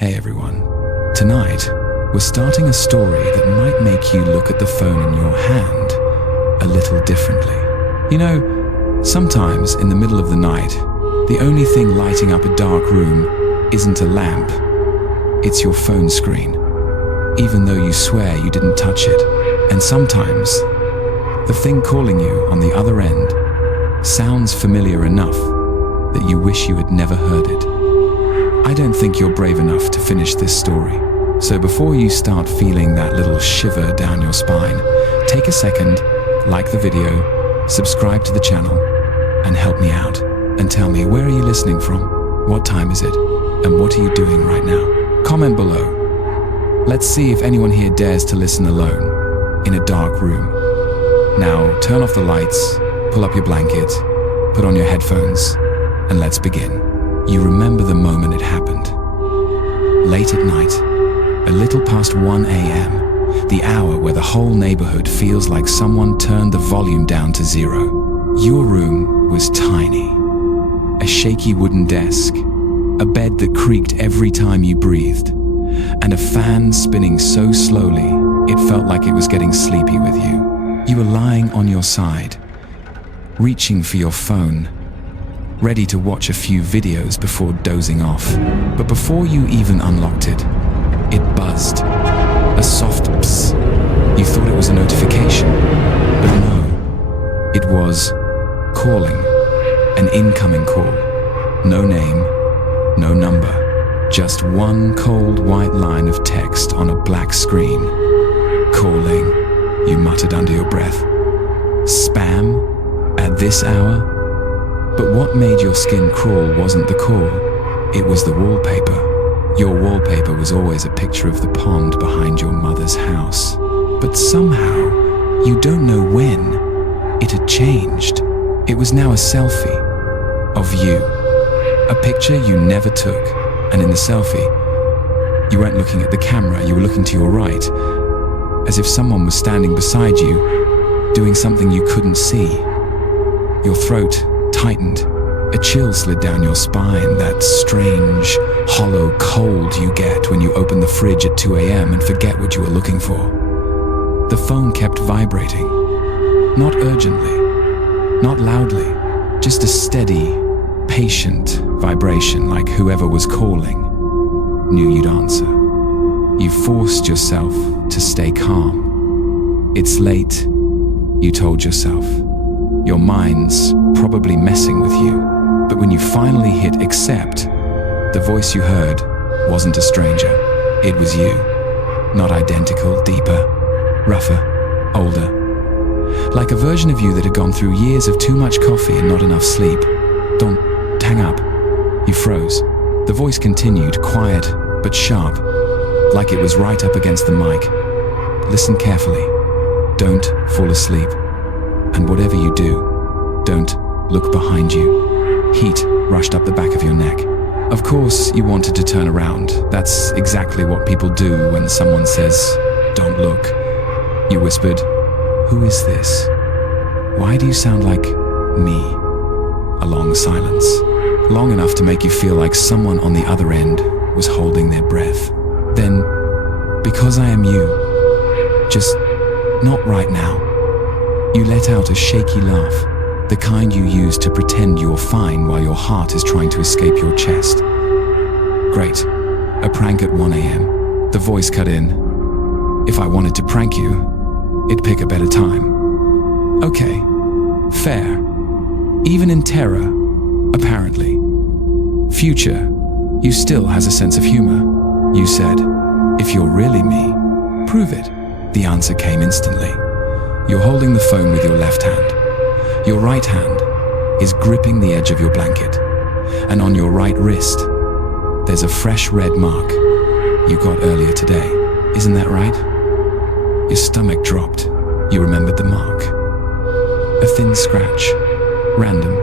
Hey everyone, tonight we're starting a story that might make you look at the phone in your hand a little differently. You know, sometimes in the middle of the night, the only thing lighting up a dark room isn't a lamp, it's your phone screen, even though you swear you didn't touch it. And sometimes, the thing calling you on the other end sounds familiar enough that you wish you had never heard it. I don't think you're brave enough to finish this story. So before you start feeling that little shiver down your spine, take a second, like the video, subscribe to the channel, and help me out. And tell me, where are you listening from? What time is it? And what are you doing right now? Comment below. Let's see if anyone here dares to listen alone, in a dark room. Now, turn off the lights, pull up your blanket, put on your headphones, and let's begin. You remember the moment it happened. Late at night, a little past 1 a.m., the hour where the whole neighborhood feels like someone turned the volume down to 0. Your room was tiny. A shaky wooden desk, a bed that creaked every time you breathed, and a fan spinning so slowly it felt like it was getting sleepy with you. You were lying on your side, reaching for your phone, ready to watch a few videos before dozing off. But before you even unlocked it, it buzzed. A soft psst. You thought it was a notification, but no. It was calling, an incoming call. No name, no number, just one cold white line of text on a black screen. Calling, you muttered under your breath. Spam? At this hour? But what made your skin crawl wasn't the call, it was the wallpaper. Your wallpaper was always a picture of the pond behind your mother's house. But somehow, you don't know when, it had changed. It was now a selfie of you. A picture you never took, and in the selfie, you weren't looking at the camera, you were looking to your right, as if someone was standing beside you, doing something you couldn't see. Your throat tightened, a chill slid down your spine, that strange, hollow cold you get when you open the fridge at 2 a.m. and forget what you were looking for. The phone kept vibrating, not urgently, not loudly, just a steady, patient vibration like whoever was calling knew you'd answer. You forced yourself to stay calm. It's late, you told yourself. Your mind's probably messing with you, but when you finally hit accept, the voice you heard wasn't a stranger. It was you. Not identical, deeper, rougher, older. Like a version of you that had gone through years of too much coffee and not enough sleep. Don't hang up. You froze. The voice continued, quiet but sharp, like it was right up against the mic. Listen carefully. Don't fall asleep. And whatever you do, don't look behind you. Heat rushed up the back of your neck. Of course, you wanted to turn around. That's exactly what people do when someone says, "Don't look." You whispered, "Who is this? Why do you sound like me?" A long silence, long enough to make you feel like someone on the other end was holding their breath. Then, "Because I am you, just not right now." You let out a shaky laugh, the kind you use to pretend you're fine while your heart is trying to escape your chest. Great, a prank at 1 a.m. The voice cut in. "If I wanted to prank you, it'd pick a better time." Okay, fair. Even in terror, apparently. Future, you still has a sense of humor. You said, "If you're really me, prove it." The answer came instantly. You're holding the phone with your left hand. Your right hand is gripping the edge of your blanket. And on your right wrist, there's a fresh red mark you got earlier today. Isn't that right? Your stomach dropped. You remembered the mark. A thin scratch, random,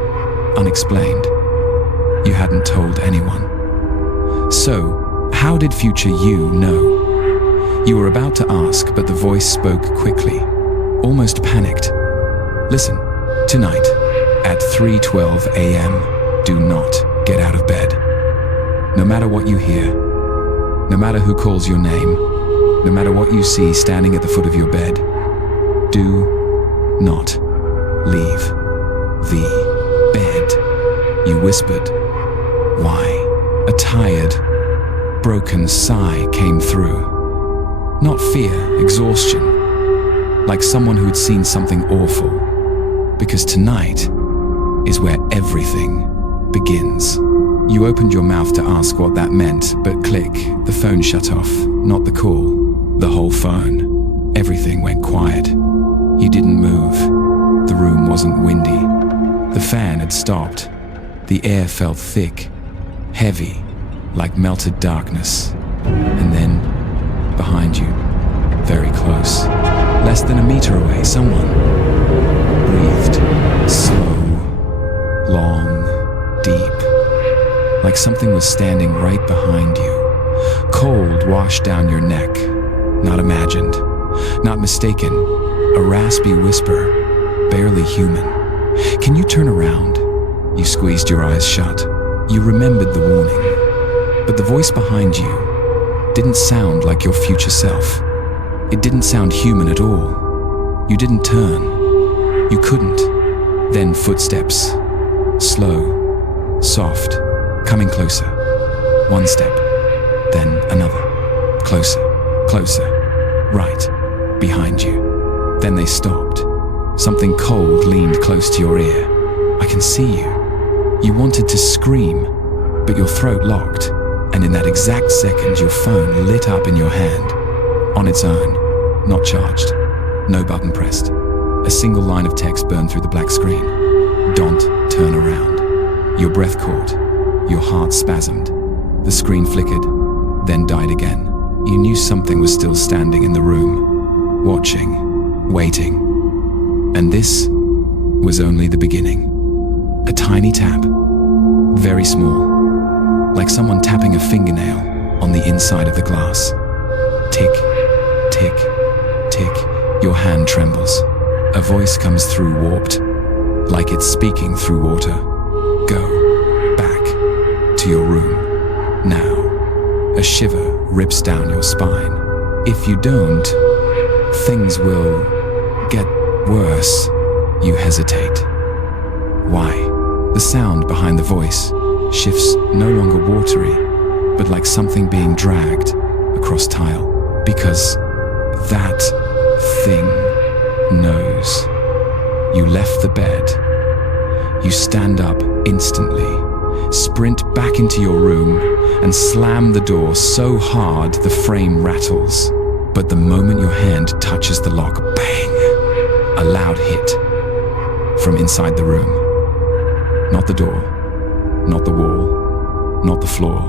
unexplained. You hadn't told anyone. So, how did future you know? You were about to ask, but the voice spoke quickly, almost panicked. "Listen, tonight, at 3:12 a.m., do not get out of bed. No matter what you hear, No matter who calls your name, no matter what you see standing at the foot of your bed, do not leave the bed, you whispered. Why? A tired, broken sigh came through. Not fear, exhaustion, like someone who had seen something awful. Because tonight is where everything begins. You opened your mouth to ask what that meant, but click, the phone shut off, not the call, the whole phone. Everything went quiet. You didn't move. The room wasn't windy. The fan had stopped. The air felt thick, heavy, like melted darkness. And then, behind you, very close, less than a meter away, someone breathed, slow, long, deep, like something was standing right behind you. Cold washed down your neck, not imagined, not mistaken, a raspy whisper, barely human. Can you turn around? You squeezed your eyes shut. You remembered the warning. But the voice behind you didn't sound like your future self. It didn't sound human at all. You didn't turn. You couldn't. Then footsteps. Slow, soft, coming closer. One step, then another. Closer, closer. Right, behind you. Then they stopped. Something cold leaned close to your ear. I can see you. You wanted to scream, but your throat locked, and in that exact second your phone lit up in your hand. On its own, not charged, no button pressed. A single line of text burned through the black screen. Don't turn around. Your breath caught, your heart spasmed. The screen flickered, then died again. You knew something was still standing in the room, watching, waiting. And this was only the beginning. A tiny tap, very small, like someone tapping a fingernail on the inside of the glass. Tick, tick, tick, your hand trembles. A voice comes through warped, like it's speaking through water. Go back to your room, now. A shiver rips down your spine. If you don't, things will get worse. You hesitate. Why? The sound behind the voice shifts no longer watery, but like something being dragged across tile. Because that thing knows. You left the bed. You stand up instantly, sprint back into your room, and slam the door so hard the frame rattles. But the moment your hand touches the lock, bang! A loud hit from inside the room. Not the door, not the wall, not the floor.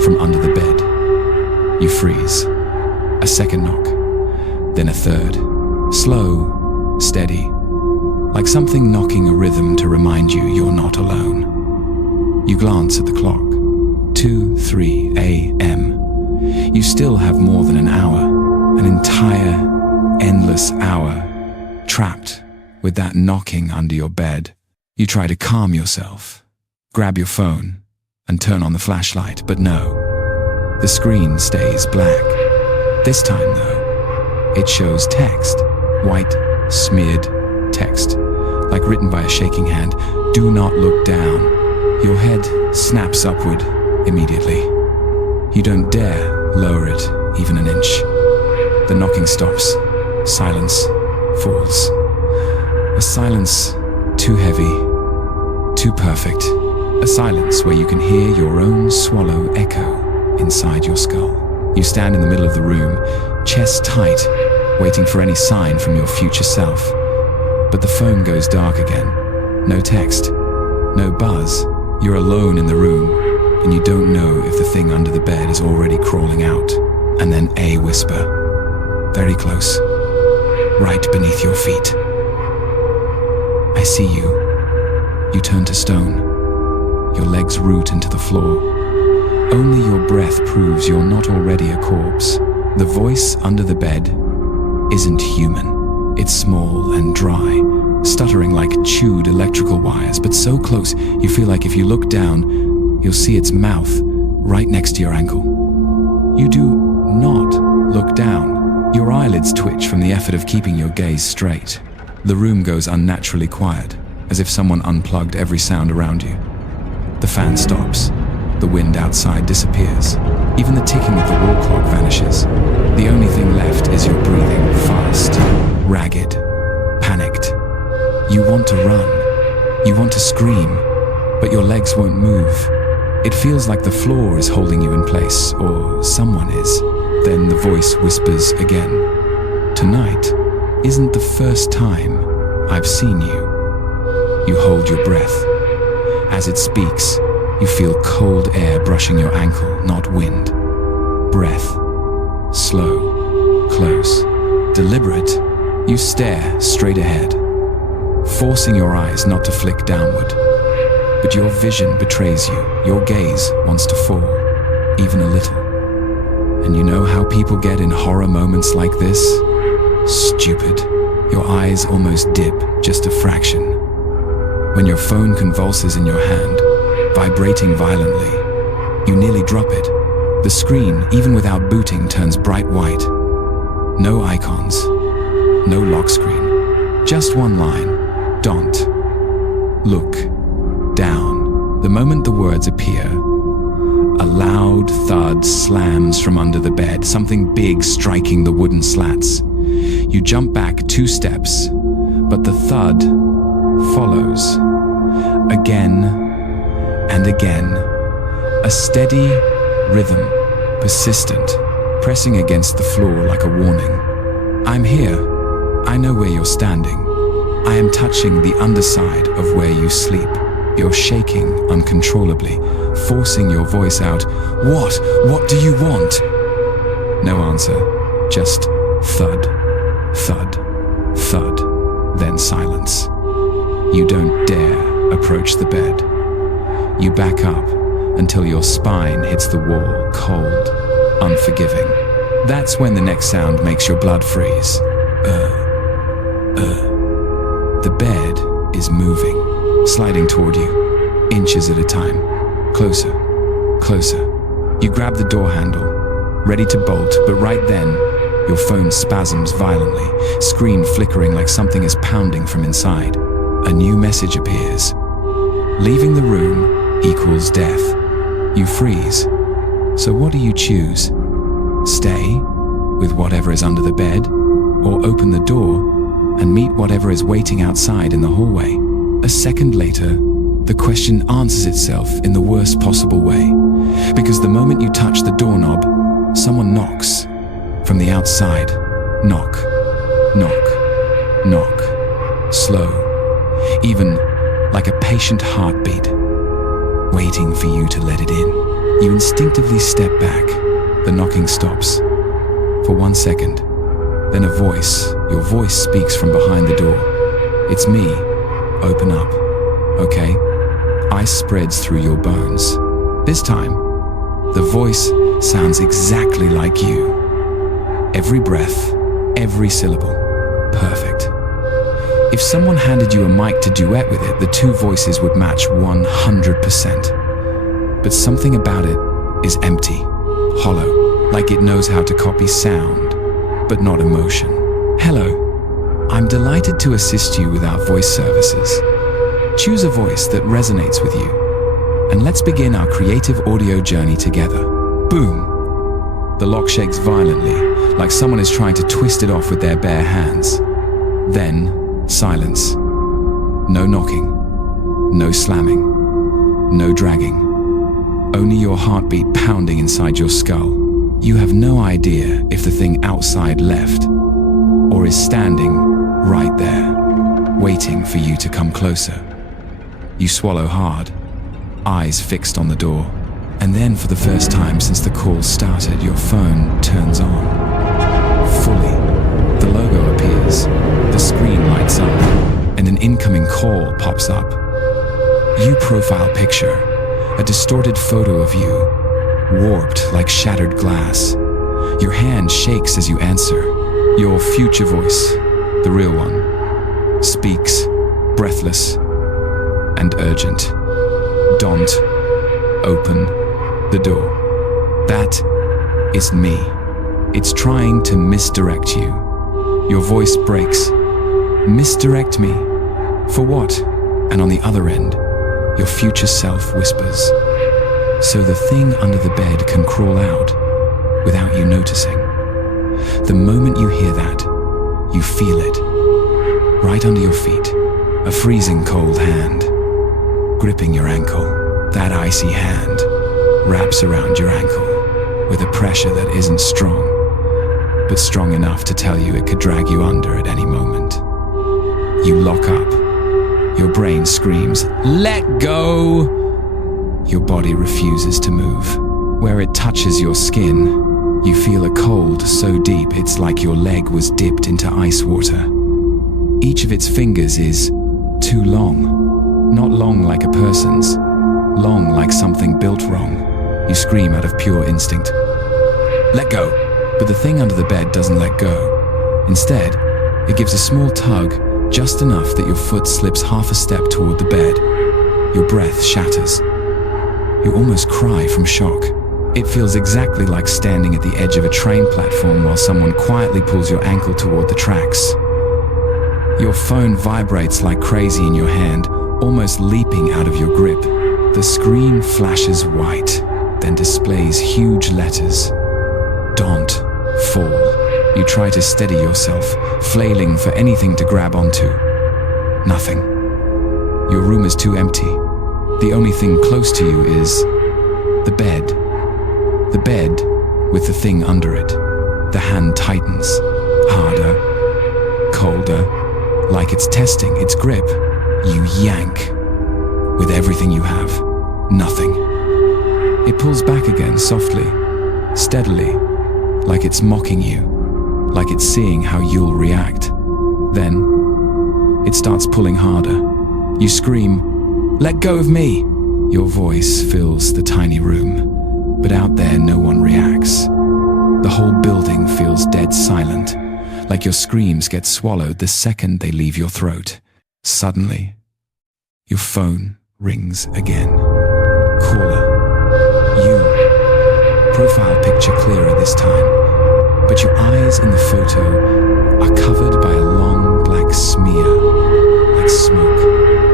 From under the bed, you freeze. A second knock, then a third. Slow, steady, like something knocking a rhythm to remind you you're not alone. You glance at the clock. 2:03 a.m. You still have more than an hour, an entire, endless hour, trapped with that knocking under your bed. You try to calm yourself, grab your phone, and turn on the flashlight, but no. The screen stays black. This time, though, it shows text, white, smeared text, like written by a shaking hand. Do not look down. Your head snaps upward immediately. You don't dare lower it even an inch. The knocking stops. Silence falls. A silence too heavy, too perfect. A silence where you can hear your own swallow echo inside your skull. You stand in the middle of the room, chest tight, waiting for any sign from your future self. But the phone goes dark again. No text, no buzz. You're alone in the room, and you don't know if the thing under the bed is already crawling out. And then a whisper, very close, right beneath your feet. I see you. You turn to stone. Your legs root into the floor. Only your breath proves you're not already a corpse. The voice under the bed isn't human. It's small and dry, stuttering like chewed electrical wires, but so close you feel like if you look down, you'll see its mouth right next to your ankle. You look down, your eyelids twitch from the effort of keeping your gaze straight. The room goes unnaturally quiet, as if someone unplugged every sound around you. The fan stops. The wind outside disappears. Even the ticking of the wall clock vanishes. The only thing left is your breathing, fast, ragged, panicked. You want to run. You want to scream, but your legs won't move. It feels like the floor is holding you in place, or someone is. Then the voice whispers again. Tonight isn't the first time I've seen you. You hold your breath. As it speaks, you feel cold air brushing your ankle, not wind. Breath. Slow. Close. Deliberate. You stare straight ahead, forcing your eyes not to flick downward. But your vision betrays you. Your gaze wants to fall, even a little. And you know how people get in horror moments like this? Stupid. Your eyes almost dip just a fraction. When your phone convulses in your hand, vibrating violently, you nearly drop it. The screen, even without booting, turns bright white. No icons. No lock screen. Just one line. Don't. Look. Down. The moment the words appear, a loud thud slams from under the bed, something big striking the wooden slats. You jump back 2 steps, but the thud follows. Again and again. A steady rhythm, persistent, pressing against the floor like a warning. I'm here. I know where you're standing. I am touching the underside of where you sleep. You're shaking uncontrollably, forcing your voice out. What? What do you want? No answer. Just thud, thud, thud, then silence. You don't dare approach the bed. You back up until your spine hits the wall, cold, unforgiving. That's when the next sound makes your blood freeze. The bed is moving, sliding toward you, inches at a time. Closer, closer. You grab the door handle, ready to bolt, but right then, your phone spasms violently, screen flickering like something is pounding from inside. A new message appears. Leaving the room equals death. You freeze. So what do you choose? Stay with whatever is under the bed, or open the door and meet whatever is waiting outside in the hallway? A second later, the question answers itself in the worst possible way. Because the moment you touch the doorknob, someone knocks. From the outside. Knock. Knock. Knock. Slow. Even like a patient heartbeat, waiting for you to let it in. You instinctively step back. The knocking stops. For 1 second. Then a voice. Your voice speaks from behind the door. It's me. Open up. Okay? Ice spreads through your bones. This time, the voice sounds exactly like you. Every breath, every syllable. Perfect. If someone handed you a mic to duet with it, the two voices would match 100%. But something about it is empty, hollow, like it knows how to copy sound, but not emotion. Hello, I'm delighted to assist you with our voice services. Choose a voice that resonates with you, and let's begin our creative audio journey together. Boom! The lock shakes violently, like someone is trying to twist it off with their bare hands. Then, silence. No knocking, no slamming, no dragging. Only your heartbeat pounding inside your skull. You have no idea if the thing outside left, or is standing right there, waiting for you to come closer. You swallow hard, eyes fixed on the door. And then, for the first time since the call started, your phone turns on. Fully. The logo appears, the screen lights up, and an incoming call pops up. You profile picture, a distorted photo of you, warped like shattered glass. Your hand shakes as you answer. Your future voice, the real one, speaks, breathless and urgent. Don't open the door. That is me. It's trying to misdirect you. Your voice breaks. Misdirect me? For what? And on the other end, your future self whispers. So the thing under the bed can crawl out without you noticing. The moment you hear that, you feel it. Right under your feet, a freezing cold hand gripping your ankle. That icy hand wraps around your ankle with a pressure that isn't strong, but strong enough to tell you it could drag you under at any moment. You lock up. Your brain screams, "Let go!" Your body refuses to move. Where it touches your skin, you feel a cold so deep it's like your leg was dipped into ice water. Each of its fingers is too long. Not long like a person's, long like something built wrong. You scream out of pure instinct, "Let go!" But the thing under the bed doesn't let go. Instead, it gives a small tug, just enough that your foot slips half a step toward the bed. Your breath shatters. You almost cry from shock. It feels exactly like standing at the edge of a train platform while someone quietly pulls your ankle toward the tracks. Your phone vibrates like crazy in your hand, almost leaping out of your grip. The screen flashes white, then displays huge letters. "Don't fall." You try to steady yourself, flailing for anything to grab onto. Nothing. Your room is too empty. The only thing close to you is the bed. The bed with the thing under it. The hand tightens, harder, colder, like it's testing its grip. You yank. With everything you have, nothing. It pulls back again softly, steadily, like it's mocking you, like it's seeing how you'll react. Then, it starts pulling harder. You scream, "Let go of me!" Your voice fills the tiny room, but out there no one reacts. The whole building feels dead silent, like your screams get swallowed the second they leave your throat. Suddenly, your phone rings again. Caller. You. Profile picture clearer this time, but your eyes in the photo are covered by a long black smear, like smoke.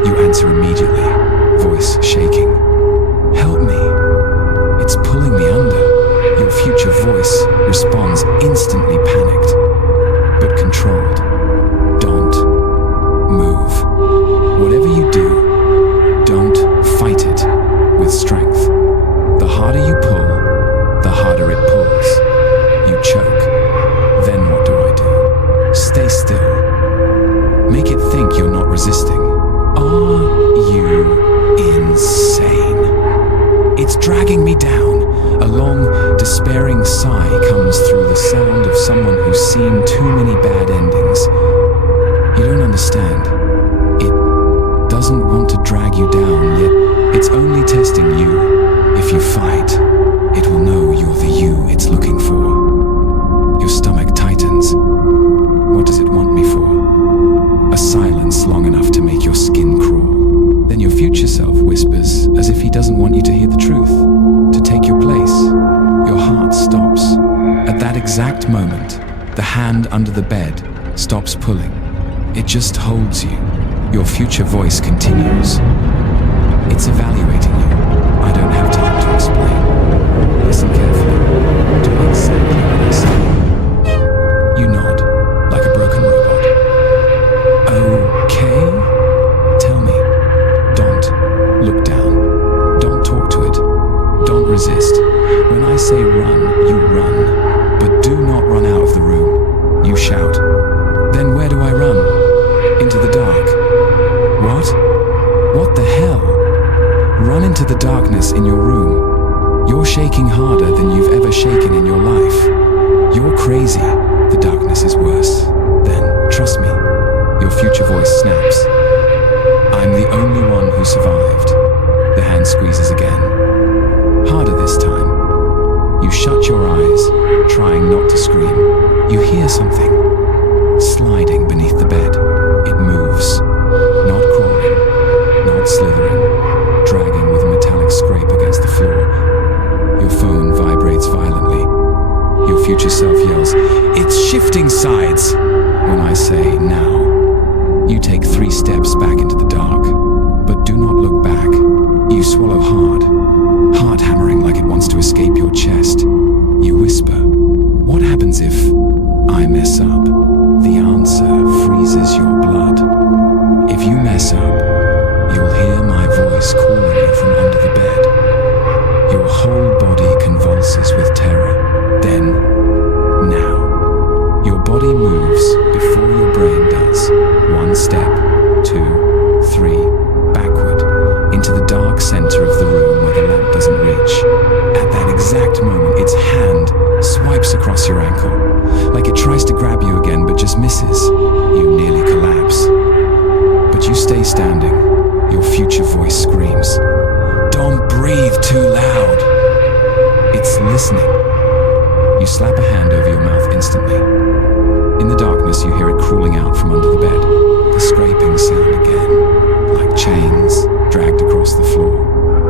You answer immediately, voice shaking. "Help me. It's pulling me under." Your future voice responds instantly panicked, but controlled. "Don't move. Whatever you do, don't fight it with strength. The harder you pull, the harder it pulls." You choke. Then what do I do? Stay still. Make it think you're not resisting. Are you insane? It's dragging me down. A long, despairing sigh comes through the sound of someone who's seen too many bad endings. You don't understand. It doesn't want to drag you down, yet it's only testing you. If you fight, it will know you're the you it's looking for. Your stomach tightens. What does it want me for? A silence long enough to make your skin crawl. Then your future self whispers, as if he doesn't want you to hear the truth, to take your place. Your heart stops. At that exact moment, the hand under the bed stops pulling. It just holds you. Your future voice continues. It's evaluating you. I don't have time to explain. Listen carefully. Do exactly what I say. You nod, like a broken robot. Okay? Tell me. Don't look down. Don't talk to it. Don't resist. When I say run, you run. But do not run out of the room. You shout. Then where do I run? Into the dark. What? What the hell? Run into the darkness in your room. You're shaking harder than you've ever shaken in your life. You're crazy. The darkness is worse. Then, trust me. Your future voice snaps. I'm the only one who survived. The hand squeezes again. Harder this time. You shut your eyes, trying not to scream. You hear something sliding beneath the bed. It moves. Not crawling, not slithering, dragging with a metallic scrape against the floor. Your phone vibrates violently. Your future self yells, "It's shifting sides!" when I say now. You take 3 steps back into the dark, but do not look back. You swallow hard, heart hammering like it wants to escape your chest. You whisper, "What happens if I mess up?" The answer freezes your blood. If you mess up, you'll hear my voice calling you from under the bed. Your whole body convulses with terror. Then, now, your body moves before your brain does. 1 step, 2, 3, backward, into the dark center of the room where the lamp doesn't reach. At that exact moment, its hand swipes across your ankle, like it tries to grab you again but just misses. You nearly collapse. But you stay standing. Your future voice screams, "Don't breathe too loud." It's listening. You slap a hand over your mouth instantly. In the darkness, you hear it crawling out from under the bed. The scraping sound again, like chains dragged across the floor.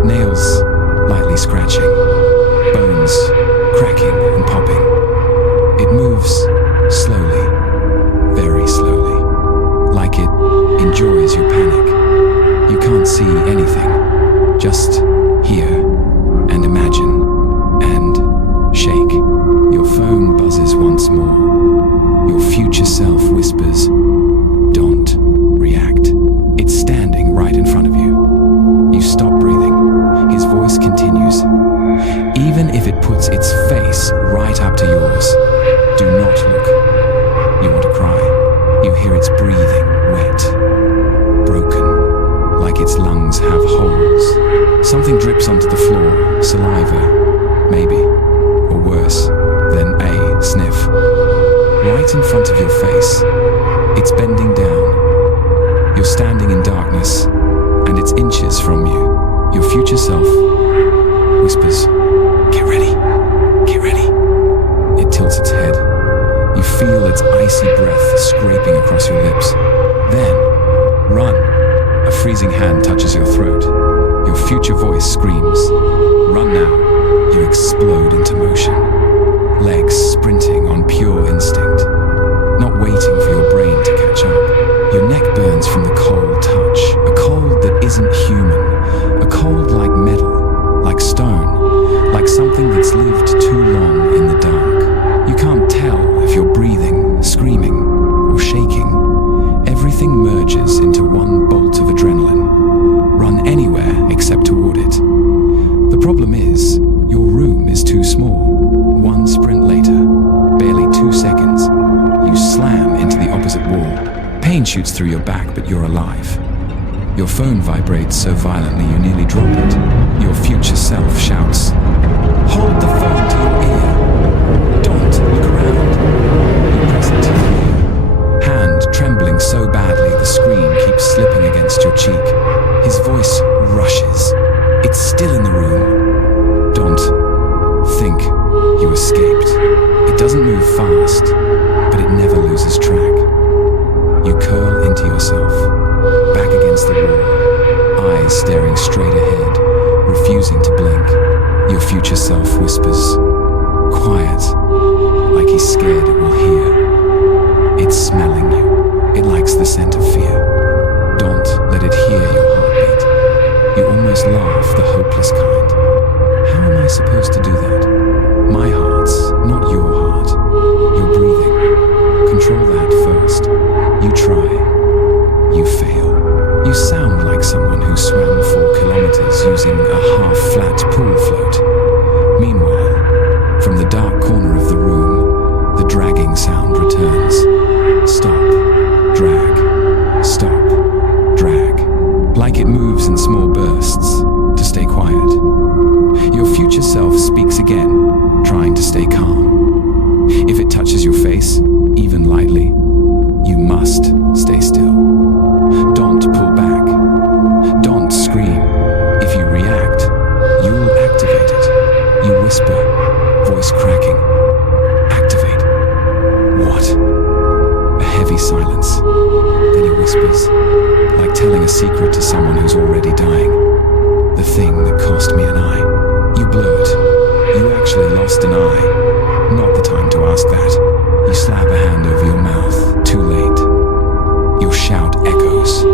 Nails lightly scratching. Bones cracking and popping. It moves slowly, very slowly, like it enjoys your panic. You can't see anything, just hear and imagine and shake. Your phone buzzes once more. Your future self whispers, "Don't react." It's standing right in front of you. You stop breathing. His voice continues. Even if it puts its face right up to yours, do not look. You want to cry. You hear its breathing, wet, broken, like its lungs have holes. Something drips onto the floor, saliva, maybe, or worse than a sniff. Right in front of your face, it's bending down. You're standing in darkness, and it's inches from you. Your future self whispers, "Get ready, get ready." It tilts its head. You feel its icy breath scraping across your lips. Then, run. A freezing hand touches your throat. Your future voice screams, "Run now." You explode into motion. Legs sprinting on pure instinct, not waiting for your brain to catch up. Your neck burns from the cold touch, a cold that isn't human, a cold like metal, like stone, like something that's lived too long in the dark. You can't tell if you're breathing, screaming, or shaking. Everything merges into one bolt of adrenaline. Run anywhere except toward it. The problem is, your room is too small. 1 sprint later, barely 2 seconds, you slam into the opposite wall. Pain shoots through your back, but you're alive. Your phone vibrates so violently you nearly drop it. Your future self shouts, "Hold the phone to your ear. Don't look around." You press it to your ear. Hand trembling so badly the screen keeps slipping against your cheek. His voice rushes. It's still in the room. Don't think you escaped. It doesn't move fast, but it never loses track. You curl into yourself, back against the wall, eyes staring straight ahead, refusing to blink. Your future self whispers, quiet, like he's scared it will hear. It's smelling you. It likes the scent of fear. Don't let it hear your heartbeat. You almost laugh, the hopeless kind. How am I supposed to do that? My heart's not your heart. You're breathing. Control that first. You try. You fail. You sound like someone who swam 4 kilometers using a half-flat pool float. Meanwhile, from the dark corner of the room, the dragging sound returns. Stop, drag, stop, drag. Like it moves in small bursts to stay quiet. Your future self speaks again, trying to stay calm. If it touches your face, even lightly, you must stay still. Don't pull back. Don't scream. If you react, you'll activate it. You whisper, voice cracking. Activate. What? A heavy silence. Then he whispers, like telling a secret to someone who's already dying. The thing that cost me an eye. You blew it. You actually lost an eye. Not the time to ask that. You slap a hand over your mouth. Too late. Your shout echoes.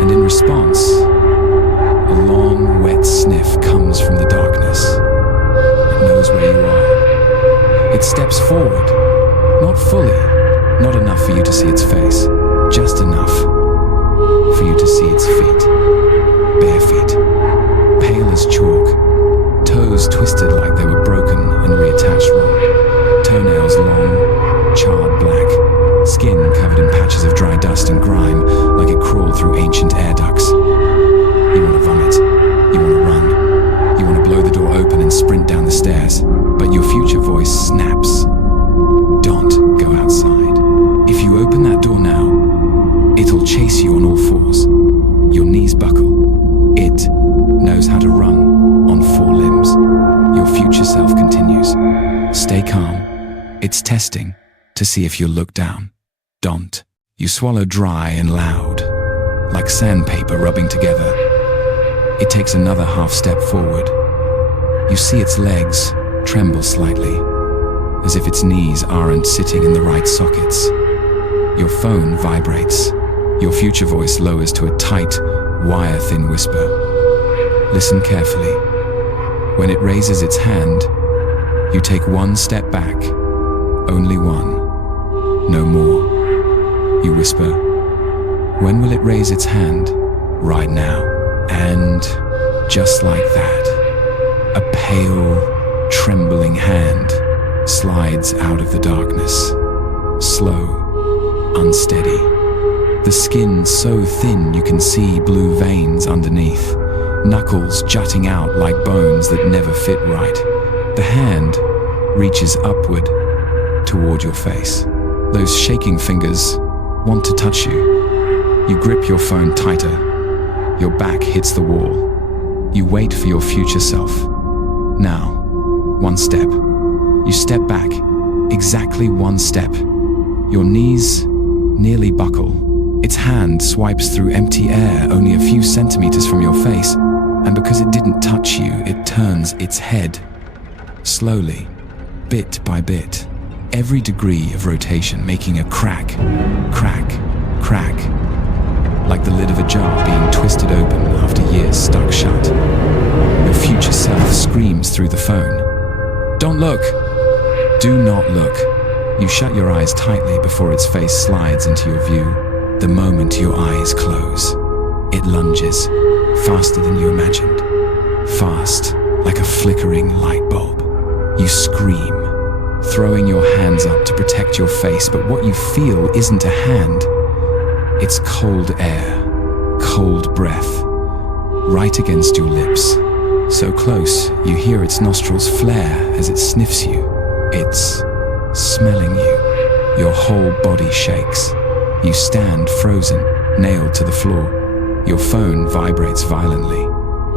And in response, a long, wet sniff comes from the darkness. It knows where you are. It steps forward. Not fully. Not enough for you to see its face. Just enough for you to see its feet. Bare feet. Pale as chalk. Toes twisted like they were broken and reattached wrong. Toenails long, charred black. Skin covered in patches of dry dust and grime, like it crawled through ancient air ducts. You want to vomit. You want to run. You want to blow the door open and sprint down the stairs. But your future voice snaps. Don't go outside. If you open that door now, it'll chase you on all fours. Your knees buckle. It knows how to run on four limbs. Your future self continues. Stay calm. It's testing to see if you'll look down. Don't. You swallow dry and loud, like sandpaper rubbing together. It takes another half step forward. You see its legs tremble slightly, as if its knees aren't sitting in the right sockets. Your phone vibrates. Your future voice lowers to a tight, wire-thin whisper. Listen carefully. When it raises its hand, you take one step back. Only one. No more. You whisper, when will it raise its hand? Right now. And just like that, a pale, trembling hand slides out of the darkness. Slow, unsteady. The skin so thin you can see blue veins underneath, knuckles jutting out like bones that never fit right. The hand reaches upward toward your face. Those shaking fingers want to touch you. You grip your phone tighter. Your back hits the wall. You wait for your future self. Now, one step. You step back, exactly one step. Your knees nearly buckle. Its hand swipes through empty air only a few centimeters from your face, and because it didn't touch you, it turns its head. Slowly, bit by bit, every degree of rotation making a crack, crack, crack, like the lid of a jar being twisted open after years stuck shut. Your future self screams through the phone. Don't look! Do not look. You shut your eyes tightly before its face slides into your view. The moment your eyes close, it lunges, faster than you imagined. Fast, like a flickering light bulb. You scream, throwing your hands up to protect your face, but what you feel isn't a hand. It's cold air, cold breath, right against your lips. So close, you hear its nostrils flare as it sniffs you. It's smelling you. Your whole body shakes. You stand frozen, nailed to the floor. Your phone vibrates violently.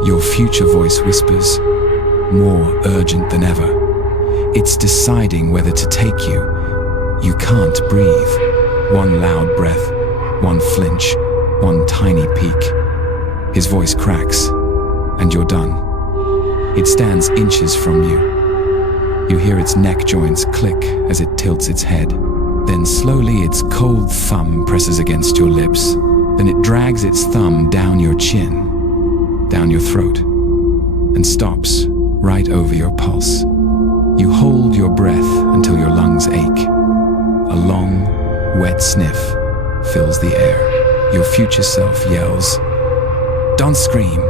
Your future voice whispers, more urgent than ever. It's deciding whether to take you. You can't breathe. One loud breath, one flinch, one tiny peek. His voice cracks, and you're done. It stands inches from you. You hear its neck joints click as it tilts its head. Then slowly its cold thumb presses against your lips. Then it drags its thumb down your chin, down your throat, and stops right over your pulse. You hold your breath until your lungs ache. A long, wet sniff fills the air. Your future self yells, "Don't scream!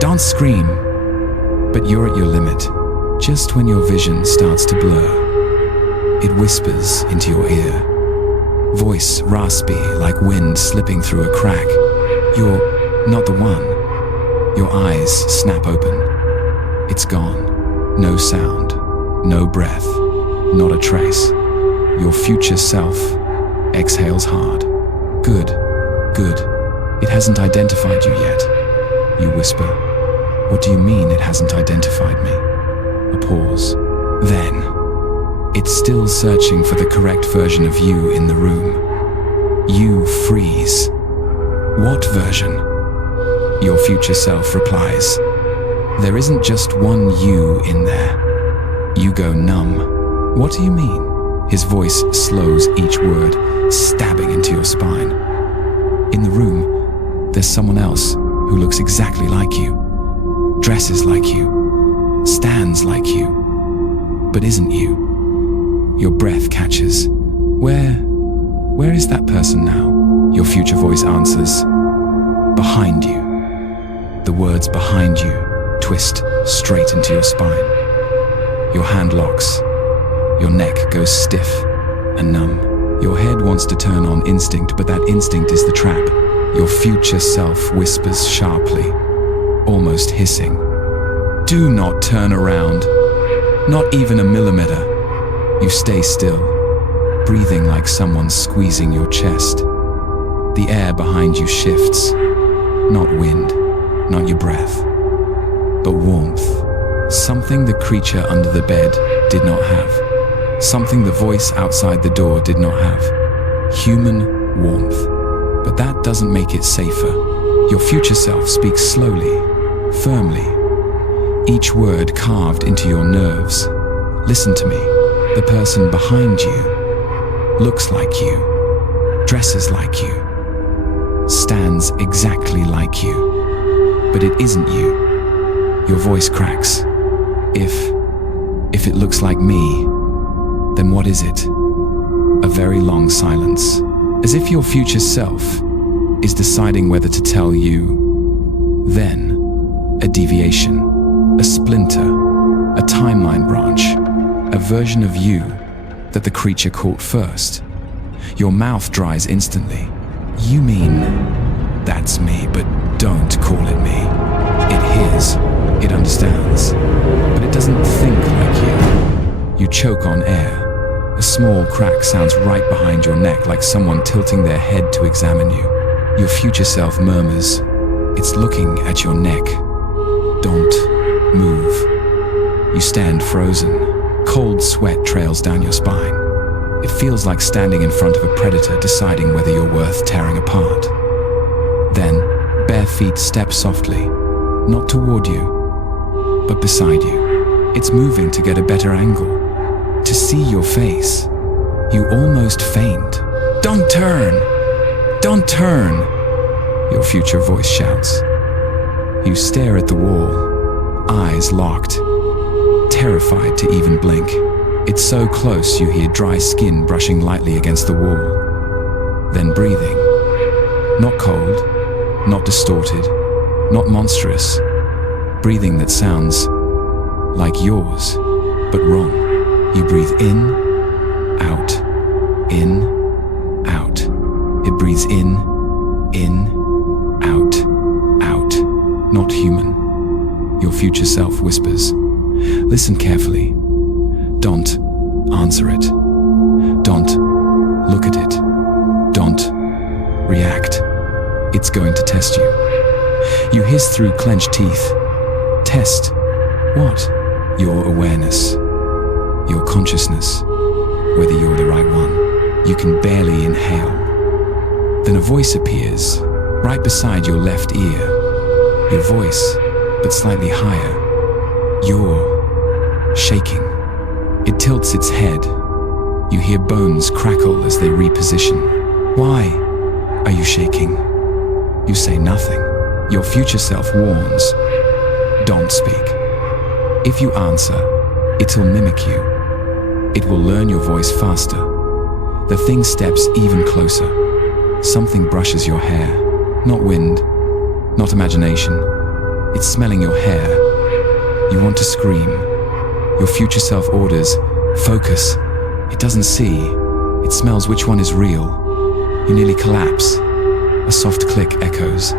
Don't scream!" But you're at your limit. Just when your vision starts to blur, it whispers into your ear. Voice raspy like wind slipping through a crack. You're not the one. Your eyes snap open. It's gone. No sound. No breath. Not a trace. Your future self exhales hard. Good. Good. It hasn't identified you yet. You whisper. What do you mean it hasn't identified me? A pause. Then, it's still searching for the correct version of you in the room. You freeze. What version? Your future self replies, there isn't just one you in there. You go numb. What do you mean? His voice slows each word, stabbing into your spine. In the room, there's someone else who looks exactly like you, dresses like you, stands like you, but isn't you. Your breath catches. Where is that person now? Your future voice answers, behind you. The words behind you twist straight into your spine. Your hand locks. Your neck goes stiff and numb. Your head wants to turn on instinct, but that instinct is the trap. Your future self whispers sharply, almost hissing, do not turn around, not even a millimeter. You stay still, breathing like someone squeezing your chest. The air behind you shifts, not wind, not your breath, but warmth. Something the creature under the bed did not have. Something the voice outside the door did not have. Human warmth. But that doesn't make it safer. Your future self speaks slowly, firmly, each word carved into your nerves. Listen to me. The person behind you looks like you, dresses like you, stands exactly like you, but it isn't you. Your voice cracks. If it looks like me, then what is it? A very long silence, as if your future self is deciding whether to tell you. Then, a deviation, a splinter, a timeline branch, a version of you that the creature caught first. Your mouth dries instantly. You mean, that's me, but don't call it me. It hears, it understands, but it doesn't think like you. You choke on air. A small crack sounds right behind your neck, like someone tilting their head to examine you. Your future self murmurs. It's looking at your neck. Don't move. You stand frozen. Cold sweat trails down your spine. It feels like standing in front of a predator deciding whether you're worth tearing apart. Then, bare feet step softly, not toward you, but beside you. It's moving to get a better angle, to see your face. You almost faint. Don't turn! Don't turn! Your future voice shouts. You stare at the wall, eyes locked, terrified to even blink. It's so close you hear dry skin brushing lightly against the wall. Then breathing. Not cold, not distorted, not monstrous. Breathing that sounds like yours, but wrong. You breathe in, out, out. It breathes in, out, out. Not human. Your future self whispers. Listen carefully. Don't answer it. Don't look at it. Don't react. It's going to test you. You hiss through clenched teeth. Test what? Your awareness. Your consciousness. Whether you're the right one. You can barely inhale. Then a voice appears right beside your left ear. Your voice, but slightly higher. You're shaking. It tilts its head. You hear bones crackle as they reposition. Why are you shaking? You say nothing. Your future self warns. Don't speak. If you answer, it'll mimic you. It will learn your voice faster. The thing steps even closer. Something brushes your hair. Not wind, not imagination. It's smelling your hair. You want to scream. Your future self orders, focus. It doesn't see. It smells which one is real. You nearly collapse. A soft click echoes,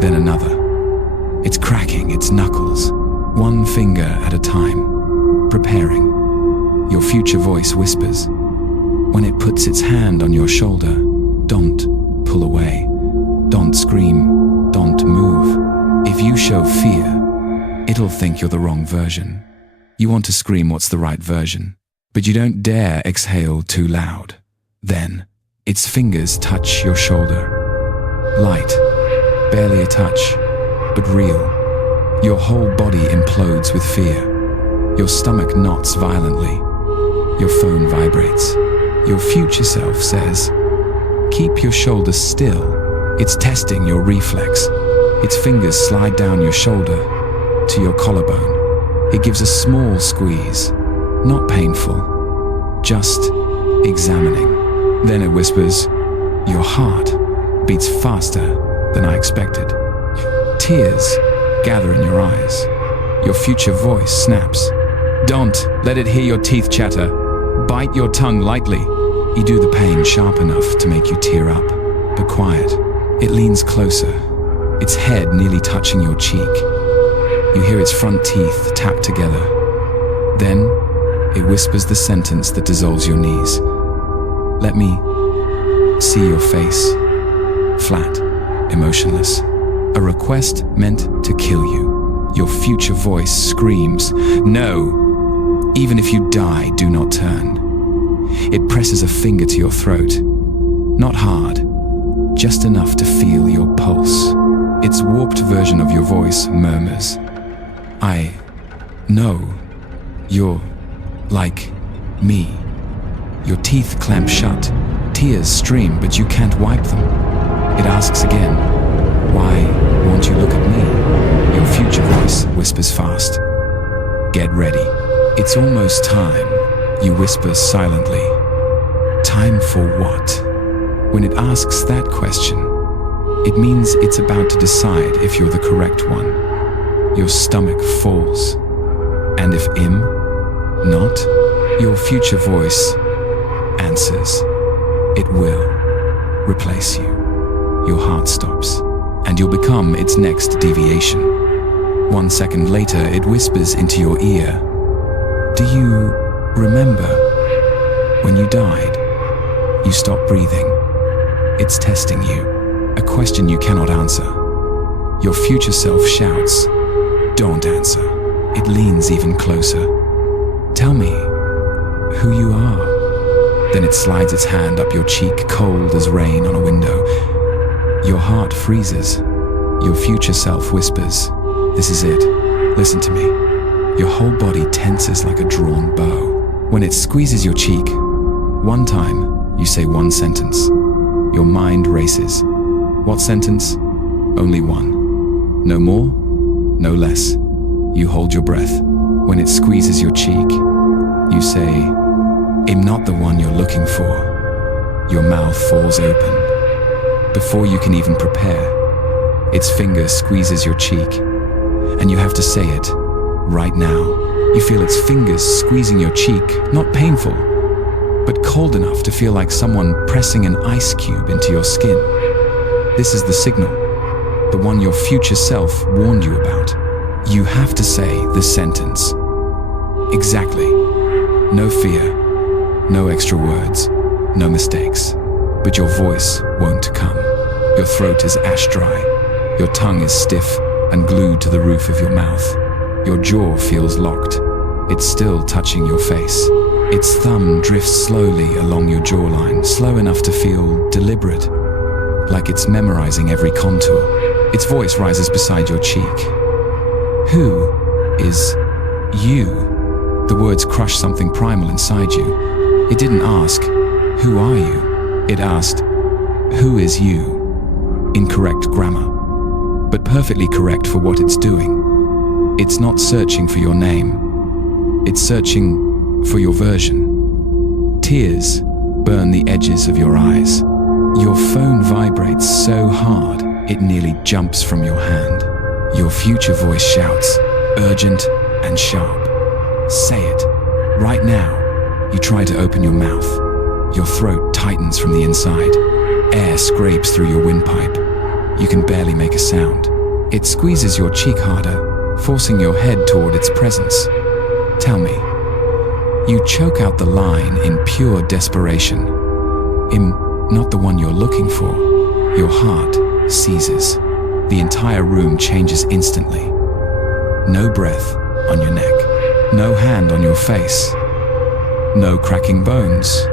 then another. It's cracking its knuckles, one finger at a time, preparing. Your future voice whispers. When it puts its hand on your shoulder, don't pull away. Don't scream. Don't move. If you show fear, it'll think you're the wrong version. You want to scream what's the right version, but you don't dare exhale too loud. Then, its fingers touch your shoulder. Light, barely a touch, but real. Your whole body implodes with fear. Your stomach knots violently. Your phone vibrates. Your future self says, "Keep your shoulders still." It's testing your reflex. Its fingers slide down your shoulder to your collarbone. It gives a small squeeze, not painful, just examining. Then it whispers, "Your heart beats faster than I expected." Tears gather in your eyes. Your future voice snaps, "Don't let it hear your teeth chatter. Bite your tongue lightly." You do the pain sharp enough to make you tear up, but quiet. It leans closer, its head nearly touching your cheek. You hear its front teeth tap together. Then it whispers the sentence that dissolves your knees. "Let me see your face." Flat, emotionless. A request meant to kill you. Your future voice screams, "No! Even if you die, do not turn." It presses a finger to your throat. Not hard, just enough to feel your pulse. Its warped version of your voice murmurs, "I know you're like me." Your teeth clamp shut. Tears stream, but you can't wipe them. It asks again, "Why won't you look at me?" Your future voice whispers fast, "Get ready. It's almost time." You whisper silently, "Time for what?" When it asks that question, it means it's about to decide if you're the correct one. Your stomach falls. And if not, your future voice answers, "It will replace you." Your heart stops, and you'll become its next deviation. 1 second later, it whispers into your ear, "Do you remember when you died? You stopped breathing." It's testing you, a question you cannot answer. Your future self shouts, "Don't answer." It leans even closer. "Tell me who you are." Then it slides its hand up your cheek, cold as rain on a window. Your heart freezes. Your future self whispers, "This is it. Listen to me." Your whole body tenses like a drawn bow. When it squeezes your cheek, one time, you say one sentence. Your mind races. What sentence? Only one. No more, no less. You hold your breath. When it squeezes your cheek, you say, "I'm not the one you're looking for." Your mouth falls open. Before you can even prepare, its finger squeezes your cheek, and you have to say it right now. You feel its fingers squeezing your cheek, not painful, but cold enough to feel like someone pressing an ice cube into your skin. This is the signal, the one your future self warned you about. You have to say this sentence. Exactly. No fear, no extra words, no mistakes. But your voice won't come. Your throat is ash dry. Your tongue is stiff and glued to the roof of your mouth. Your jaw feels locked. It's still touching your face. Its thumb drifts slowly along your jawline, slow enough to feel deliberate, like it's memorizing every contour. Its voice rises beside your cheek. "Who is you?" The words crush something primal inside you. It didn't ask, "Who are you?" It asked, "Who is you?" Incorrect grammar, but perfectly correct for what it's doing. It's not searching for your name. It's searching for your version. Tears burn the edges of your eyes. Your phone vibrates so hard, it nearly jumps from your hand. Your future voice shouts, urgent and sharp. "Say it, right now." You try to open your mouth. Your throat tightens from the inside. Air scrapes through your windpipe. You can barely make a sound. It squeezes your cheek harder, forcing your head toward its presence. "Tell me." You choke out the line in pure desperation. "I'm not the one you're looking for." Your heart seizes. The entire room changes instantly. No breath on your neck. No hand on your face. No cracking bones.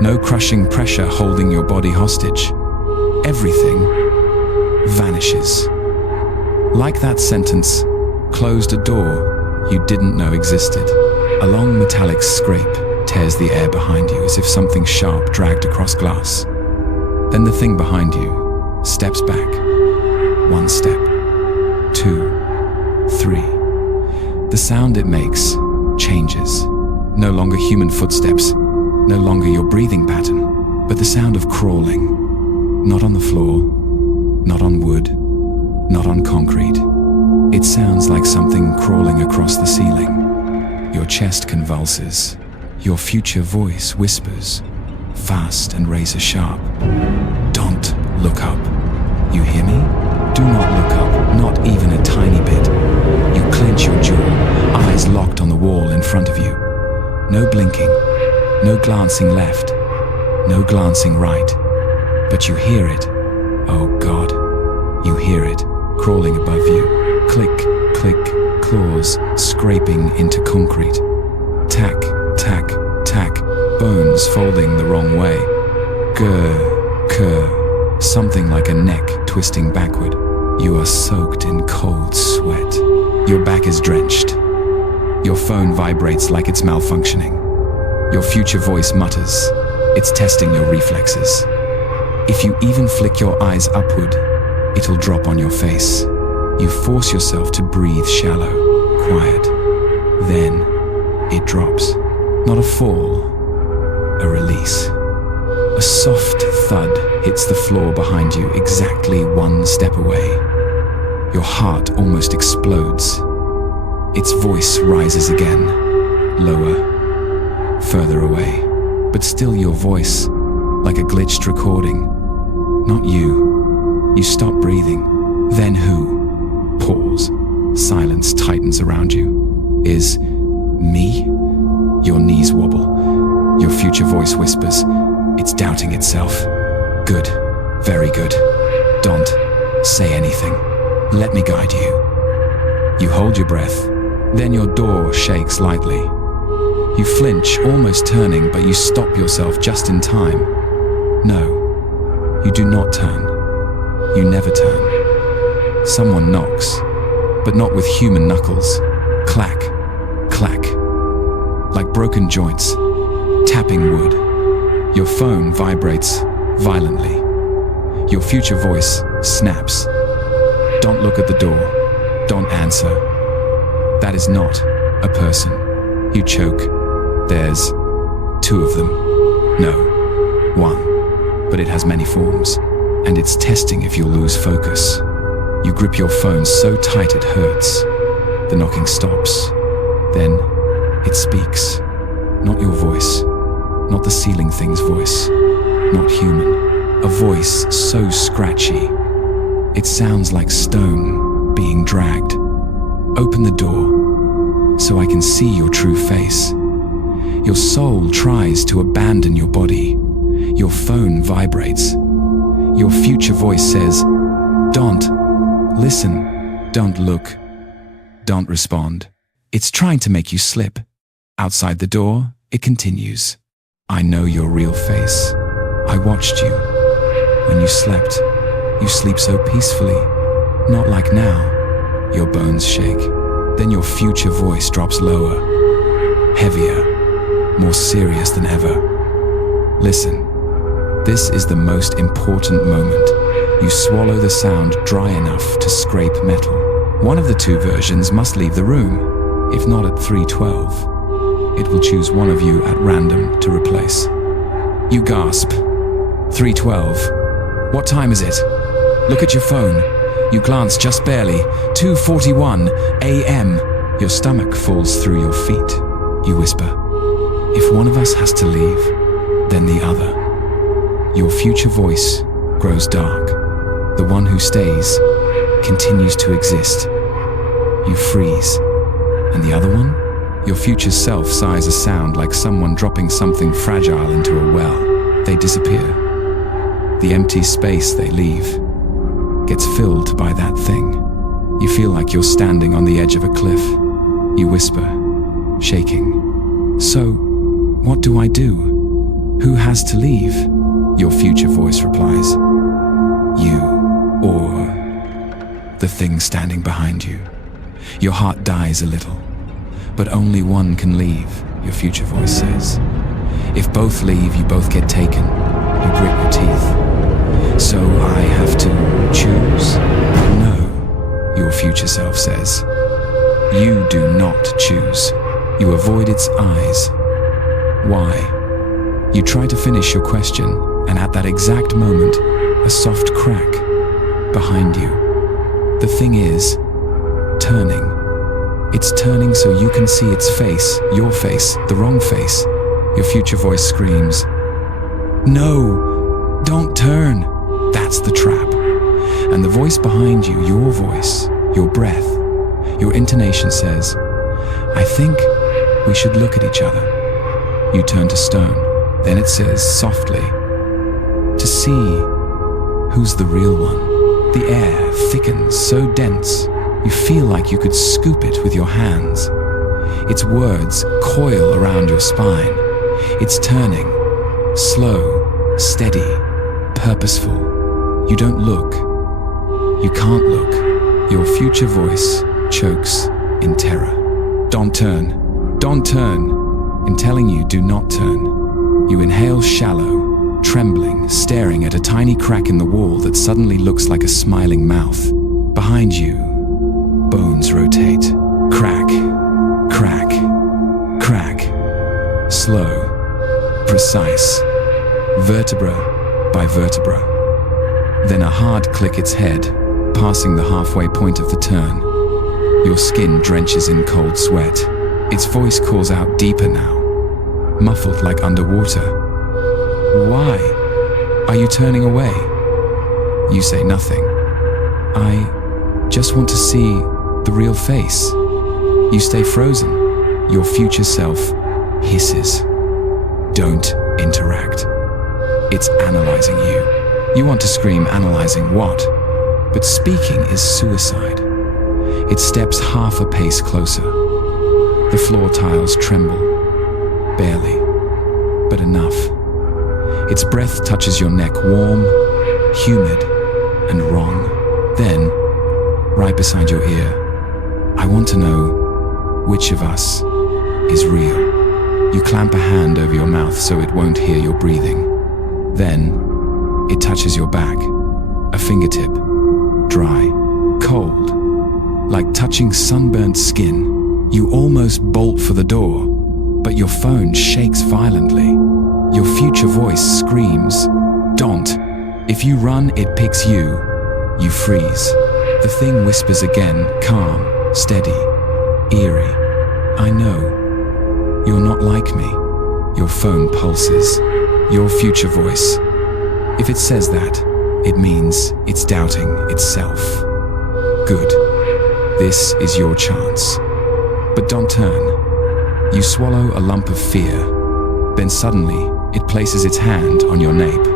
No crushing pressure holding your body hostage. Everything vanishes. Like that sentence closed a door you didn't know existed. A long metallic scrape tears the air behind you as if something sharp dragged across glass. Then the thing behind you steps back. 1 step, 2, 3. The sound it makes changes. No longer human footsteps, no longer your breathing pattern, but the sound of crawling. Not on the floor, not on wood, not on concrete. It sounds like something crawling across the ceiling. Your chest convulses. Your future voice whispers, fast and razor sharp. Don't look up. You hear me? Do not look up, not even a tiny bit. You clench your jaw, eyes locked on the wall in front of you. No blinking, no glancing left, no glancing right. But you hear it. Oh God, you hear it, crawling above you. Click, click, claws scraping into concrete. Tack, tack, tack, bones folding the wrong way. Grr, grr, something like a neck twisting backward. You are soaked in cold sweat. Your back is drenched. Your phone vibrates like it's malfunctioning. Your future voice mutters. It's testing your reflexes. If you even flick your eyes upward, it'll drop on your face. You force yourself to breathe shallow, quiet. Then it drops. Not a fall, a release. A soft thud hits the floor behind you, exactly 1 step away. Your heart almost explodes. Its voice rises again, lower, further away, but still your voice, like a glitched recording. Not you. You stop breathing. Then who? Pause. Silence tightens around you. Is me? Your knees wobble. Your future voice whispers. It's doubting itself. Good. Very good. Don't say anything. Let me guide you. You hold your breath. Then your door shakes lightly. You flinch, almost turning, but you stop yourself just in time. No, you do not turn. You never turn. Someone knocks, but not with human knuckles. Clack, clack, like broken joints, tapping wood. Your phone vibrates violently. Your future voice snaps. Don't look at the door. Don't answer. That is not a person. You choke. There's 2 of them. No, 1. But it has many forms, and it's testing if you'll lose focus. You grip your phone so tight it hurts. The knocking stops. Then it speaks. Not your voice. Not the ceiling thing's voice. Not human. A voice so scratchy. It sounds like stone being dragged. Open the door so I can see your true face. Your soul tries to abandon your body. Your phone vibrates. Your future voice says, don't listen, don't look, don't respond. It's trying to make you slip. Outside the door, it continues. I know your real face. I watched you. When you slept, you sleep so peacefully. Not like now. Your bones shake. Then your future voice drops lower, heavier, more serious than ever. Listen, this is the most important moment. You swallow the sound dry enough to scrape metal. One of the 2 versions must leave the room. If not at 3:12, it will choose one of you at random to replace. You gasp. 3:12. What time is it? Look at your phone. You glance just barely. 2:41 a.m. Your stomach falls through your feet. You whisper, if one of us has to leave, then the other. Your future voice grows dark. The one who stays continues to exist. You freeze. And the other one? Your future self sighs a sound like someone dropping something fragile into a well. They disappear. The empty space they leave gets filled by that thing. You feel like you're standing on the edge of a cliff. You whisper, shaking. So, what do I do? Who has to leave? Your future voice replies, you, or the thing standing behind you. Your heart dies a little, but only one can leave. your future voice says. If both leave, you both get taken. You grit your teeth. So I have to choose? No, your future self says. You do not choose. You avoid its eyes. Why? You try to finish your question, and at that exact moment, a soft crack behind you. The thing is turning. It's turning so you can see its face, your face, the wrong face. Your future voice screams, "No, don't turn." That's the trap. And the voice behind you, your voice, your breath, your intonation says, "I think we should look at each other." You turn to stone. Then it says softly, "To see who's the real one." The air thickens so dense, you feel like you could scoop it with your hands. Its words coil around your spine. It's turning, slow, steady, purposeful. You don't look. You can't look. Your future voice chokes in terror. "Don't turn. Don't turn." In telling you, do not turn. You inhale shallow, trembling, staring at a tiny crack in the wall that suddenly looks like a smiling mouth. Behind you, bones rotate. Crack, crack, crack. Slow, precise, vertebra by vertebra. Then a hard click its head, passing the halfway point of the turn. Your skin drenches in cold sweat. Its voice calls out deeper now, muffled like underwater. "Why are you turning away?" You say nothing. "I just want to see the real face." You stay frozen. Your future self hisses, "Don't interact." It's analyzing you. You want to scream, "Analyzing what?" But speaking is suicide. It steps half a pace closer. The floor tiles tremble. Barely, but enough. Its breath touches your neck, warm, humid, and wrong. Then, right beside your ear, "I want to know which of us is real." You clamp a hand over your mouth so it won't hear your breathing. Then, it touches your back, a fingertip, dry, cold, like touching sunburnt skin. You almost bolt for the door, but your phone shakes violently. Your future voice screams, "Don't." If you run, it picks you. You freeze. The thing whispers again, calm, steady, eerie. "I know. You're not like me." Your phone pulses. Your future voice. If it says that, it means it's doubting itself. Good. This is your chance. But don't turn. You swallow a lump of fear. Then suddenly, it places its hand on your nape.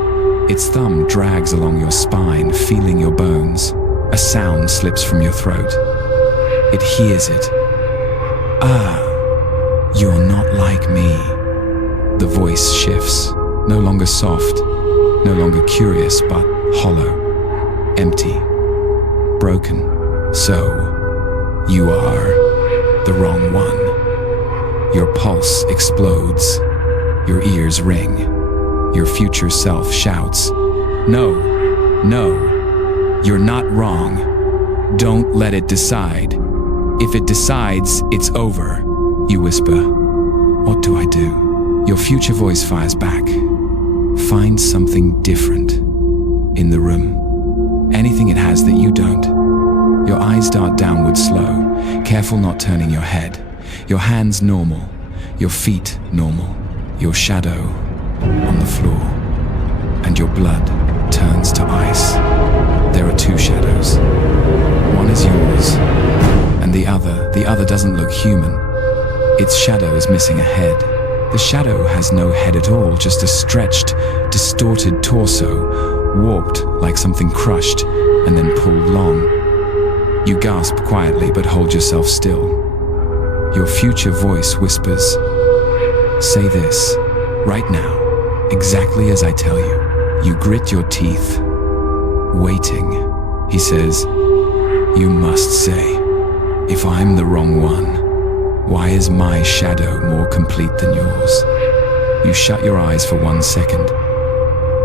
Its thumb drags along your spine, feeling your bones. A sound slips from your throat. It hears it. "Ah, you're not like me." The voice shifts, no longer soft, no longer curious, but hollow, empty, broken. "So, you are the wrong one." Your pulse explodes. Your ears ring. Your future self shouts, "No, no, you're not wrong. Don't let it decide. If it decides, it's over." You whisper, "What do I do?" Your future voice fires back. "Find something different in the room. Anything it has that you don't." Your eyes dart downward slow, careful not turning your head. Your hands normal, your feet normal, your shadow on the floor, and your blood turns to ice. There are two shadows. One is yours, and the other doesn't look human. Its shadow is missing a head. The shadow has no head at all, just a stretched, distorted torso, warped like something crushed and then pulled long. You gasp quietly but hold yourself still. Your future voice whispers, "Say this, right now, exactly as I tell you." You grit your teeth, waiting. He says, "You must say, if I'm the wrong one, Why is my shadow more complete than yours? You shut your eyes for 1 second.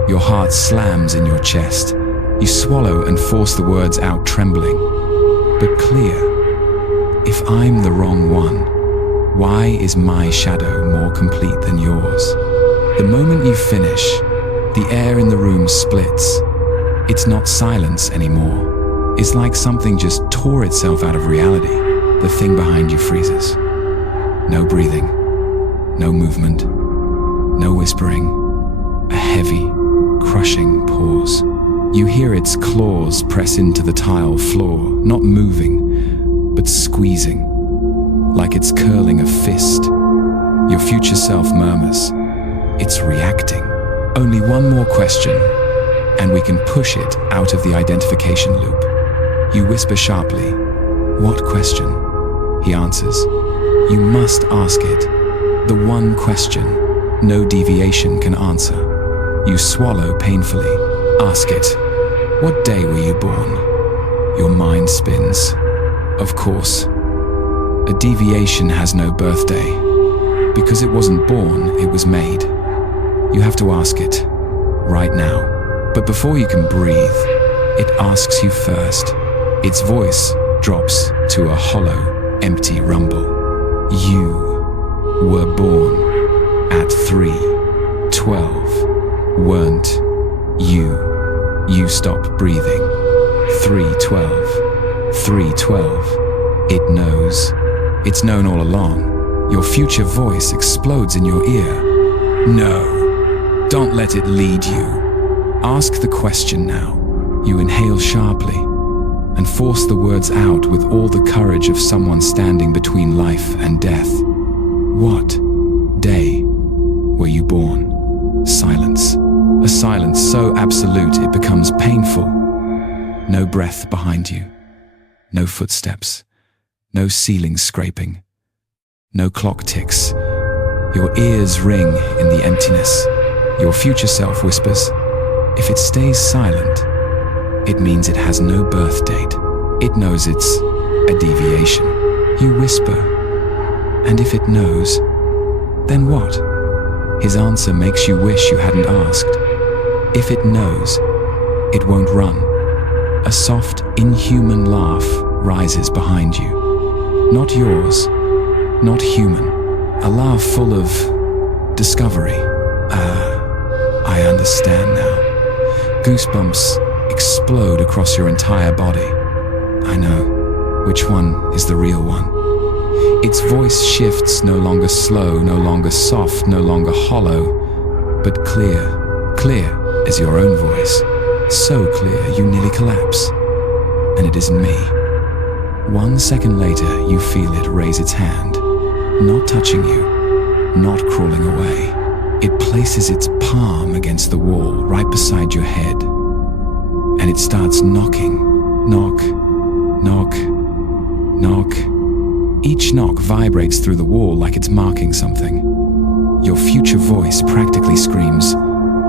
Your heart slams in your chest. You swallow and force the words out trembling, but clear. If I'm the wrong one, why is my shadow more complete than yours? The moment you finish, the air in the room splits. It's not silence anymore. It's like something just tore itself out of reality. The thing behind you freezes. No breathing, no movement, no whispering. A heavy, crushing pause. You hear its claws press into the tile floor, not moving, but squeezing, like it's curling a fist. Your future self murmurs. It's reacting. Only one more question, and we can push it out of the identification loop. You whisper sharply, "What question?" He answers, "You must ask it. The one question no deviation can answer." You swallow painfully. Ask it, "What day were you born?" Your mind spins. Of course. A deviation has no birthday. Because it wasn't born, it was made. You have to ask it, right now. But before you can breathe, it asks you first. Its voice drops to a hollow, empty rumble. You were born at 3:12, weren't you? You stop breathing. 3:12, 3:12. It knows. It's known all along. Your future voice explodes in your ear. No, don't let it lead you. Ask the question now. You inhale sharply and force the words out with all the courage of someone standing between life and death. What day were you born? Silence. A silence so absolute it becomes painful. No breath behind you. No footsteps. No ceiling scraping. No clock ticks. Your ears ring in the emptiness. Your future self whispers, "If it stays silent, it means it has no birth date. It knows it's a deviation." You whisper, "And if it knows, then what?" His answer makes you wish you hadn't asked. If it knows, it won't run. A soft, inhuman laugh rises behind you. Not yours, not human. A laugh full of discovery. I understand now. Goosebumps explode across your entire body. I know. Which one is the real one? Its voice shifts, no longer slow, no longer soft, no longer hollow, but clear. Clear as your own voice. So clear you nearly collapse. And it isn't me. 1 second later, you feel it raise its hand. Not touching you, not crawling away. It places its palm against the wall right beside your head. And it starts knocking. Knock, knock, knock. Each knock vibrates through the wall like it's marking something. Your future voice practically screams,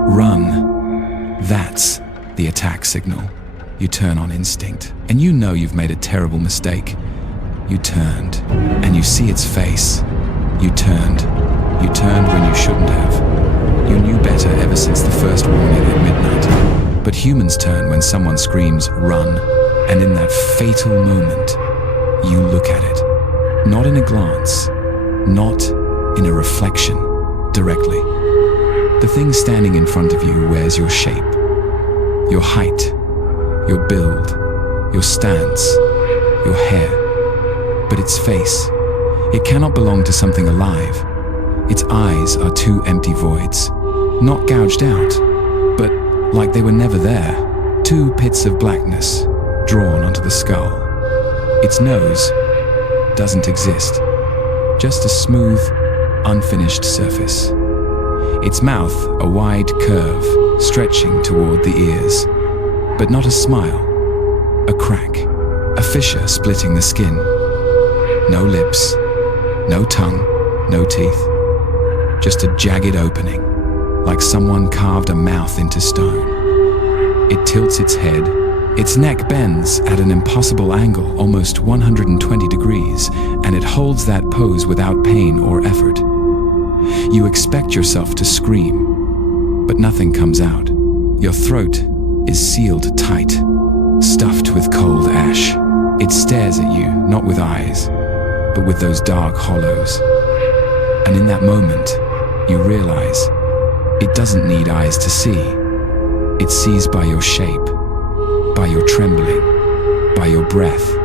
"Run." That's the attack signal. You turn on instinct, and you know you've made a terrible mistake. You turned, and you see its face. You turned when you shouldn't have. You knew better ever since the first warning at midnight. But humans turn when someone screams, "Run," and in that fatal moment, you look at it. Not in a glance, not in a reflection, directly. The thing standing in front of you wears your shape, your height, your build, your stance, your hair. But its face, it cannot belong to something alive. Its eyes are two empty voids, not gouged out, but like they were never there. Two pits of blackness drawn onto the skull. Its nose doesn't exist, just a smooth, unfinished surface. Its mouth a wide curve stretching toward the ears, but not a smile, a crack, a fissure splitting the skin. No lips, no tongue, no teeth, just a jagged opening, like someone carved a mouth into stone. It tilts its head, Its neck bends at an impossible angle, almost 120 degrees, and it holds that pose without pain or effort. You expect yourself to scream, but nothing comes out. Your throat is sealed tight, stuffed with cold ash. It stares at you, not with eyes, but with those dark hollows. And in that moment, you realize it doesn't need eyes to see. It sees by your shape, by your trembling, by your breath,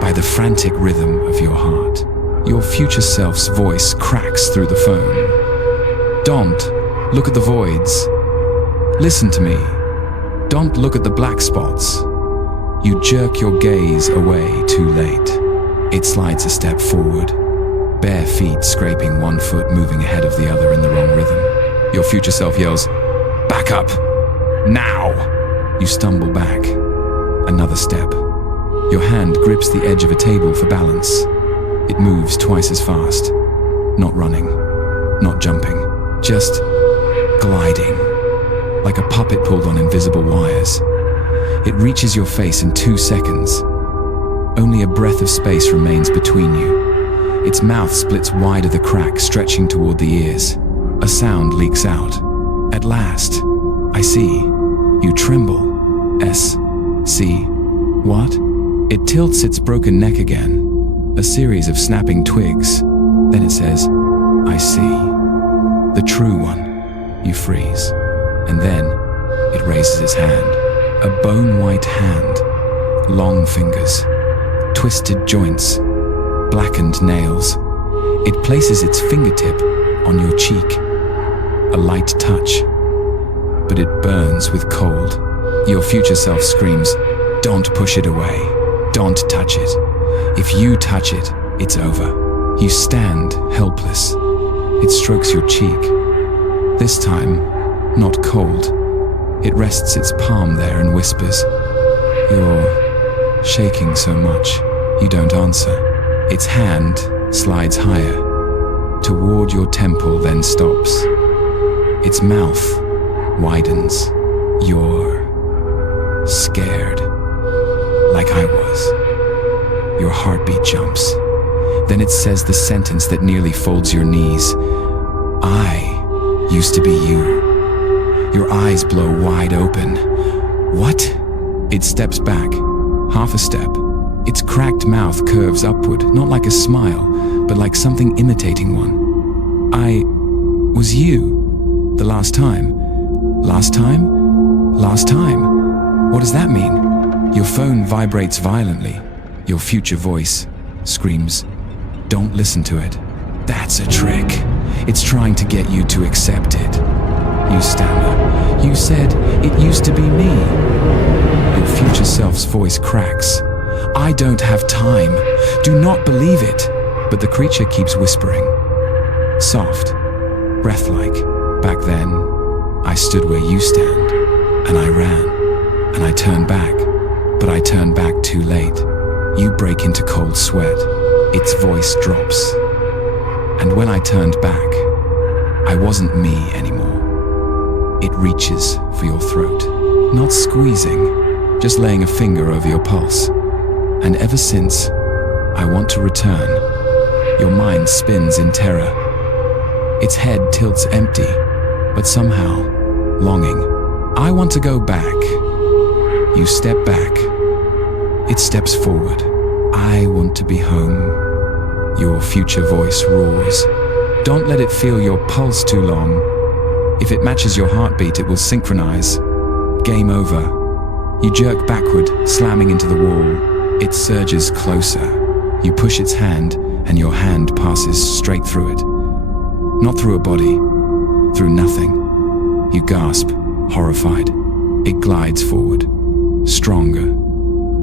by the frantic rhythm of your heart. Your future self's voice cracks through the phone. Don't look at the voids. Listen to me. Don't look at the black spots. You jerk your gaze away too late. It slides a step forward, bare feet scraping one foot, moving ahead of the other in the wrong rhythm. Your future self yells, "Back up! Now!" You stumble back. Another step. Your hand grips the edge of a table for balance. It moves twice as fast. Not running, not jumping, just gliding, like a puppet pulled on invisible wires. It reaches your face in 2 seconds. Only a breath of space remains between you. Its mouth splits wide of the crack, stretching toward the ears. A sound leaks out. At last, I see. You tremble. See? What? It tilts its broken neck again. A series of snapping twigs. Then it says, "I see." The true one. You freeze. And then it raises its hand. A bone-white hand. Long fingers. Twisted joints. Blackened nails. It places its fingertip on your cheek. A light touch. But it burns with cold. Your future self screams, "Don't push it away. Don't touch it. If you touch it, it's over." You stand helpless. It strokes your cheek. This time, not cold. It rests its palm there and whispers, "You're shaking so much." You don't answer. Its hand slides higher, toward your temple, then stops. Its mouth widens. You're scared, like I was. Your heartbeat jumps. Then it says the sentence that nearly folds your knees. "I used to be you." Your eyes blow wide open. What? It steps back, half a step. Its cracked mouth curves upward, not like a smile, but like something imitating one. "I was you the last time. Last time? Last time? What does that mean?" Your phone vibrates violently. Your future voice screams, "Don't listen to it. That's a trick. It's trying to get you to accept it." You stammer. "You said it used to be me." Your future self's voice cracks. "I don't have time. Do not believe it." But the creature keeps whispering. Soft, breath-like. "Back then, I stood where you stand, and I ran, and I turned back, but I turned back too late." You break into cold sweat. Its voice drops. "And when I turned back, I wasn't me anymore." It reaches for your throat, not squeezing, just laying a finger over your pulse. "And ever since, I want to return." Your mind spins in terror. Its head tilts empty, but somehow longing. "I want to go back." You step back. It steps forward. "I want to be home." Your future voice roars. "Don't let it feel your pulse too long. If it matches your heartbeat, it will synchronize. Game over." You jerk backward, slamming into the wall. It surges closer. You push its hand, and your hand passes straight through it. Not through a body, through nothing. You gasp, horrified. It glides forward, stronger.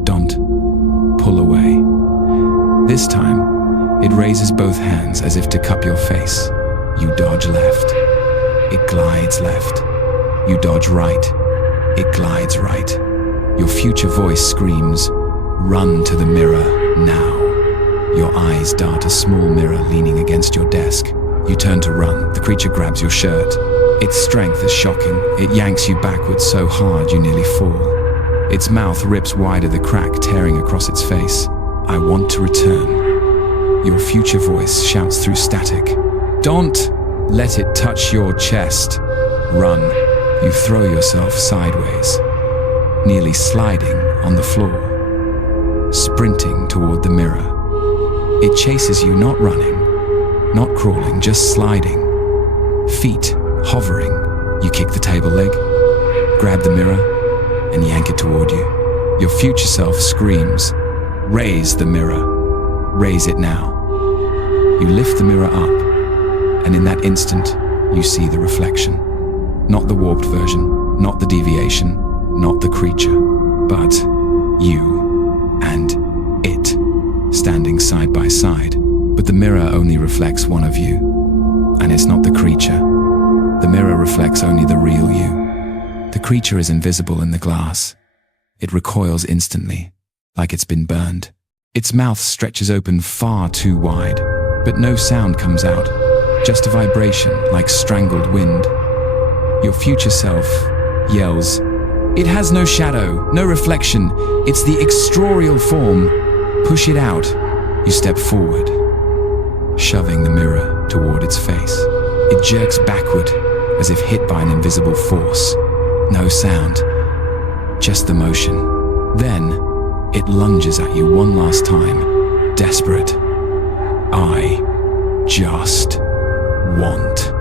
"Don't pull away." This time, it raises both hands as if to cup your face. You dodge left. It glides left. You dodge right. It glides right. Your future voice screams, "Run to the mirror, now." Your eyes dart a small mirror leaning against your desk. You turn to run. The creature grabs your shirt. Its strength is shocking. It yanks you backwards so hard you nearly fall. Its mouth rips wider, the crack tearing across its face. I want to return. Your future voice shouts through static. Don't let it touch your chest. Run. You throw yourself sideways, nearly sliding on the floor, sprinting toward the mirror. It chases you, not running, not crawling, just sliding. Feet hovering. You kick the table leg, grab the mirror, and yank it toward you. Your future self screams, raise the mirror, raise it now. You lift the mirror up, and in that instant, you see the reflection. Not the warped version, not the deviation, not the creature, but you and it, standing side by side. But the mirror only reflects one of you, and it's not the creature. The mirror reflects only the real you. The creature is invisible in the glass. It recoils instantly, like it's been burned. Its mouth stretches open far too wide, but no sound comes out, just a vibration like strangled wind. Your future self yells, "It has no shadow, no reflection. It's the extraorial form. Push it out." You step forward, shoving the mirror toward its face. It jerks backward, as if hit by an invisible force. No sound, just the motion. Then, it lunges at you one last time, desperate. I just want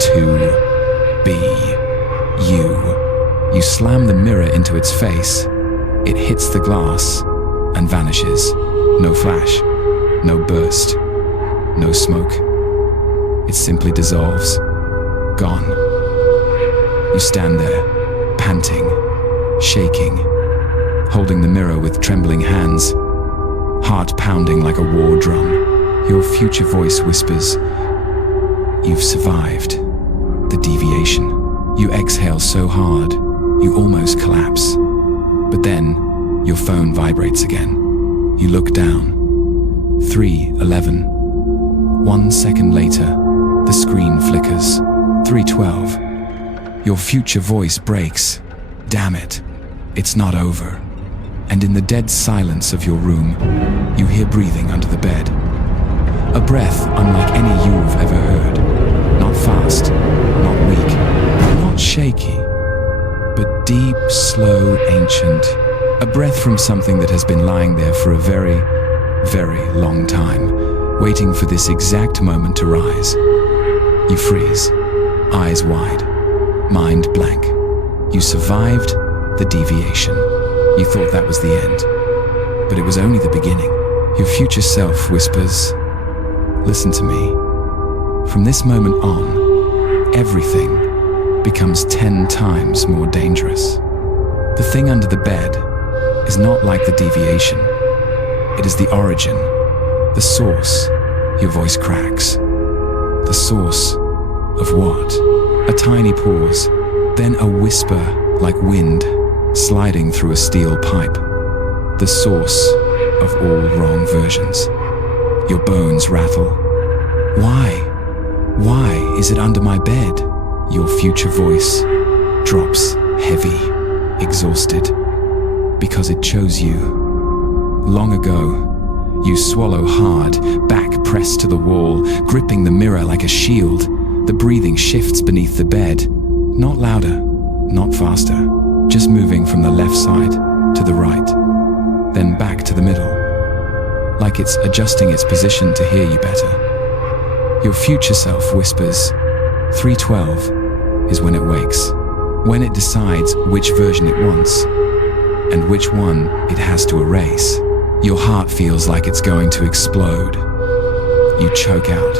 to be you. You slam the mirror into its face. It hits the glass and vanishes. No flash, no burst, no smoke. It simply dissolves. Gone. You stand there, panting, shaking, holding the mirror with trembling hands, heart pounding like a war drum. Your future voice whispers, "You've survived the deviation." You exhale so hard, you almost collapse. But then, your phone vibrates again. You look down. 3:11. 1 second later, the screen flickers. 3:12. Your future voice breaks. Damn it, it's not over. And in the dead silence of your room, you hear breathing under the bed. A breath unlike any you've ever heard. Not fast, not weak, not shaky, but deep, slow, ancient. A breath from something that has been lying there for a very, very long time, waiting for this exact moment to rise. You freeze, eyes wide, mind blank. You survived the deviation. You thought that was the end, but it was only the beginning. Your future self whispers, "Listen to me. From this moment on, everything becomes 10 times more dangerous. The thing under the bed is not like the deviation. It is the origin, the source." Your voice cracks. The source of what? A tiny pause, then a whisper like wind sliding through a steel pipe. The source of all wrong versions. Your bones rattle. Why? Why is it under my bed? Your future voice drops heavy, exhausted, because it chose you. Long ago, you swallow hard, back pressed to the wall, gripping the mirror like a shield. The breathing shifts beneath the bed. Not louder, not faster, just moving from the left side to the right, then back to the middle, like it's adjusting its position to hear you better. Your future self whispers, 3:12 is when it wakes, when it decides which version it wants, and which one it has to erase. Your heart feels like it's going to explode. You choke out.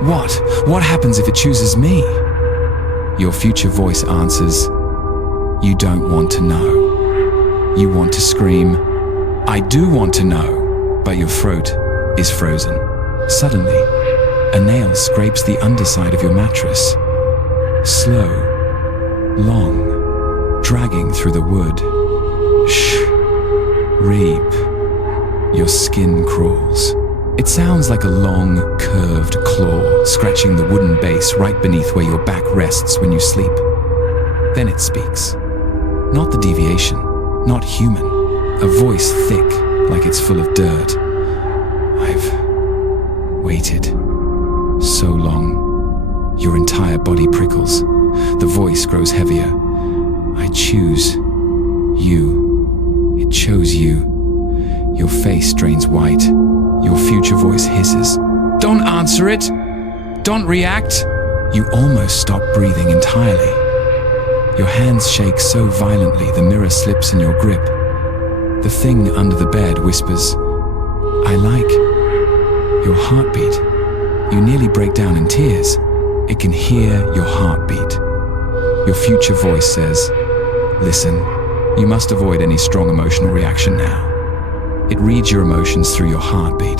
What? What happens if it chooses me? Your future voice answers, "You don't want to know." You want to scream, "I do want to know," but your throat is frozen. Suddenly, a nail scrapes the underside of your mattress. Slow, long, dragging through the wood. Shh. Reap. Your skin crawls. It sounds like a long, curved claw scratching the wooden base right beneath where your back rests when you sleep. Then it speaks. Not the deviation, not human. A voice thick, like it's full of dirt. I've waited so long. Your entire body prickles. The voice grows heavier. I choose you. It chose you. Your face drains white. Your future voice hisses. Don't answer it! Don't react! You almost stop breathing entirely. Your hands shake so violently the mirror slips in your grip. The thing under the bed whispers, I like your heartbeat. You nearly break down in tears. It can hear your heartbeat. Your future voice says, listen, you must avoid any strong emotional reaction now. It reads your emotions through your heartbeat.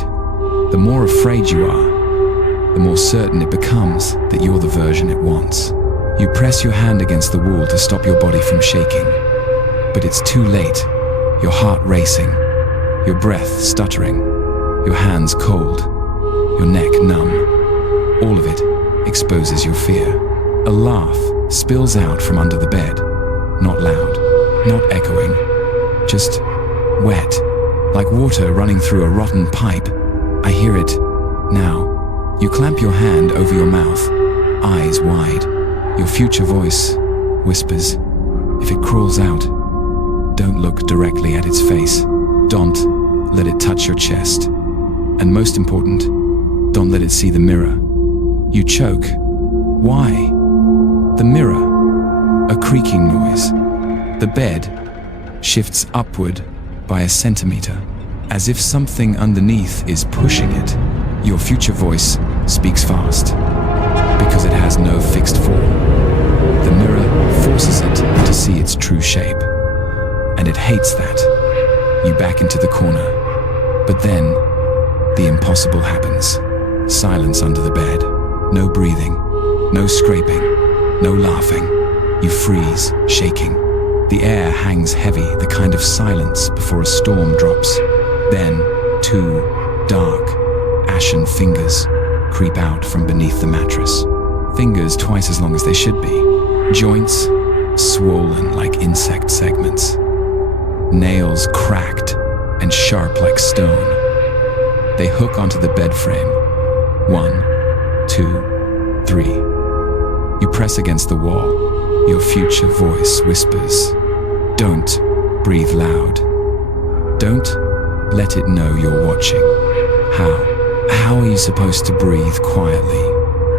The more afraid you are, the more certain it becomes that you're the version it wants. You press your hand against the wall to stop your body from shaking. But it's too late. Your heart racing, your breath stuttering, your hands cold, your neck numb. All of it exposes your fear. A laugh spills out from under the bed. Not loud, not echoing, just wet, like water running through a rotten pipe. I hear it now. You clamp your hand over your mouth, eyes wide. Your future voice whispers, if it crawls out, don't look directly at its face. Don't let it touch your chest. And most important, don't let it see the mirror. You choke. Why? The mirror. A creaking noise. The bed shifts upward by a centimeter, as if something underneath is pushing it. Your future voice speaks fast, because it has no fixed form. The mirror forces it to see its true shape, and it hates that. You back into the corner, but then the impossible happens. Silence under the bed. No breathing, no scraping, no laughing. You freeze, shaking. The air hangs heavy, the kind of silence before a storm drops. Then, two dark, ashen fingers creep out from beneath the mattress. Fingers twice as long as they should be. Joints swollen like insect segments. Nails cracked and sharp like stone. They hook onto the bed frame. 1, 2, 3. You press against the wall. Your future voice whispers, don't breathe loud. Don't let it know you're watching. How are you supposed to breathe quietly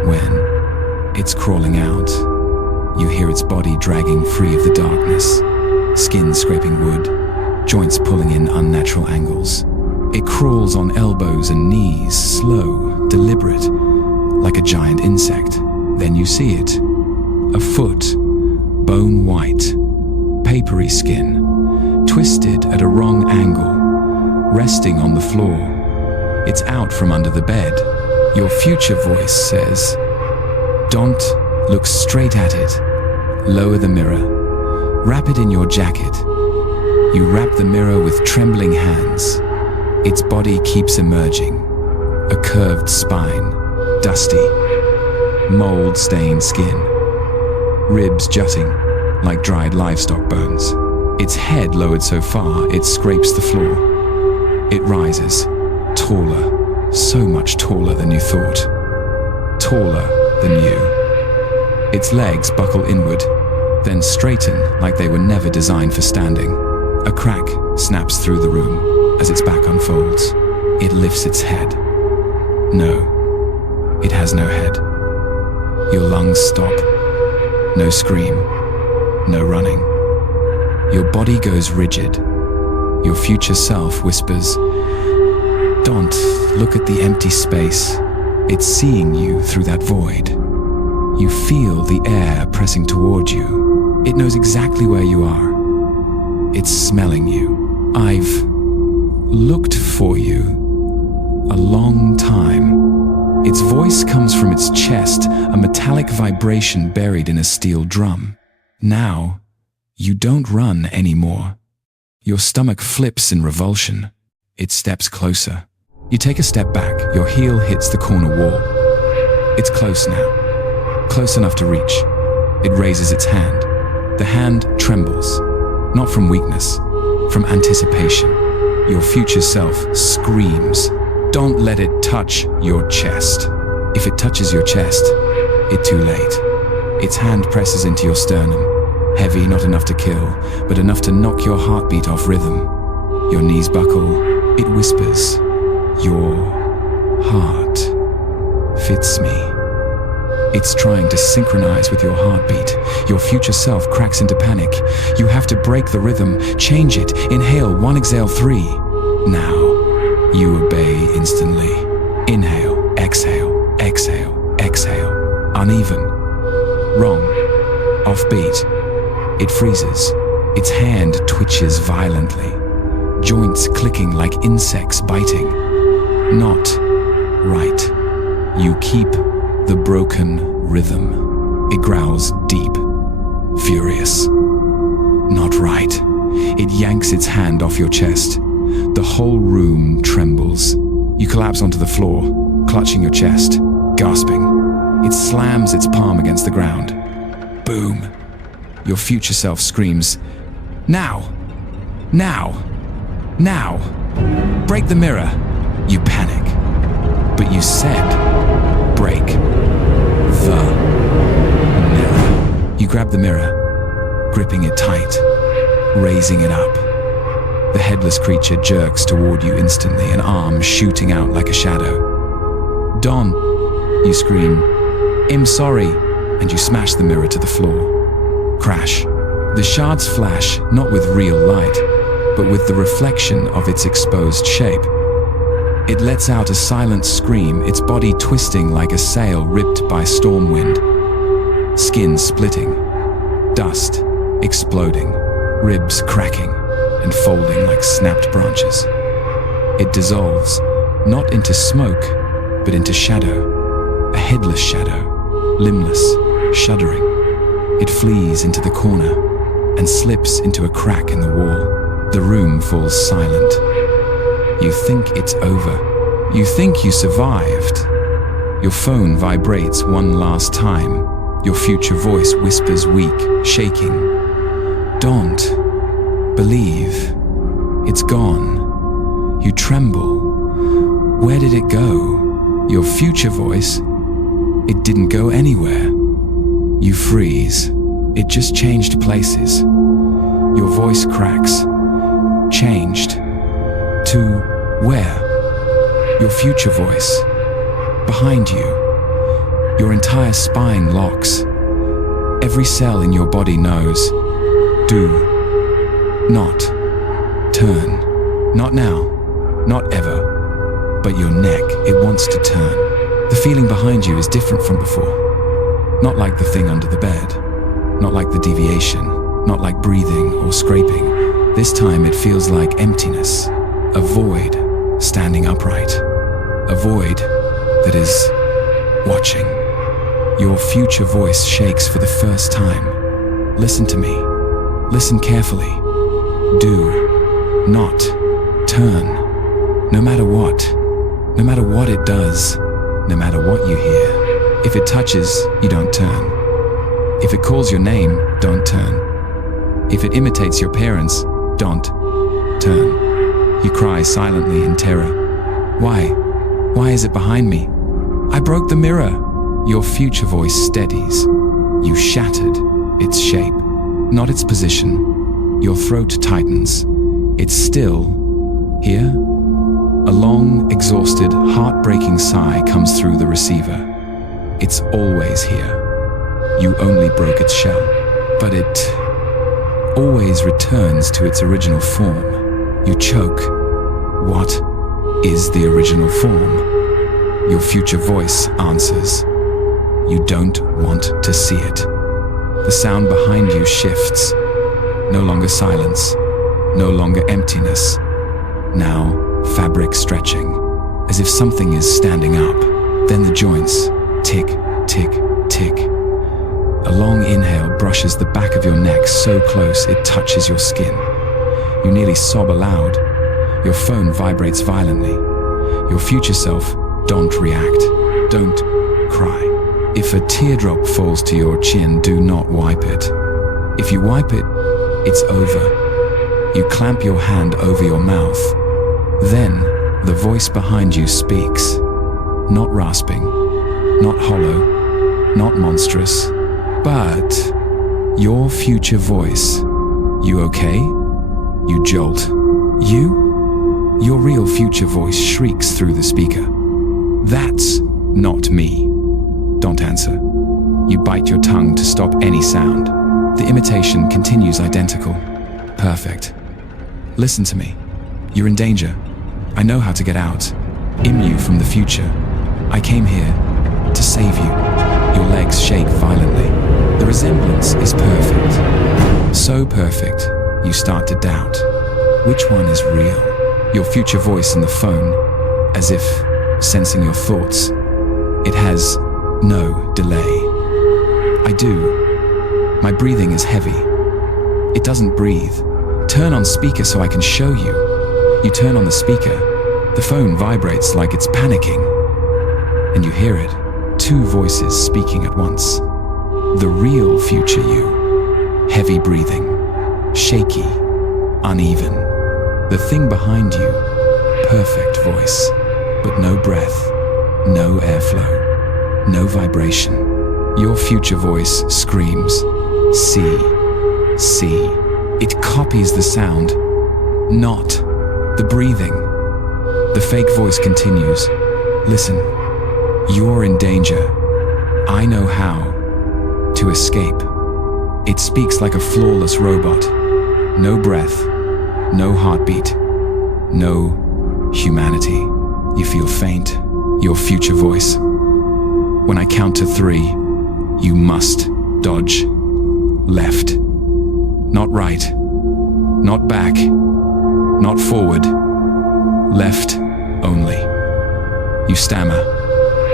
when it's crawling out? You hear its body dragging free of the darkness, skin scraping wood, joints pulling in unnatural angles. It crawls on elbows and knees, slow, deliberate, like a giant insect. Then you see it. A foot, bone white, papery skin, twisted at a wrong angle, resting on the floor. It's out from under the bed. Your future voice says, don't look straight at it. Lower the mirror. Wrap it in your jacket. You wrap the mirror with trembling hands. Its body keeps emerging. A curved spine, dusty, mold-stained skin, ribs jutting like dried livestock bones. Its head lowered so far it scrapes the floor. It rises, taller, so much taller than you thought. Taller than you. Its legs buckle inward, then straighten like they were never designed for standing. A crack snaps through the room as its back unfolds. It lifts its head. No, it has no head. Your lungs stop. No scream. No running. Your body goes rigid. Your future self whispers, don't look at the empty space. It's seeing you through that void. You feel the air pressing toward you. It knows exactly where you are. It's smelling you. I've looked for you a long time. Its voice comes from its chest, a metallic vibration buried in a steel drum. Now, you don't run anymore. Your stomach flips in revulsion. It steps closer. You take a step back. Your heel hits the corner wall. It's close now. Close enough to reach. It raises its hand. The hand trembles. Not from weakness, from anticipation. Your future self screams. Don't let it touch your chest. If it touches your chest, it's too late. Its hand presses into your sternum, heavy, not enough to kill, but enough to knock your heartbeat off rhythm. Your knees buckle, it whispers, "Your heart fits me." It's trying to synchronize with your heartbeat. Your future self cracks into panic. You have to break the rhythm, change it, inhale 1, exhale 3. Now, you obey instantly. Inhale, exhale, exhale, exhale. Uneven. Wrong. Offbeat. It freezes. Its hand twitches violently. Joints clicking like insects biting. Not right. You keep the broken rhythm. It growls deep, furious. Not right. It yanks its hand off your chest. The whole room trembles. You collapse onto the floor, clutching your chest, gasping. It slams its palm against the ground. Boom. Your future self screams, "Now! Now! Now! Break the mirror!" You panic. But you said, break the mirror. You grab the mirror, gripping it tight, raising it up. The headless creature jerks toward you instantly, an arm shooting out like a shadow. "Don," you scream, "I'm sorry," and you smash the mirror to the floor. Crash. The shards flash, not with real light, but with the reflection of its exposed shape. It lets out a silent scream, its body twisting like a sail ripped by storm wind. Skin splitting, dust exploding, ribs cracking and folding like snapped branches. It dissolves, not into smoke, but into shadow, a headless shadow, limbless, shuddering. It flees into the corner and slips into a crack in the wall. The room falls silent. You think it's over. You think you survived. Your phone vibrates one last time. Your future voice whispers weak, shaking. "Don't believe. It's gone." You tremble. Where did it go? Your future voice? It didn't go anywhere. You freeze. It just changed places. Your voice cracks. Changed. To where? Your future voice. Behind you. Your entire spine locks. Every cell in your body knows. Do not turn. Not now. Not ever. But your neck, it wants to turn. The feeling behind you is different from before. Not like the thing under the bed. Not like the deviation. Not like breathing or scraping. This time it feels like emptiness. A void standing upright. A void that is watching. Your future voice shakes for the first time. Listen to me. Listen carefully. Do not turn. No matter what. No matter what it does. No matter what you hear. If it touches, you don't turn. If it calls your name, don't turn. If it imitates your parents, don't turn. You cry silently in terror. Why? Why is it behind me? I broke the mirror. Your future voice steadies. You shattered its shape, not its position. Your throat tightens. It's still here. A long, exhausted, heartbreaking sigh comes through the receiver. It's always here. You only broke its shell, but it always returns to its original form. You choke. What is the original form? Your future voice answers. You don't want to see it. The sound behind you shifts. No longer silence. No longer emptiness. Now fabric stretching, as if something is standing up. Then the joints, tick, tick, tick. A long inhale brushes the back of your neck so close it touches your skin. You nearly sob aloud. Your phone vibrates violently. Your future self, don't react. Don't cry. If a teardrop falls to your chin, do not wipe it. If you wipe it, it's over. You clamp your hand over your mouth. Then, the voice behind you speaks. Not rasping, not hollow, not monstrous, but your future voice. You okay? You jolt. You? Your real future voice shrieks through the speaker. That's not me. Don't answer. You bite your tongue to stop any sound. The imitation continues identical. Perfect. Listen to me. You're in danger. I know how to get out. Imu from the future. I came here to save you. Your legs shake violently. The resemblance is perfect. So perfect, you start to doubt. Which one is real? Your future voice in the phone, as if sensing your thoughts. It has no delay. I do. My breathing is heavy. It doesn't breathe. Turn on speaker so I can show you. You turn on the speaker. The phone vibrates like it's panicking. And you hear it. Two voices speaking at once. The real future you. Heavy breathing. Shaky. Uneven. The thing behind you. Perfect voice. But no breath. No airflow. No vibration. Your future voice screams. See. See. It copies the sound. Not the breathing. The fake voice continues. Listen. You're in danger. I know how to escape. It speaks like a flawless robot. No breath, no heartbeat, no humanity. You feel faint, your future voice. When I count to 3, you must dodge. Left, not right, not back, not forward. Left only. You stammer.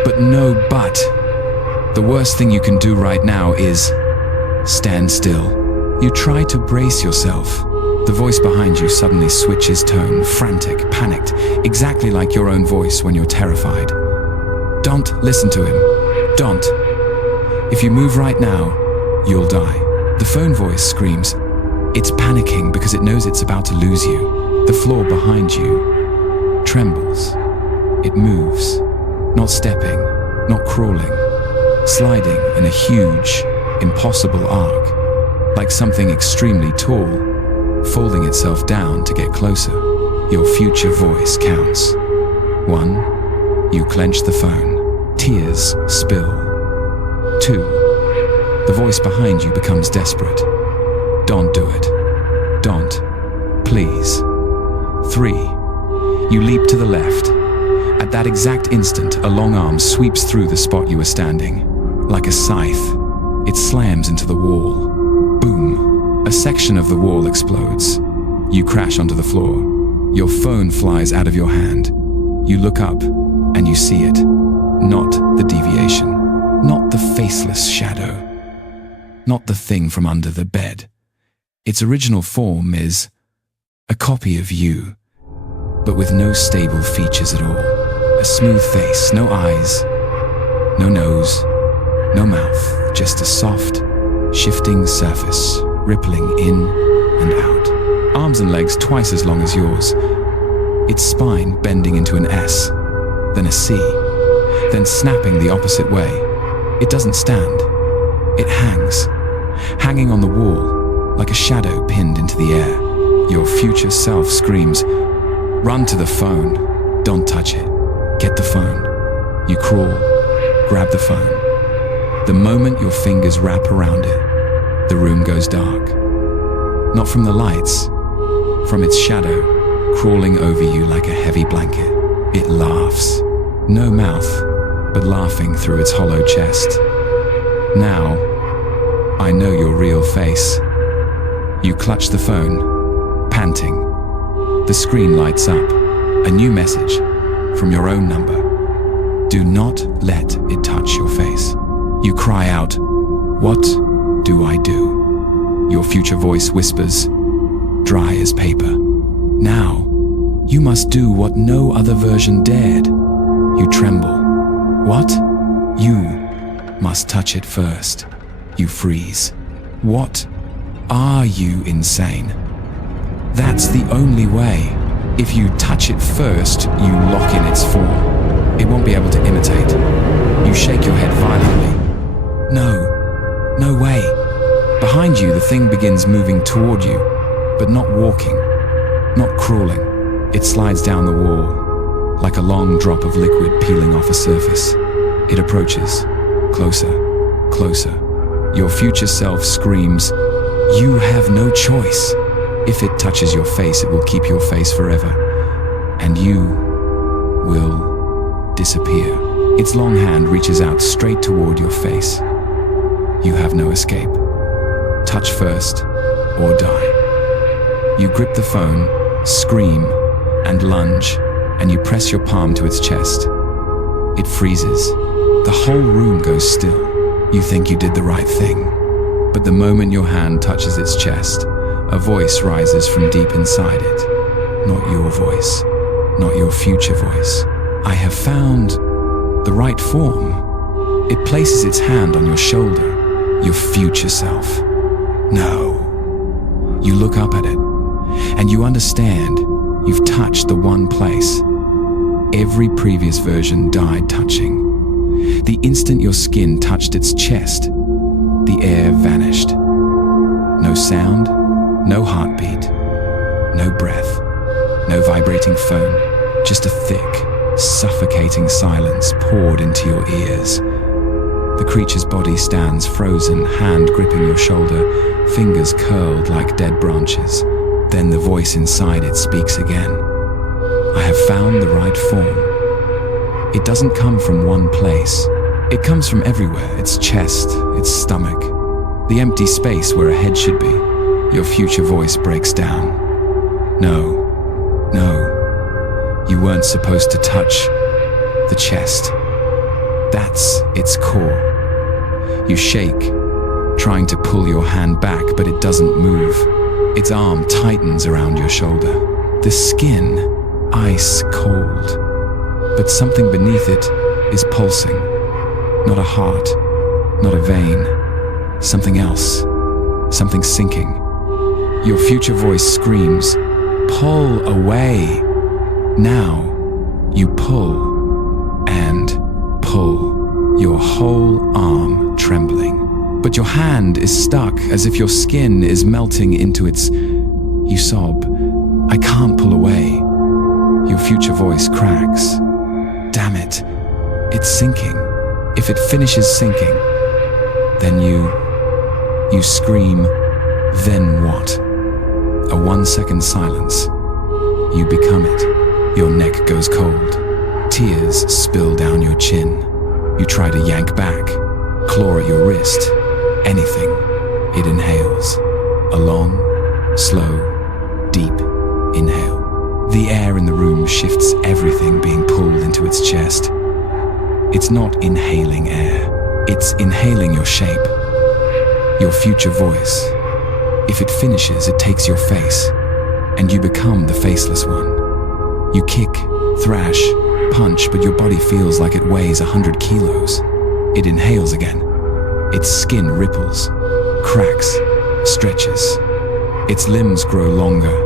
But no but. The worst thing you can do right now is stand still. You try to brace yourself. The voice behind you suddenly switches tone, frantic, panicked, exactly like your own voice when you're terrified. Don't listen to him. Don't. If you move right now, you'll die. The phone voice screams. It's panicking because it knows it's about to lose you. The floor behind you trembles. It moves. Not stepping, not crawling, sliding in a huge, impossible arc, like something extremely tall, folding itself down to get closer. Your future voice counts. 1, you clench the phone. Tears spill. 2, the voice behind you becomes desperate. Don't do it. Don't. Please. 3, you leap to the left. At that exact instant, a long arm sweeps through the spot you were standing. Like a scythe, it slams into the wall. Boom! A section of the wall explodes. You crash onto the floor. Your phone flies out of your hand. You look up, and you see it. Not the deviation. Not the faceless shadow. Not the thing from under the bed. Its original form is a copy of you, but with no stable features at all. A smooth face, no eyes, no nose, no mouth, just a soft, shifting surface, rippling in and out. Arms and legs twice as long as yours. Its spine bending into an S, then a C, then snapping the opposite way. It doesn't stand. It hangs, hanging on the wall, like a shadow pinned into the air. Your future self screams, "Run to the phone. Don't touch it. Get the phone." You crawl, grab the phone. The moment your fingers wrap around it, the room goes dark. Not from the lights, from its shadow, crawling over you like a heavy blanket. It laughs. No mouth, but laughing through its hollow chest. Now, I know your real face. You clutch the phone, panting. The screen lights up. A new message from your own number. Do not let it touch your face. You cry out, "What do I do?" Your future voice whispers, dry as paper. Now, you must do what no other version dared. You tremble. What? You must touch it first. You freeze. What? Are you insane? That's the only way. If you touch it first, you lock in its form. It won't be able to imitate. You shake your head violently. No way. Behind you, the thing begins moving toward you, but not walking, not crawling. It slides down the wall, like a long drop of liquid peeling off a surface. It approaches, closer. Your future self screams, "You have no choice." If it touches your face, it will keep your face forever, and you will disappear. Its long hand reaches out straight toward your face. You have no escape. Touch first, or die. You grip the phone, scream, and lunge, and you press your palm to its chest. It freezes. The whole room goes still. You think you did the right thing. But the moment your hand touches its chest, a voice rises from deep inside it. Not your voice, not your future voice. "I have found the right form." It places its hand on your shoulder, your future self. No. You look up at it, and you understand you've touched the one place every previous version died touching. The instant your skin touched its chest, the air vanished. No sound, no heartbeat, no breath, no vibrating phone, just a thick, suffocating silence poured into your ears. The creature's body stands frozen, hand gripping your shoulder, fingers curled like dead branches. Then the voice inside it speaks again. "I have found the right form." It doesn't come from one place. It comes from everywhere, its chest, its stomach, the empty space where a head should be. Your future voice breaks down. No, you weren't supposed to touch the chest. That's its core. You shake, trying to pull your hand back, but it doesn't move. Its arm tightens around your shoulder. The skin, ice cold. But something beneath it is pulsing. Not a heart, not a vein. Something else. Something sinking. Your future voice screams, "Pull away!" Now, you pull and pull, your whole arm trembling. But your hand is stuck as if your skin is melting into its... You sob, "I can't pull away." Your future voice cracks. "Damn it, it's sinking. If it finishes sinking, then you scream, then what? A 1-second silence. You become it. Your neck goes cold. Tears spill down your chin. You try to yank back, claw at your wrist. Anything. It inhales. A long, slow, deep inhale. The air in the room shifts, everything being pulled into its chest. It's not inhaling air. It's inhaling your shape. Your future voice. If it finishes, it takes your face, and you become the faceless one. You kick, thrash, punch, but your body feels like it weighs 100 kilos. It inhales again. Its skin ripples, cracks, stretches. Its limbs grow longer.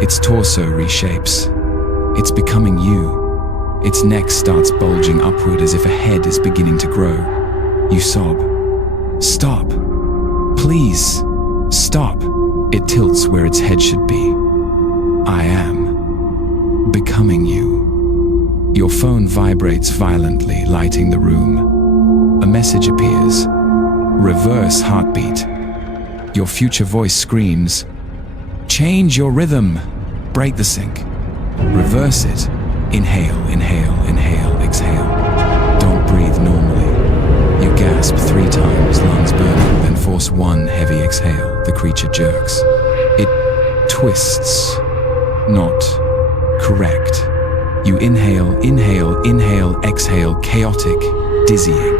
Its torso reshapes. It's becoming you. Its neck starts bulging upward as if a head is beginning to grow. You sob. "Stop. Please, stop." It tilts where its head should be. "I am becoming you." Your phone vibrates violently, lighting the room. A message appears. Reverse heartbeat. Your future voice screams, "Change your rhythm. Break the sync. Reverse it. Inhale, inhale, inhale, exhale. Don't breathe normally." You gasp 3 times, lungs burning, then force one heavy exhale. The creature jerks. It twists. Not correct. You inhale, inhale, inhale, exhale, chaotic, dizzying.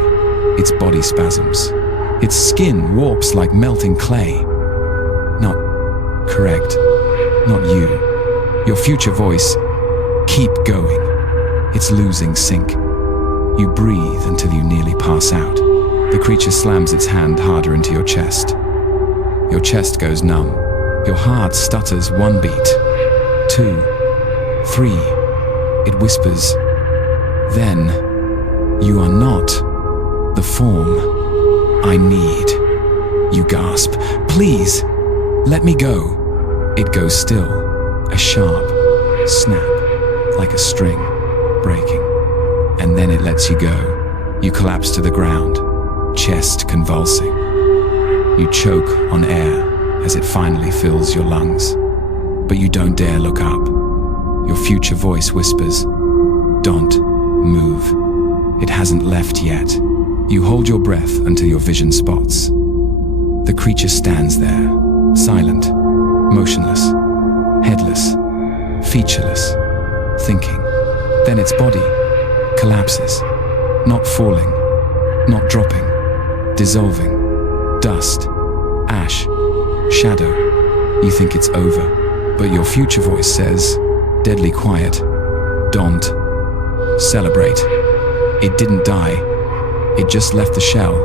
Its body spasms. Its skin warps like melting clay. Not correct. Not you. Your future voice, "Keep going." It's losing sync. You breathe until you nearly pass out. The creature slams its hand harder into your chest. Your chest goes numb. Your heart stutters 1 beat, 2, 3. It whispers, then you are not the form I need. You gasp, please, let me go. It goes still, a sharp snap, like a string breaking. And then it lets you go. You collapse to the ground, chest convulsing. You choke on air as it finally fills your lungs. But you don't dare look up. Your future voice whispers, don't move. It hasn't left yet. You hold your breath until your vision spots. The creature stands there, silent, motionless, headless, featureless, thinking. Then its body collapses, not falling, not dropping, dissolving, dust, ash, shadow. You think it's over, but your future voice says, deadly quiet, don't celebrate. It didn't die, it just left the shell.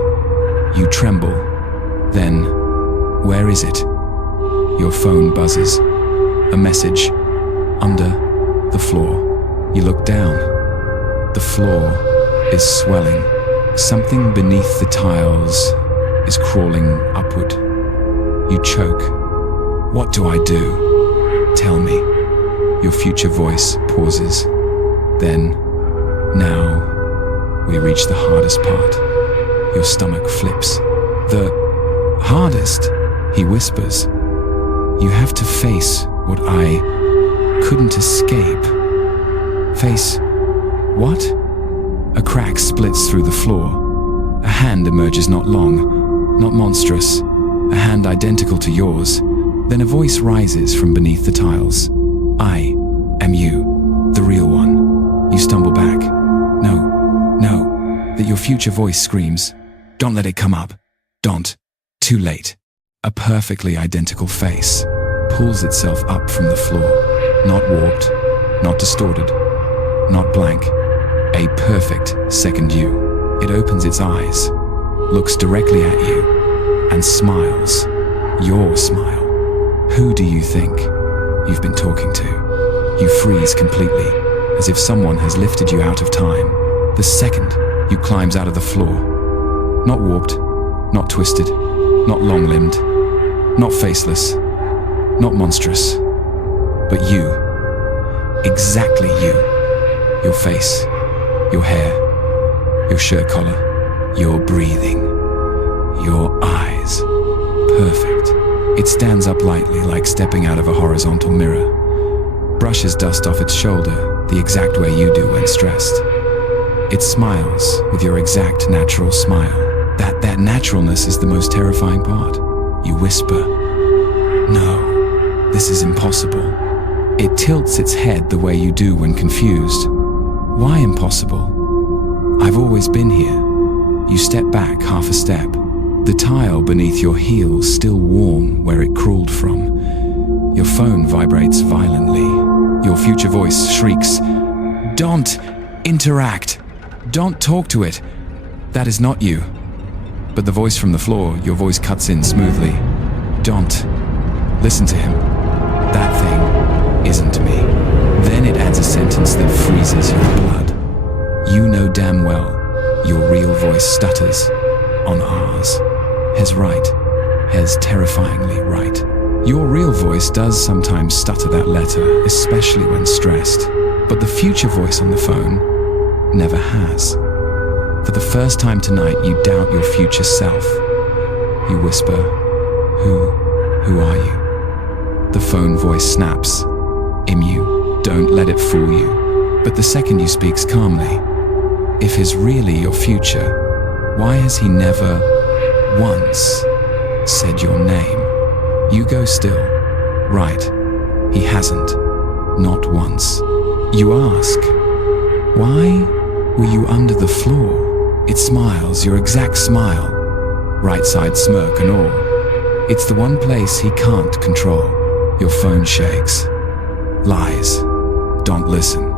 You tremble. Then, where is it? Your phone buzzes. A message. Under the floor. You look down. The floor is swelling. Something beneath the tiles is crawling upward. You choke. What do I do? Tell me. Your future voice pauses. Then, now, we reach the hardest part. Your stomach flips. The hardest, he whispers. You have to face what I couldn't escape. Face what? A crack splits through the floor. A hand emerges, not long, not monstrous, a hand identical to yours. Then a voice rises from beneath the tiles. I am you, the real one. You stumble back. No, that your future voice screams. Don't let it come up. Don't. Too late. A perfectly identical face pulls itself up from the floor. Not warped, not distorted, not blank. A perfect second you. It opens its eyes, looks directly at you, and smiles. Your smile. Who do you think you've been talking to? You freeze completely, as if someone has lifted you out of time. The second you climbs out of the floor. Not warped, not twisted, not long-limbed, not faceless, not monstrous, but you. Exactly you. Your face, your hair, your shirt collar, your breathing, your eyes. Perfect. It stands up lightly, like stepping out of a horizontal mirror. Brushes dust off its shoulder, the exact way you do when stressed. It smiles with your exact natural smile. That naturalness is the most terrifying part. You whisper, no, this is impossible. It tilts its head the way you do when confused. Why impossible? I've always been here. You step back half a step. The tile beneath your heels still warm where it crawled from. Your phone vibrates violently. Your future voice shrieks, don't interact. Don't talk to it. That is not you. But the voice from the floor, your voice cuts in smoothly. Don't listen to him. That thing isn't me. Then it adds a sentence that freezes your blood. You know damn well your real voice stutters on ours. Hes right. Hes terrifyingly right. Your real voice does sometimes stutter that letter, especially when stressed. But the future voice on the phone never has. For the first time tonight, you doubt your future self. You whisper, who are you? The phone voice snaps, Imu, don't let it fool you. But the second you speaks calmly, if he's really your future, why has he never once said your name? You go still. Right, he hasn't. Not once. You ask, why were you under the floor? It smiles, your exact smile. Right side smirk and all. It's the one place he can't control. Your phone shakes. Lies. Don't listen.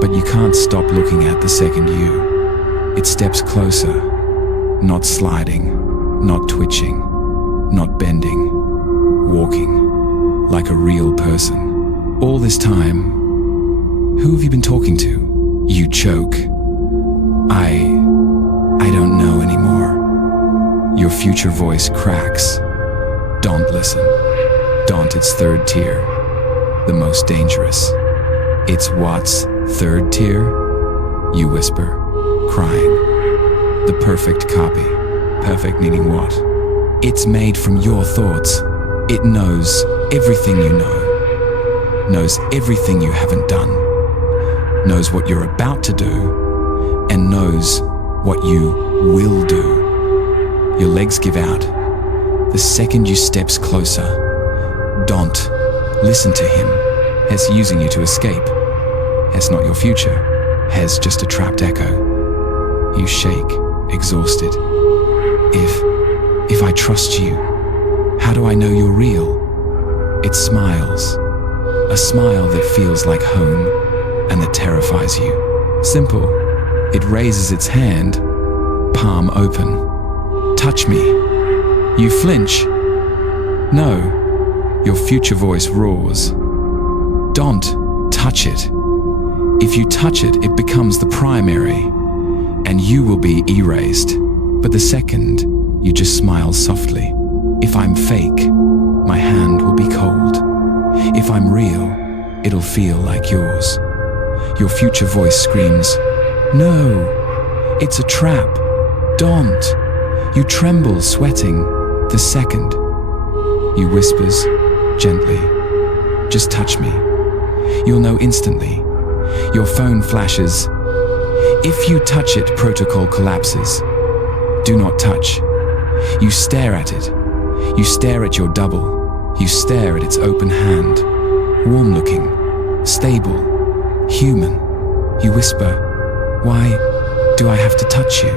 But you can't stop looking at the second you. It steps closer. Not sliding. Not twitching. Not bending. Walking. like a real person. All this time, who have you been talking to? You choke. I don't know anymore. Your future voice cracks. Don't listen. Don't, it's third tier. The most dangerous. It's what's third tier? You whisper, crying. The perfect copy. Perfect meaning what? It's made from your thoughts. It knows everything you know. Knows everything you haven't done. Knows what you're about to do. And knows what you will do. Your legs give out. The second you steps closer. Don't listen to him. He's using you to escape. He's not your future. He's just a trapped echo. You shake, exhausted. If I trust you, how do I know you're real? It smiles. A smile that feels like home and that terrifies you. Simple. It raises its hand, palm open. Touch me. You flinch. No. Your future voice roars. Don't touch it. If you touch it, it becomes the primary, and you will be erased. But the second, you just smile softly. If I'm fake, my hand will be cold. If I'm real, it'll feel like yours. Your future voice screams, "No, it's a trap. Don't." You tremble, sweating. The second, you whispers, gently, "Just touch me." You'll know instantly. Your phone flashes. If you touch it, protocol collapses. Do not touch. You stare at it. You stare at your double. You stare at its open hand. Warm looking, stable, human. You whisper, "Why do I have to touch you?"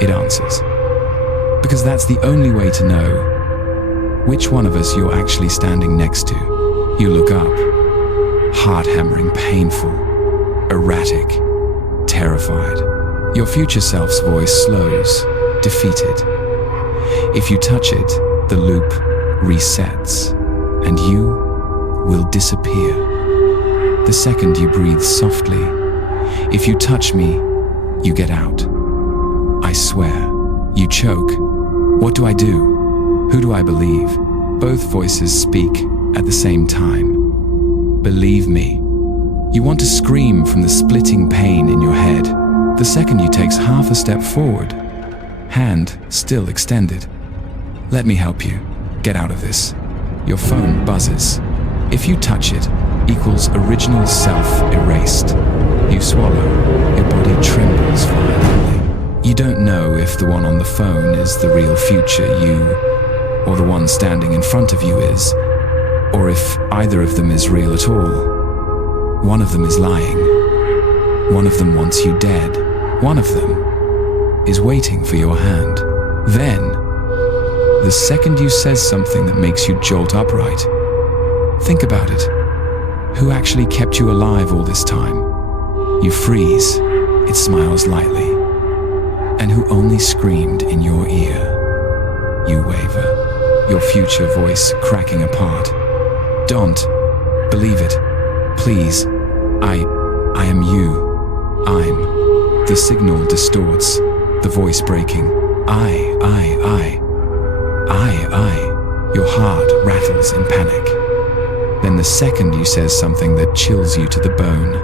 It answers, "Because that's the only way to know which one of us you're actually standing next to." You look up, heart hammering, painful, erratic, terrified. Your future self's voice slows, defeated. If you touch it, the loop resets, and you will disappear. The second you breathe softly, "If you touch me, you get out." I swear. You choke. What do I do? Who do I believe? Both voices speak at the same time. Believe me. You want to scream from the splitting pain in your head. The second you takes half a step forward, hand still extended. "Let me help you. Get out of this." Your phone buzzes. If you touch it, equals original self erased. You swallow. Your body trembles violently. You don't know if the one on the phone is the real future you, or the one standing in front of you is, or if either of them is real at all. One of them is lying. One of them wants you dead. One of them is waiting for your hand. Then, the second you says something that makes you jolt upright, think about it. Who actually kept you alive all this time? You freeze. It smiles lightly. And who only screamed in your ear? You waver, your future voice cracking apart. Don't believe it. Please. I am you. I'm. The signal distorts, the voice breaking. I. Your heart rattles in panic. Then the second you says something that chills you to the bone.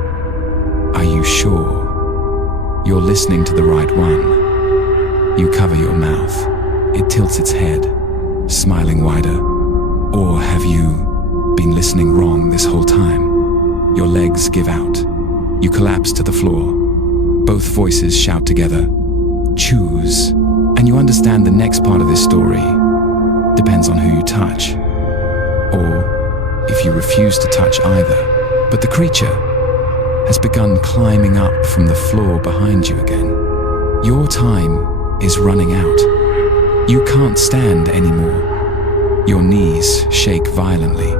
Are you sure? You're listening to the right one. You cover your mouth. It tilts its head, smiling wider. Or have you been listening wrong this whole time? Your legs give out. You collapse to the floor. Both voices shout together, "Choose." And you understand the next part of this story depends on who you touch, or if you refuse to touch either. But the creature has begun climbing up from the floor behind you again. Your time is running out. You can't stand anymore. Your knees shake violently,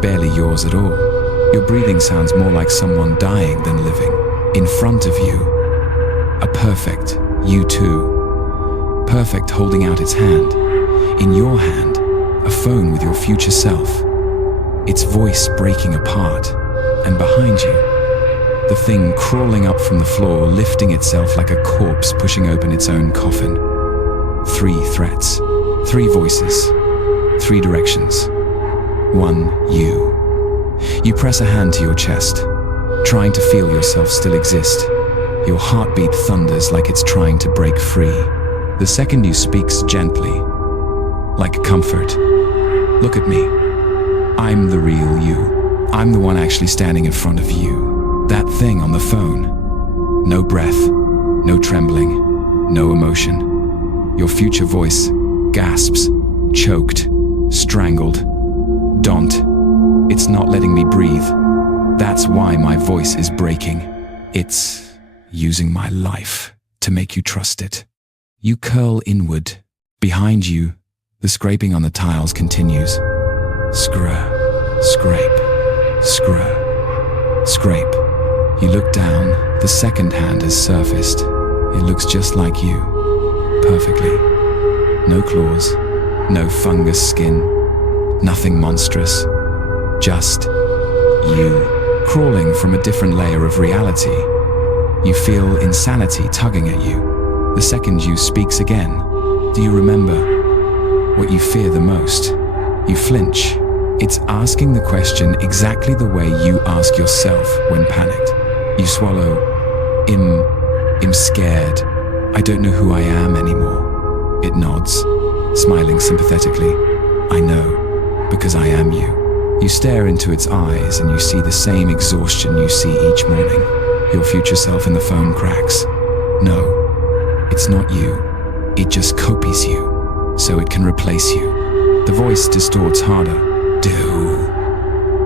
barely yours at all. Your breathing sounds more like someone dying than living. In front of you, a perfect you too. Perfect holding out its hand. In your hand, a phone with your future self. its voice breaking apart, and behind you, the thing crawling up from the floor, lifting itself like a corpse pushing open its own coffin. 3 threats, 3 voices, 3 directions. 1 you. You press a hand to your chest, trying to feel yourself still exist. Your heartbeat thunders like it's trying to break free. The second you speaks gently, like comfort. Look at me. I'm the real you. I'm the one actually standing in front of you. That thing on the phone. No breath, no trembling, no emotion. Your future voice gasps, choked, strangled. Don't. It's not letting me breathe. That's why my voice is breaking. It's using my life to make you trust it. You curl inward. Behind you, the scraping on the tiles continues. Scrap, scrape, scrap, scrape. You look down, the second hand has surfaced. It looks just like you. Perfectly. No claws, no fungus skin, nothing monstrous. Just you, crawling from a different layer of reality. You feel insanity tugging at you. The second you speaks again. Do you remember what you fear the most? You flinch. It's asking the question exactly the way you ask yourself when panicked. You swallow. I'm scared. I don't know who I am anymore. It nods, smiling sympathetically. I know, because I am you. You stare into its eyes and you see the same exhaustion you see each morning. Your future self in the phone cracks. No, it's not you. It just copies you, so it can replace you. The voice distorts harder. Do.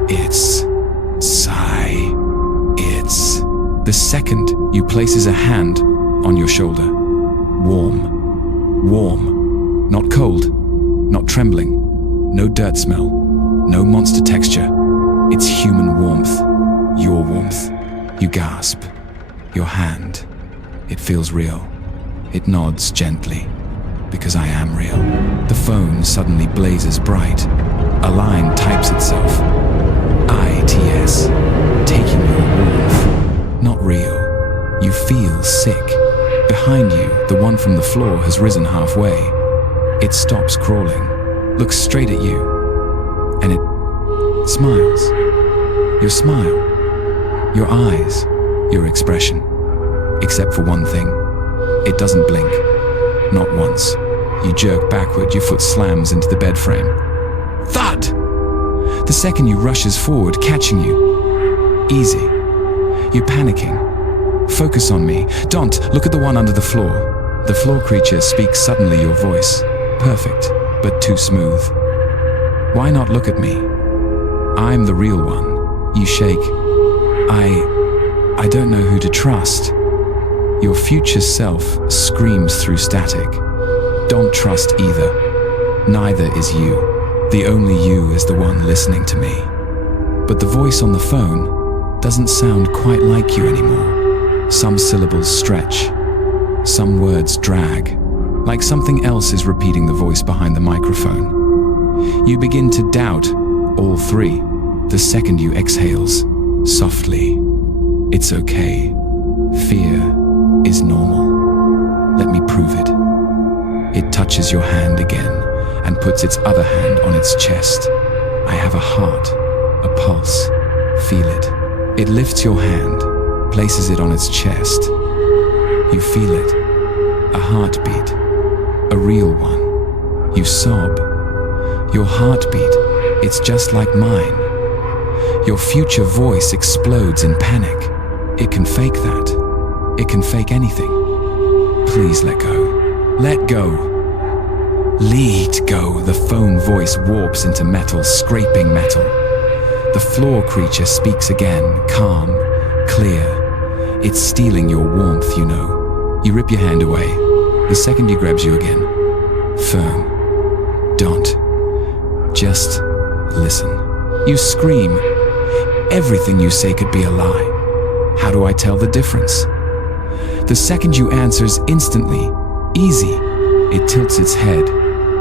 It's. Sigh. It's. The second you places a hand on your shoulder. Warm. Warm. Not cold. Not trembling. No dirt smell. No monster texture. It's human warmth. Your warmth. You gasp. Your hand. It feels real. It nods gently. Because I am real. The phone suddenly blazes bright. A line types itself. ITS. Taking your warmth. Not real. You feel sick. Behind you, the one from the floor has risen halfway. It stops crawling, looks straight at you, and it smiles. Your smile, your eyes, your expression. Except for one thing. It doesn't blink. Not once. You jerk backward, your foot slams into the bed frame. Thud! The second you rushes forward, catching you. Easy. You're panicking. Focus on me. Don't look at the one under the floor. The floor creature speaks suddenly your voice. Perfect, but too smooth. Why not look at me? I'm the real one. You shake. I don't know who to trust. Your future self screams through static. Don't trust either. Neither is you. The only you is the one listening to me. But the voice on the phone doesn't sound quite like you anymore. Some syllables stretch. Some words drag. Like something else is repeating the voice behind the microphone. You begin to doubt all 3. The second you exhales, softly. It's okay. Fear is normal. Let me prove it. It touches your hand again and puts its other hand on its chest. I have a heart, a pulse. Feel it. It lifts your hand, places it on its chest. You feel it. A heartbeat. A real one. You sob. Your heartbeat, it's just like mine. Your future voice explodes in panic. It can fake that. It can fake anything. Please let go. Let go. Let go. The phone voice warps into metal, scraping metal. The floor creature speaks again, calm, clear. It's stealing your warmth, you know. You rip your hand away. The second he grabs you again. Firm. Don't. Just listen. You scream. Everything you say could be a lie. How do I tell the difference? The second you answers instantly, easy, it tilts its head,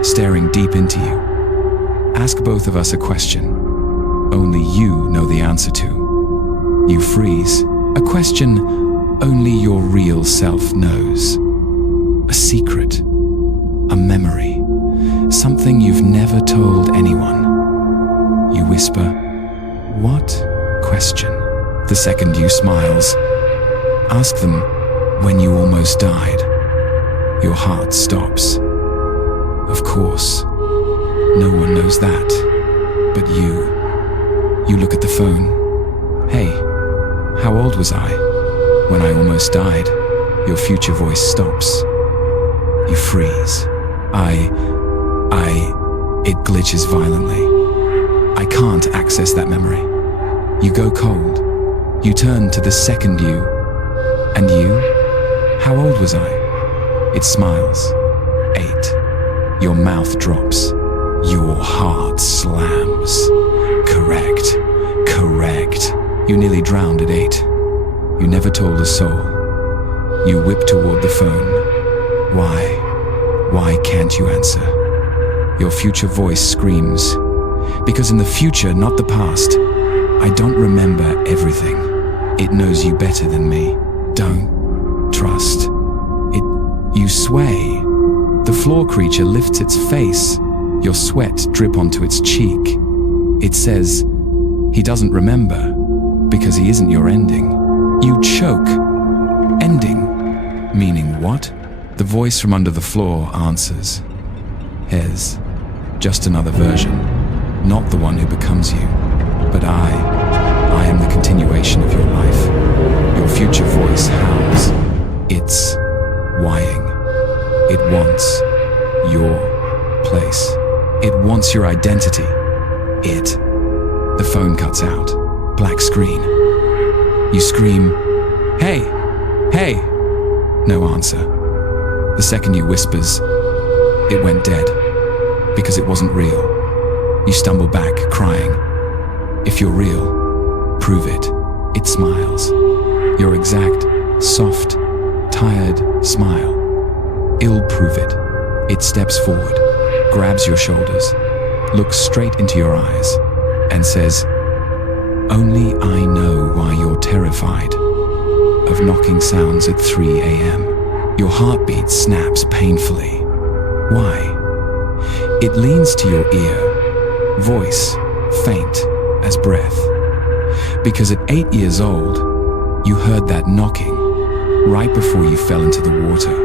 staring deep into you. Ask both of us a question. only you know the answer to. You freeze. A question only your real self knows. A secret. A memory. Something you've never told anyone. You whisper, "What?" question. The second you smiles. Ask them when you almost died. Your heart stops. Of course, no one knows that, but you. You look at the phone. "Hey, how old was I when I almost died?" Your future voice stops. You freeze. It glitches violently. I can't access that memory. You go cold. You turn to the second you. "And you? How old was I?" It smiles. 8. Your mouth drops. Your heart slams. Correct. You nearly drowned at 8. You never told a soul. You whip toward the phone. Why can't you answer? Your future voice screams. Because in the future, not the past, I don't remember everything. It knows you better than me. Don't trust it. You sway. The floor creature lifts its face. Your sweat drip onto its cheek. It says, he doesn't remember because he isn't your ending. You choke. Ending. Meaning what? The voice from under the floor answers. Hez. Just another version. Not the one who becomes you. But I am the continuation of your life. Your future voice howls. It's whining. It wants your place. It wants your identity. The phone cuts out. Black screen. You scream, "Hey! Hey!" No answer. The second you whispers, "It went dead," because it wasn't real. You stumble back, crying. "If you're real, prove it." It smiles. Your exact, soft, tired smile. It'll prove it. It steps forward, grabs your shoulders, looks straight into your eyes, and says, "Only I know why you're terrified of knocking sounds at 3 a.m. Your heartbeat snaps painfully. Why? It leans to your ear, voice faint as breath. Because at 8 years old, you heard that knocking right before you fell into the water.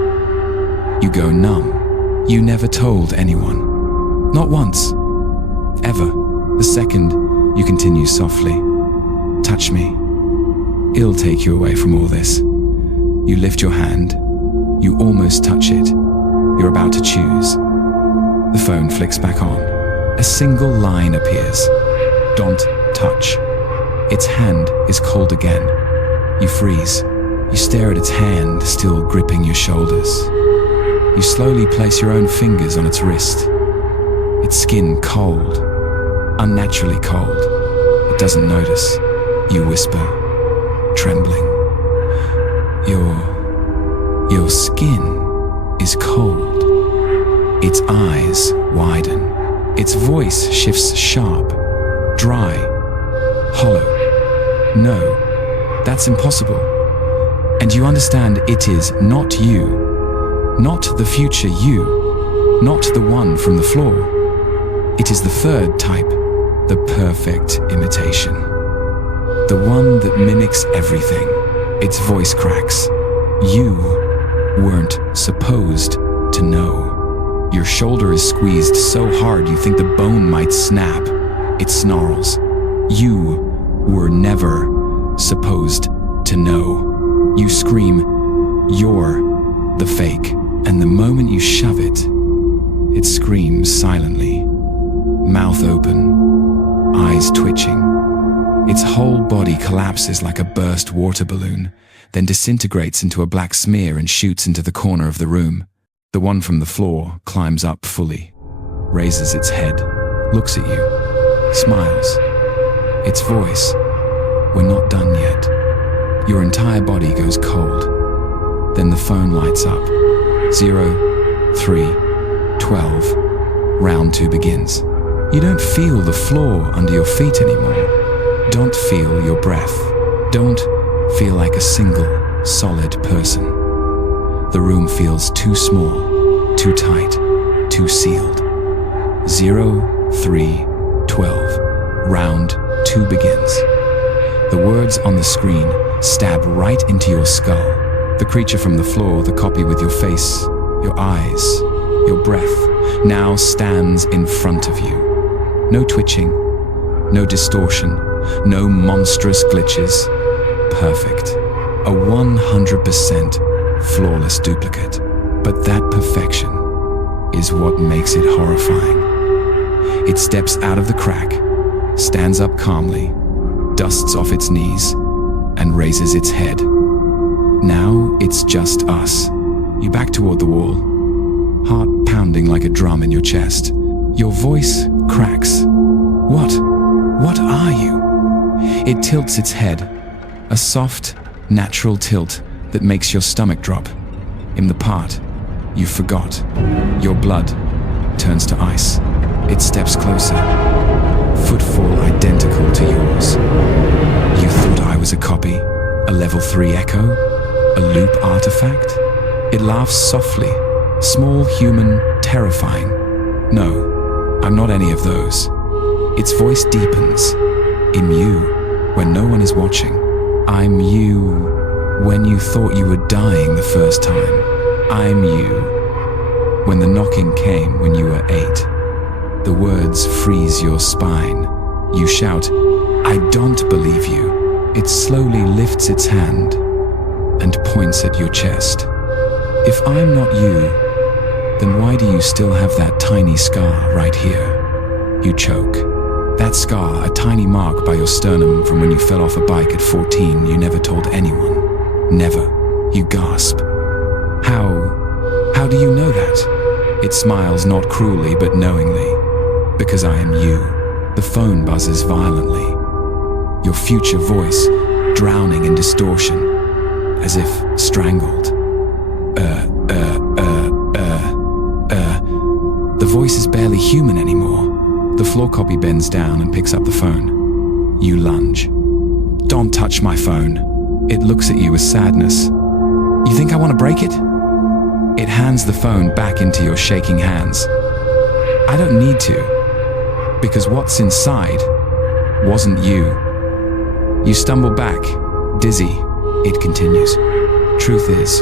You go numb. You never told anyone. Not once. Ever. The second you continue softly, "Touch me. It'll take you away from all this." You lift your hand. You almost touch it. You're about to choose. The phone flicks back on. A single line appears. "Don't touch." Its hand is cold again. You freeze. You stare at its hand, still gripping your shoulders. You slowly place your own fingers on its wrist. Its skin cold, unnaturally cold. It doesn't notice. You whisper, trembling, Your skin is cold." Its eyes widen. Its voice shifts sharp, dry, hollow. "No, that's impossible." And you understand it is not you, not the future you, not the one from the floor. It is the third type, the perfect imitation. The one that mimics everything. Its voice cracks. You weren't supposed to know. Your shoulder is squeezed so hard you think the bone might snap. It snarls. You were never supposed to know. You scream, "You're the fake." And the moment you shove it, it screams silently. Mouth open, eyes twitching. Its whole body collapses like a burst water balloon, then disintegrates into a black smear and shoots into the corner of the room. The one from the floor climbs up fully, raises its head, looks at you, smiles. Its voice, "We're not done yet." Your entire body goes cold. Then the phone lights up. 0, 3, 12. Round 2 begins. You don't feel the floor under your feet anymore. Don't feel your breath. Don't feel like a single, solid person. The room feels too small, too tight, too sealed. 0, 3, 12. Round 2 begins. The words on the screen stab right into your skull. The creature from the floor, the copy with your face, your eyes, your breath, now stands in front of you. No twitching, no distortion, no monstrous glitches. Perfect. A 100% flawless duplicate. But that perfection is what makes it horrifying. It steps out of the crack, stands up calmly, dusts off its knees, and raises its head. Now it's just us. You back toward the wall, heart pounding like a drum in your chest. Your voice cracks. What are you? It tilts its head, a soft, natural tilt that makes your stomach drop. In the part you forgot, your blood turns to ice. It steps closer, footfall identical to yours. You thought I was a copy, a level 3 echo, a loop artifact? It laughs softly, small, human, terrifying. No, I'm not any of those. Its voice deepens. I'm you when no one is watching. I'm you when you thought you were dying the first time. I'm you when the knocking came when you were 8. The words freeze your spine. You shout, I don't believe you. It slowly lifts its hand and points at your chest. If I'm not you, then why do you still have that tiny scar right here? You choke. That scar, a tiny mark by your sternum from when you fell off a bike at 14 you never told anyone. Never. You gasp. How do you know that? It smiles not cruelly but knowingly. Because I am you. The phone buzzes violently. Your future voice drowning in distortion, as if strangled. The voice is barely human anymore. The floor copy bends down and picks up the phone. You lunge. Don't touch my phone. It looks at you with sadness. You think I want to break it? It hands the phone back into your shaking hands. I don't need to, because what's inside wasn't you. You stumble back, dizzy. It continues. Truth is,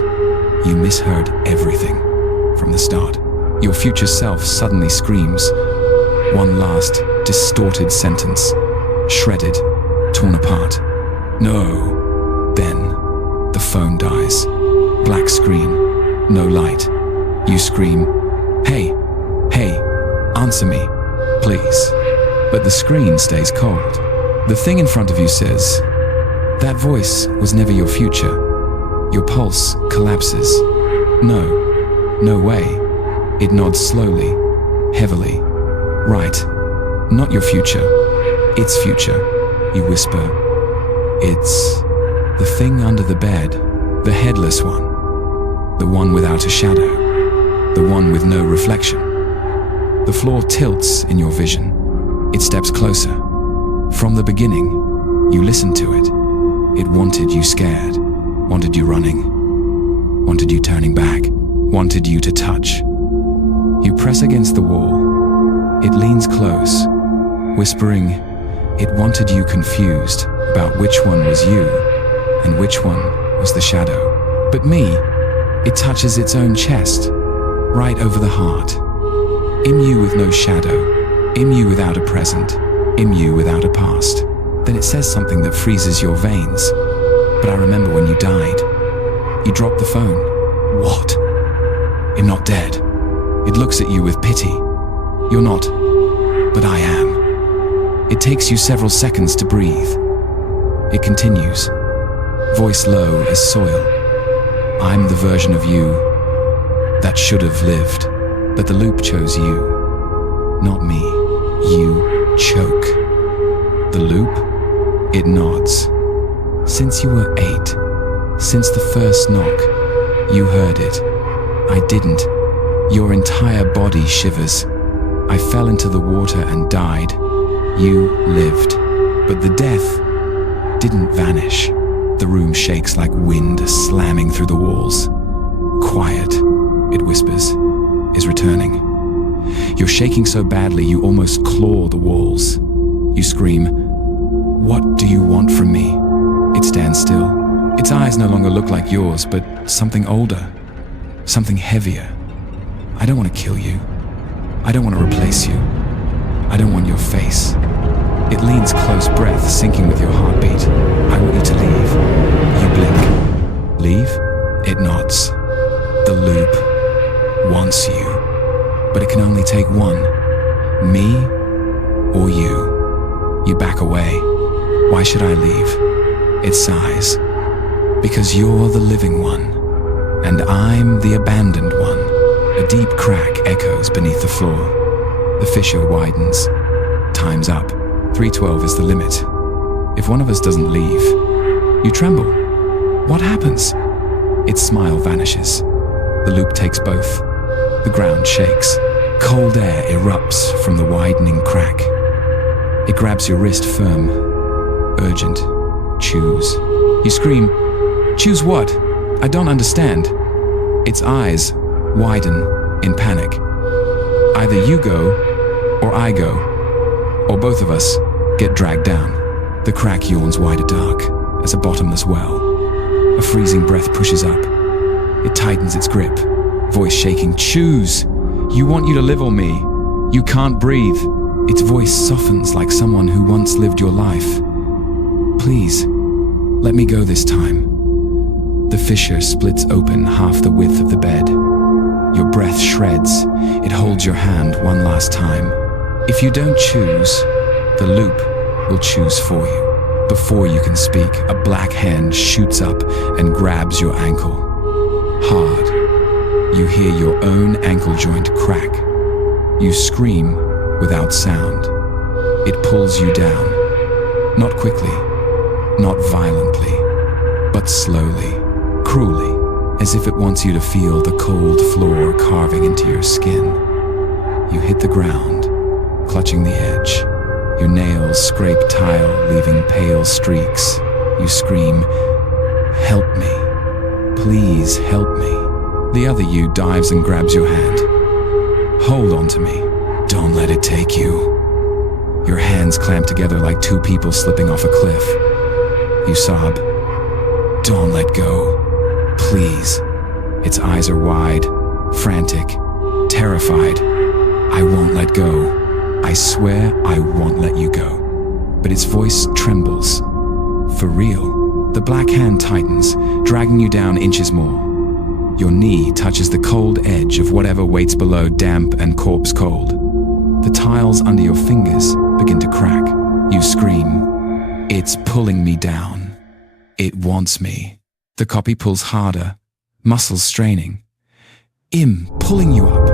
you misheard everything from the start. Your future self suddenly screams. One last, distorted sentence. Shredded, torn apart. No. Then, the phone dies. Black screen. No light. You scream, hey, answer me, please. But the screen stays cold. The thing in front of you says, that voice was never your future. Your pulse collapses. No way. It nods slowly, heavily. Right, not your future. Its future, you whisper. It's the thing under the bed, the headless one. The one without a shadow. The one with no reflection. The floor tilts in your vision. It steps closer. From the beginning, you listened to it. It wanted you scared, wanted you running, wanted you turning back, wanted you to touch. You press against the wall. It leans close, whispering, it wanted you confused about which one was you and which one was the shadow. But me, it touches its own chest, right over the heart. I'm you with no shadow, I'm you without a present, I'm you without a past. Then it says something that freezes your veins. But I remember when you died. You dropped the phone. What? I'm not dead. It looks at you with pity. You're not, but I am. It takes you several seconds to breathe. It continues, voice low as soil. I'm the version of you that should have lived, but the loop chose you, not me. You choke. The loop, it nods. Since you were 8, since the first knock, you heard it. I didn't. Your entire body shivers. I fell into the water and died. You lived. But the death didn't vanish. The room shakes like wind slamming through the walls. Quiet, it whispers, is returning. You're shaking so badly you almost claw the walls. You scream, "What do you want from me?" It stands still. Its eyes no longer look like yours, but something older, something heavier. I don't want to kill you. I don't want to replace you. I don't want your face. It leans close, breath syncing with your heartbeat. I want you to leave. You blink. Leave? It nods. The loop wants you, but it can only take one. Me or you. You back away. Why should I leave? It sighs. Because you're the living one, and I'm the abandoned one. A deep crack echoes beneath the floor. The fissure widens. Time's up. 3:12 is the limit. If one of us doesn't leave, you tremble. What happens? Its smile vanishes. The loop takes both. The ground shakes. Cold air erupts from the widening crack. It grabs your wrist firm. Urgent. Choose. You scream, "Choose what? I don't understand." Its eyes widen in panic. Either you go, or I go, or both of us get dragged down. The crack yawns wider dark as a bottomless well. A freezing breath pushes up. It tightens its grip, voice shaking. "Choose! You want you to live or me? You can't breathe." Its voice softens like someone who once lived your life. "Please, let me go this time." The fissure splits open half the width of the bed. Your breath shreds. It holds your hand one last time. If you don't choose, the loop will choose for you. Before you can speak, a black hand shoots up and grabs your ankle. Hard. You hear your own ankle joint crack. You scream without sound. It pulls you down. Not quickly, not violently, but slowly, cruelly, as if it wants you to feel the cold floor carving into your skin. You hit the ground, clutching the edge. Your nails scrape tile, leaving pale streaks. You scream, "Help me. Please help me." The other you dives and grabs your hand. "Hold on to me. Don't let it take you." Your hands clamp together like two people slipping off a cliff. You sob, "Don't let go. Please." Its eyes are wide, frantic, terrified. "I won't let go. I swear I won't let you go." But its voice trembles. For real. The black hand tightens, dragging you down inches more. Your knee touches the cold edge of whatever waits below, damp and corpse cold. The tiles under your fingers begin to crack. You scream, "It's pulling me down. It wants me." The copy pulls harder, muscles straining. Pulling you up.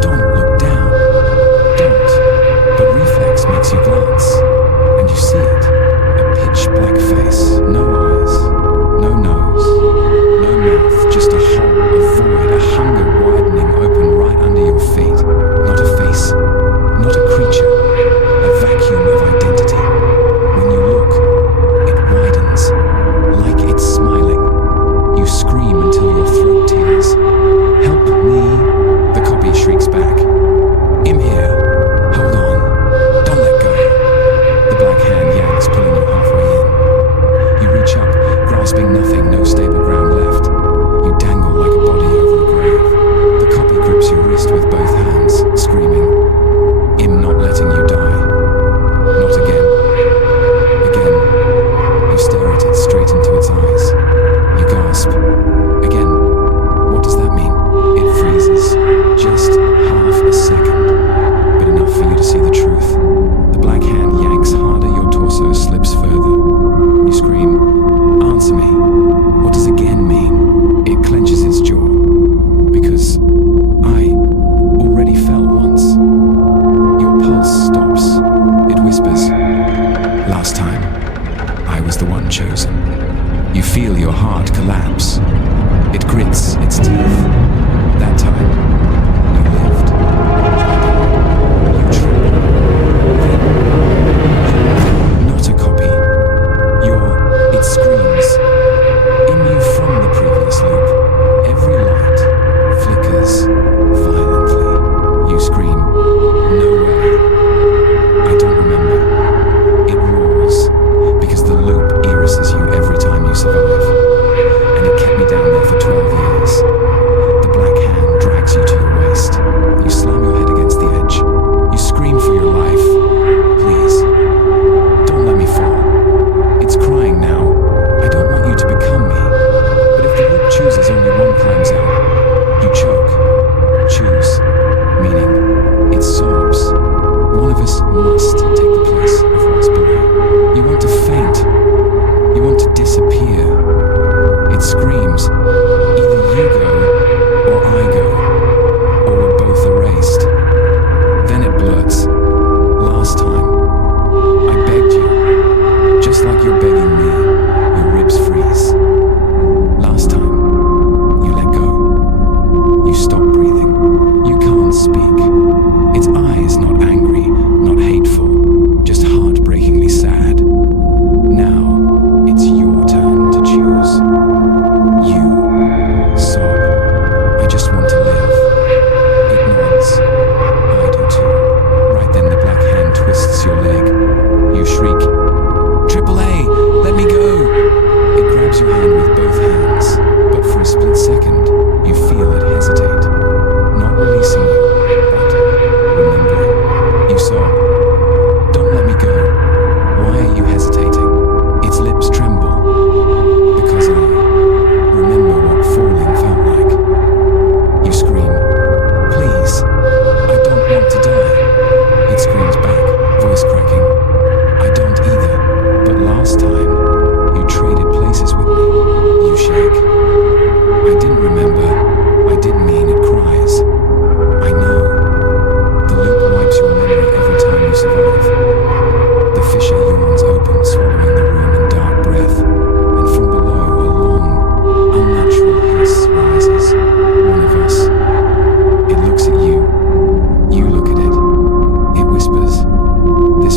Don't look down. Don't. But reflex makes you glance, and you see it. A pitch black face, no eyes, no nose, no mouth, just a hole, a void, a hunger widening open right under your feet. Not a face, not a creature, a vacuum of identity. When you look, it widens, like it's smiling. You scream until your throat tears. "Help me!" The copy shrieks back. "I'm here. Hold on. Don't let go." The black hand yanks, pulling you halfway in. You reach up, grasping nothing, no stable ground left. You dangle like a body over a grave. The copy grips your wrist with both hands, screaming, "I'm not letting you die. Not again." Again. You stare at it straight into its eyes. You gasp. Again. What does that mean? It freezes. Just half a second. But enough for you to see the truth. The black hand yanks harder, your torso slips further. You scream, "Answer me. What does again mean?" It clenches its jaw. Because I already fell once. Your pulse stops. It whispers, "Last time, I was the one chosen." You feel your heart collapse. It grits its teeth. That time, you lived.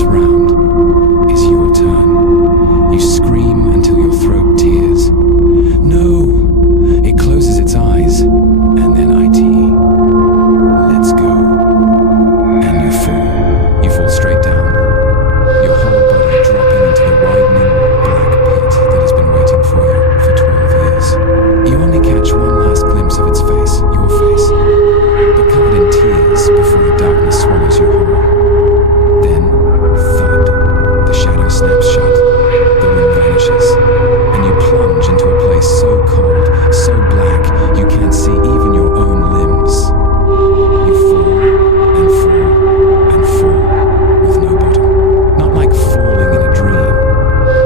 round is your turn. You scream until your throat tears. No! It closes its eyes, and then I.T. lets go. And you fall. You fall straight down. Your whole body dropping into the widening black pit that has been waiting for you for 12 years. You only catch one last glimpse of its face, your face, but covered in tears before the darkness swallows you whole. Then, thud, the shadow snaps shut, the room vanishes, and you plunge into a place so cold, so black, you can't see even your own limbs. You fall, and fall, and fall, with no bottom. Not like falling in a dream,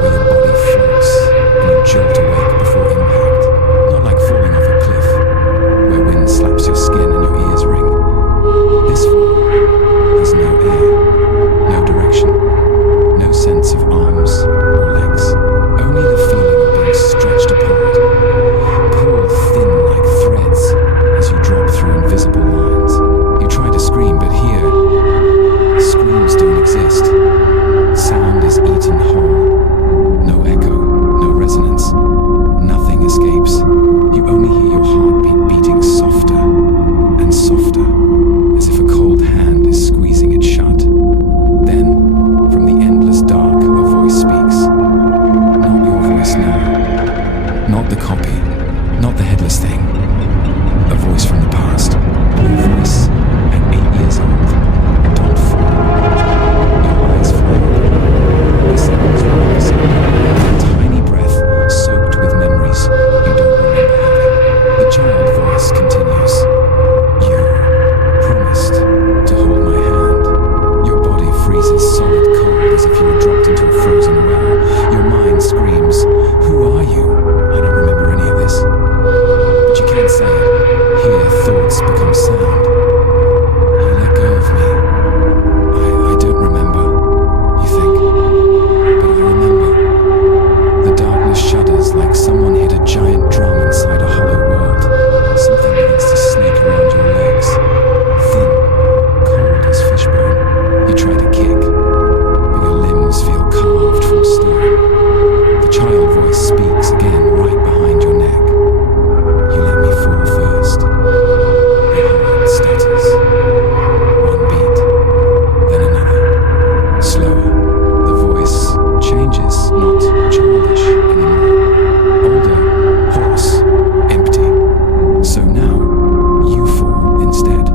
where your body floats, and you jolt awake before impact. Not like falling off a cliff, where wind slaps your skin and your ears ring. This fall has no air, no direction, no sense of arms or legs, only the feeling of being stretched apart, pulled thin like threads as you drop through invisible lines. You try to scream, but here, screams don't exist. Sound is eaten whole. No echo, no resonance. Nothing escapes. You only hear your heartbeat beating softer and softer, as if a cold hand is squeezing it shut. Then, from the endless dark, a voice speaks. Not your voice now. Not the copy. Not the headless thing. A voice from the past. Your voice at 8 years old. Don't fall. Your eyes fly. The sounds rise. A tiny breath soaked with memories you don't remember having. The child voice continues. You promised to hold my hand. Your body freezes solid cold as if you were dropped into a frozen well. Your mind screams, "Who are you? I don't remember any of this." But you can't say it. Here thoughts become sound. You let go of me. I don't remember, you think. But I remember. The darkness shudders like someone hit a giant drum inside a hollow world. Something begins to snake around your legs. Thin, cold as fishbone. You try to kick, but your limbs feel carved from stone. The child voice speaks again right behind your neck. You let me fall first. Your heart stutters. One beat, then another. Slower. The voice changes, not childish anymore. Older, hoarse, empty. So now, you fall instead.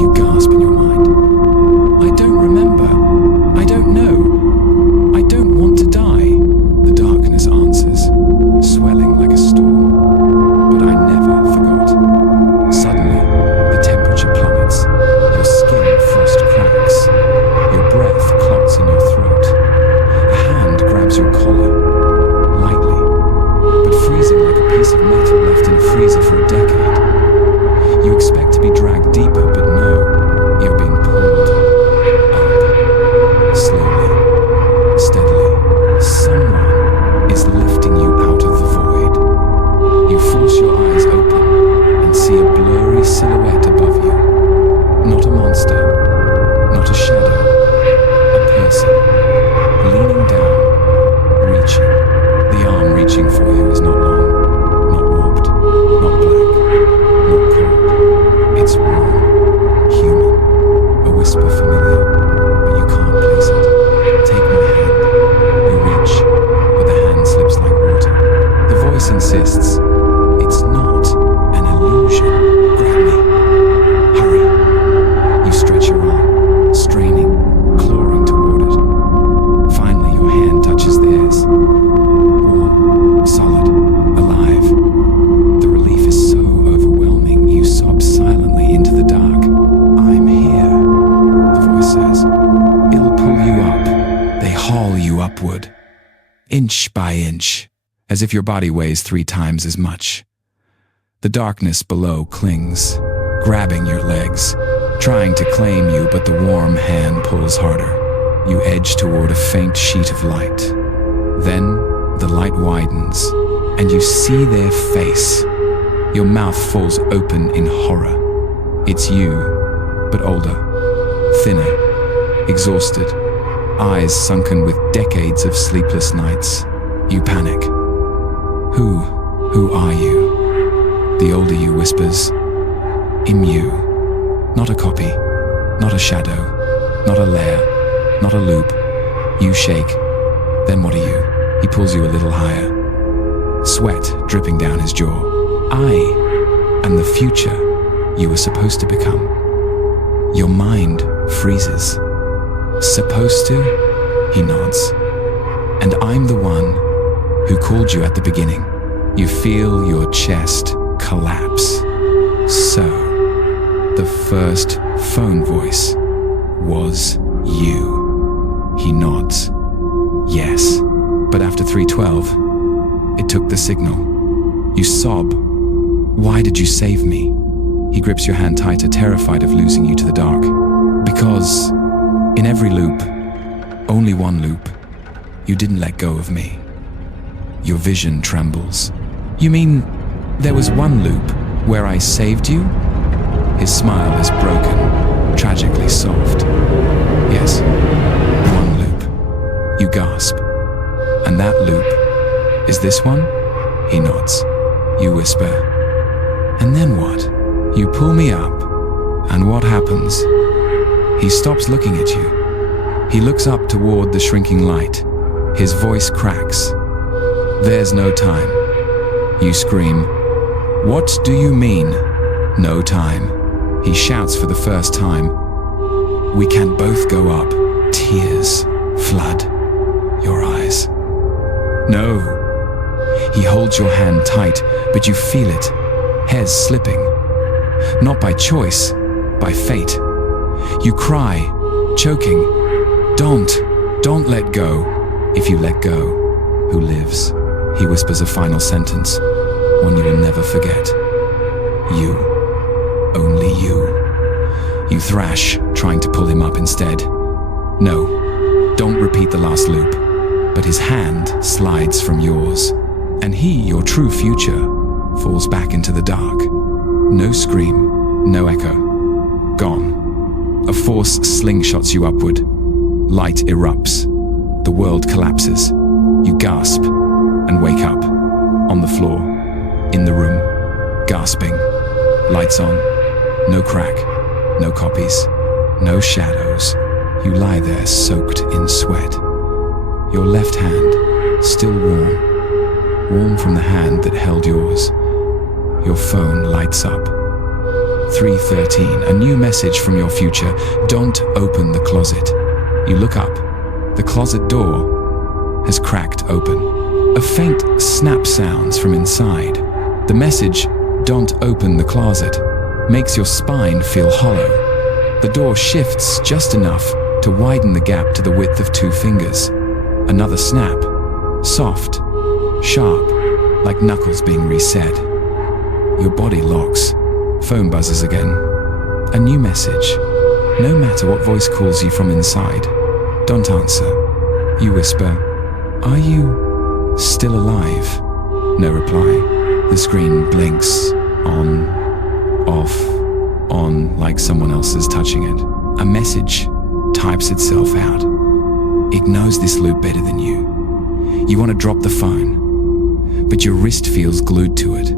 You gasp in your mind. I don't remember. I don't know. I don't want to die. The darkness answers, swelling like a storm. But I never forgot. Suddenly, the temperature plummets. Your skin frost cracks. Your breath clots in your throat. A hand grabs your collar, lightly, but freezing like a piece of metal left in a freezer for a decade. You expect to be dragged deeper, but no, you're being pulled up, slowly, steadily. Someone is lifting you out of the void. You force your eyes open and see a blurry silhouette above you. Not a monster, not a shadow, a person, leaning down, reaching. The arm reaching for you is not long, not warped, not black, not cold. It's warm, human, a whisper familiar, but you can't place it. Take my hand. You reach, but the hand slips like water. The voice insists, it's not an illusion. Grab me. Hurry. You stretch your arm, straining, clawing toward it. Finally, your hand touches theirs. Warm, solid, alive. The relief is so overwhelming, you sob silently into the dark. I'm here, the voice says. It'll pull you up. They haul you upward, inch by inch, as if your body weighs 3 times as much. The darkness below clings, grabbing your legs, trying to claim you, but the warm hand pulls harder. You edge toward a faint sheet of light. Then the light widens, and you see their face. Your mouth falls open in horror. It's you, but older, thinner, exhausted, eyes sunken with decades of sleepless nights. You panic. Who are you? The older you whispers. I'm you. Not a copy, not a shadow, not a layer, not a loop. You shake. Then what are you? He pulls you a little higher. Sweat dripping down his jaw. I am the future you were supposed to become. Your mind freezes. Supposed to? He nods. And I'm the one who called you at the beginning. You feel your chest collapse. So, the first phone voice was you. He nods. Yes, but after 312, it took the signal. You sob. Why did you save me? He grips your hand tighter, terrified of losing you to the dark. Because in every loop, only one loop, you didn't let go of me. Your vision trembles. You mean there was one loop where I saved you? His smile is broken, tragically soft. Yes, one loop. You gasp. And that loop is this one? He nods. You whisper. And then what? You pull me up. And what happens? He stops looking at you. He looks up toward the shrinking light. His voice cracks. There's no time. You scream. What do you mean, no time? He shouts for the first time. We can't both go up. Tears flood your eyes. No. He holds your hand tight, but you feel it, hairs slipping. Not by choice, by fate. You cry, choking. Don't let go. If you let go, who lives? He whispers a final sentence, one you will never forget. You. Only you. You thrash, trying to pull him up instead. No, don't repeat the last loop. But his hand slides from yours, and he, your true future, falls back into the dark. No scream, no echo. Gone. A force slingshots you upward. Light erupts. The world collapses. You gasp and wake up. On the floor. In the room. Gasping. Lights on. No crack. No copies. No shadows. You lie there soaked in sweat. Your left hand, still warm. Warm from the hand that held yours. Your phone lights up. 3:13, a new message from your future. Don't open the closet. You look up. The closet door has cracked open. A faint snap sounds from inside. The message, don't open the closet, makes your spine feel hollow. The door shifts just enough to widen the gap to the width of 2 fingers. Another snap, soft, sharp, like knuckles being reset. Your body locks. Phone buzzes again. A new message. No matter what voice calls you from inside, don't answer. You whisper, are you still alive? No reply. The screen blinks, on, off, on, like someone else is touching it. A message types itself out. It knows this loop better than you. You want to drop the phone, but your wrist feels glued to it.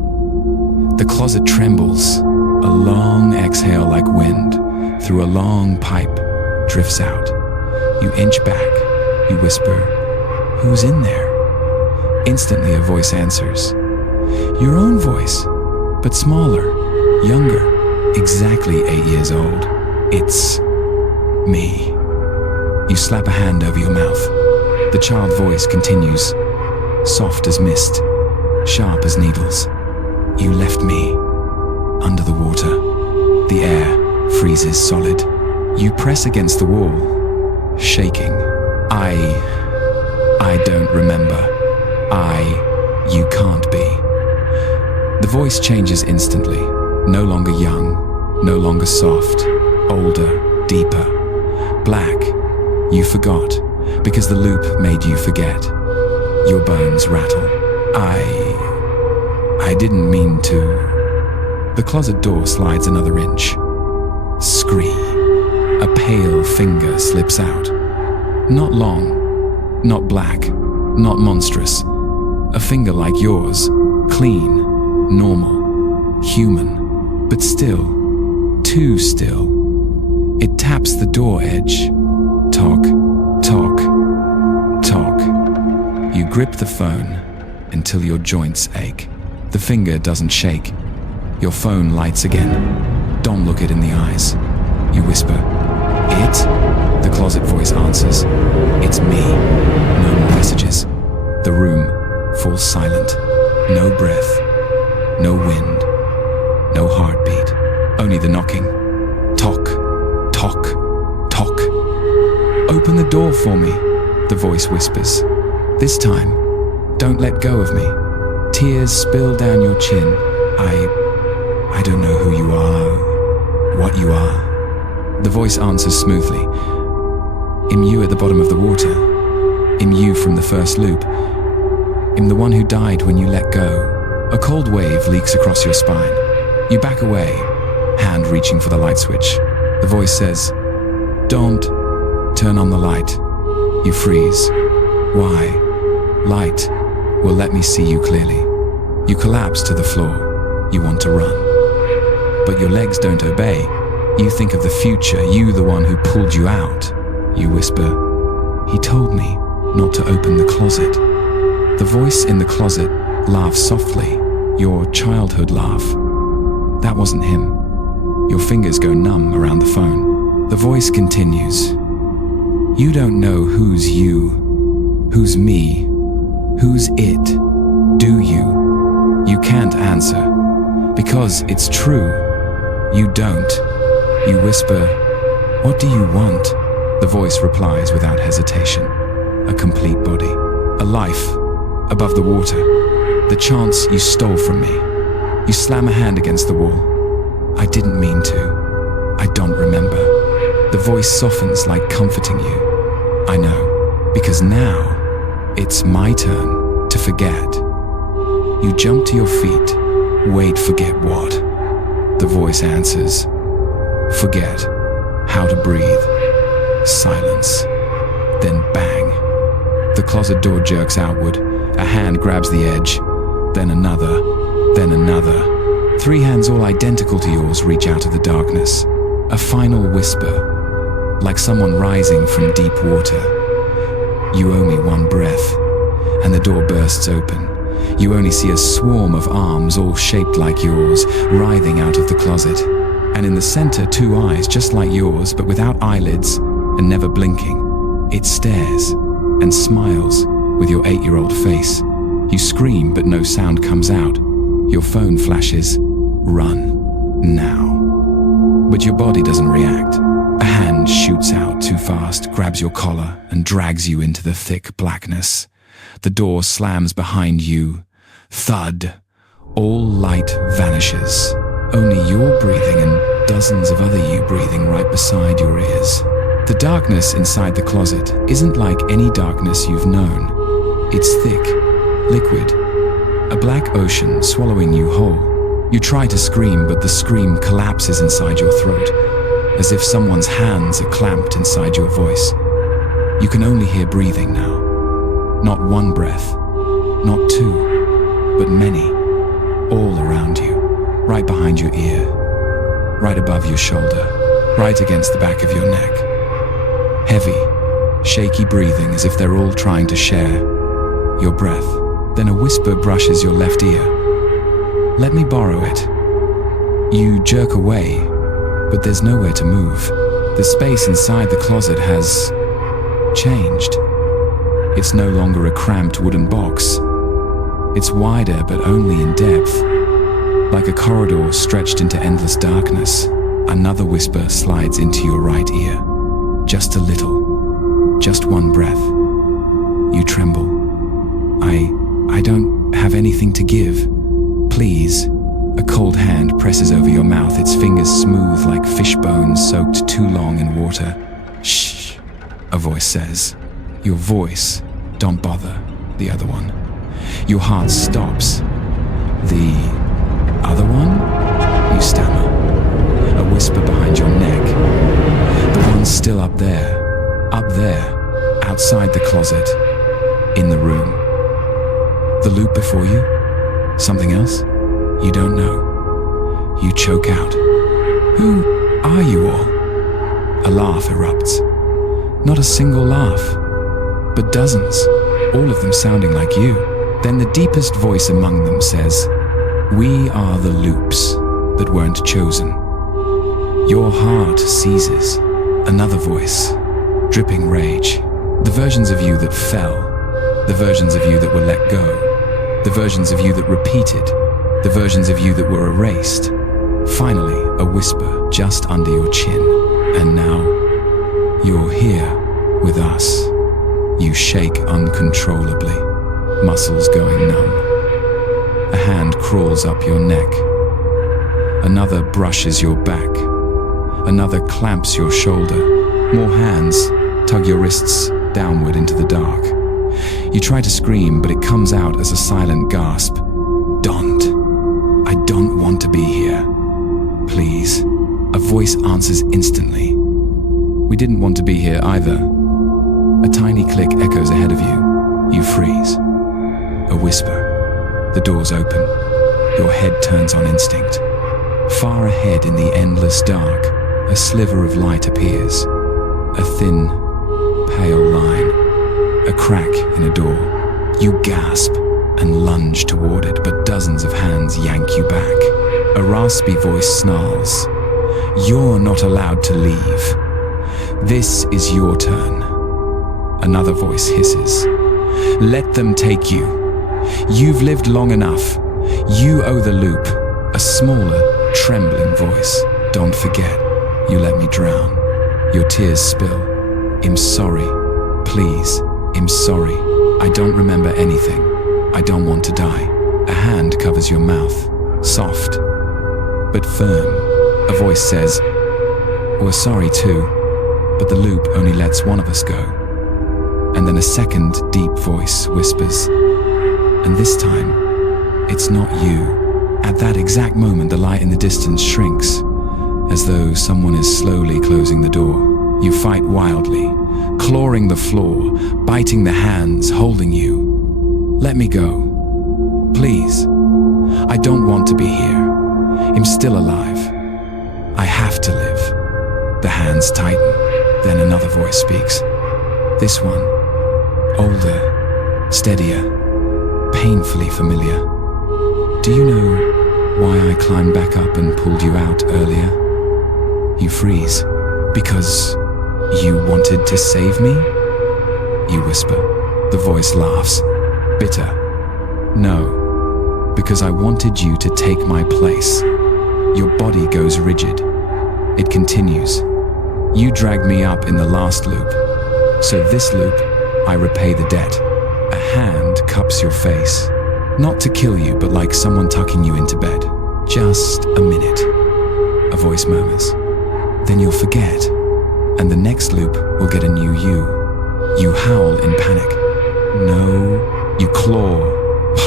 The closet trembles. A long exhale like wind through a long pipe drifts out. You inch back. You whisper, who's in there? Instantly a voice answers. Your own voice, but smaller, younger, exactly 8 years old. It's me. You slap a hand over your mouth. The child voice continues, soft as mist, sharp as needles. You left me under the water. The air freezes solid. You press against the wall, shaking. I don't remember. You can't be. The voice changes instantly. No longer young, no longer soft, older, deeper. Black. You forgot, because the loop made you forget. Your bones rattle. I didn't mean to. The closet door slides another inch. Scream. A pale finger slips out. Not long, not black, not monstrous. A finger like yours, clean, normal, human, but still, too still. It taps the door edge. Tock, tock, tock. You grip the phone until your joints ache. The finger doesn't shake. Your phone lights again. Don't look it in the eyes. You whisper, "It?" The closet voice answers, "It's me." No more messages. The room falls silent. No breath, no wind, no heartbeat. Only the knocking. Tock, tock, tock. "Open the door for me," the voice whispers. "This time, don't let go of me." Tears spill down your chin. I don't know who you are, what you are. The voice answers smoothly. "I'm you at the bottom of the water. I'm you from the first loop. I'm the one who died when you let go." A cold wave leaks across your spine. You back away, hand reaching for the light switch. The voice says, "Don't turn on the light." You freeze. Why? Light will let me see you clearly. You collapse to the floor. You want to run. But your legs don't obey. You think of the future, you the one who pulled you out. You whisper, "He told me not to open the closet." The voice in the closet laughs softly, your childhood laugh. That wasn't him. Your fingers go numb around the phone. The voice continues, "You don't know who's you, who's me, who's it, do you?" You can't answer, because it's true. You don't. You whisper, "What do you want?" The voice replies without hesitation. A complete body, a life above the water, the chance you stole from me. You slam a hand against the wall. "I didn't mean to. I don't remember." The voice softens like comforting you. "I know, because now it's my turn to forget." You jump to your feet. "Wait, forget what?" The voice answers, "Forget how to breathe." Silence. Then bang. The closet door jerks outward. A hand grabs the edge. Then another. Then another. 3 hands all identical to yours reach out of the darkness. A final whisper, like someone rising from deep water. "You owe me one breath." And the door bursts open. You only see a swarm of arms all shaped like yours, writhing out of the closet. And in the center, 2 eyes just like yours, but without eyelids and never blinking. It stares and smiles with your 8-year-old face. You scream, but no sound comes out. Your phone flashes, "Run, now." But your body doesn't react. A hand shoots out too fast, grabs your collar, and drags you into the thick blackness. The door slams behind you. Thud. All light vanishes. Only your breathing and dozens of other you breathing right beside your ears. The darkness inside the closet isn't like any darkness you've known. It's thick, liquid, a black ocean swallowing you whole. You try to scream, but the scream collapses inside your throat, as if someone's hands are clamped inside your voice. You can only hear breathing now. Not one breath, not 2, but many, all around you, right behind your ear, right above your shoulder, right against the back of your neck. Heavy, shaky breathing as if they're all trying to share your breath. Then a whisper brushes your left ear. "Let me borrow it." You jerk away, but there's nowhere to move. The space inside the closet has changed. It's no longer a cramped wooden box. It's wider, but only in depth. Like a corridor stretched into endless darkness, another whisper slides into your right ear. Just a little. Just one breath. You tremble. I don't have anything to give. Please." A cold hand presses over your mouth, its fingers smooth like fish bones soaked too long in water. "Shh," a voice says. Your voice, "Don't bother," the other one. Your heart stops. "The other one?" You stammer. A whisper behind your neck. "The one's still up there, outside the closet, in the room. The loop before you? Something else? You don't know. You choke out. Who are you all? A laugh erupts. Not a single laugh, but dozens, all of them sounding like you. Then the deepest voice among them says, "We are the loops that weren't chosen." Your heart seizes. Another voice, dripping rage. The versions of you that fell, the versions of you that were let go, the versions of you that repeated, the versions of you that were erased. Finally, a whisper just under your chin. And now, you're here with us. You shake uncontrollably, muscles going numb. A hand crawls up your neck. Another brushes your back. Another clamps your shoulder. More hands tug your wrists downward into the dark. You try to scream, but it comes out as a silent gasp. Don't. I don't want to be here. Please. A voice answers instantly. We didn't want to be here either. A tiny click echoes ahead of you. You freeze. A whisper. The doors open. Your head turns on instinct. Far ahead in the endless dark, a sliver of light appears. A thin, pale line. A crack in a door. You gasp and lunge toward it, but dozens of hands yank you back. A raspy voice snarls. You're not allowed to leave. This is your turn. Another voice hisses. Let them take you. You've lived long enough. You owe the loop. A smaller, trembling voice. Don't forget, you let me drown. Your tears spill. I'm sorry. Please, I'm sorry. I don't remember anything. I don't want to die. A hand covers your mouth. Soft, but firm. A voice says, we're sorry too, but the loop only lets one of us go. And then a second deep voice whispers, and this time, it's not you. At that exact moment, the light in the distance shrinks, as though someone is slowly closing the door. You fight wildly, clawing the floor, biting the hands holding you. Let me go. Please. I don't want to be here. I'm still alive. I have to live. The hands tighten. Then another voice speaks. This one, older, steadier, painfully familiar. Do you know why I climbed back up and pulled you out earlier? You freeze. Because you wanted to save me? You whisper. The voice laughs. Bitter. No. Because I wanted you to take my place. Your body goes rigid. It continues. You dragged me up in the last loop. So this loop, I repay the debt. A hand cups your face. Not to kill you, but like someone tucking you into bed. Just a minute. A voice murmurs. Then you'll forget. And the next loop will get a new you. You howl in panic. No. You claw,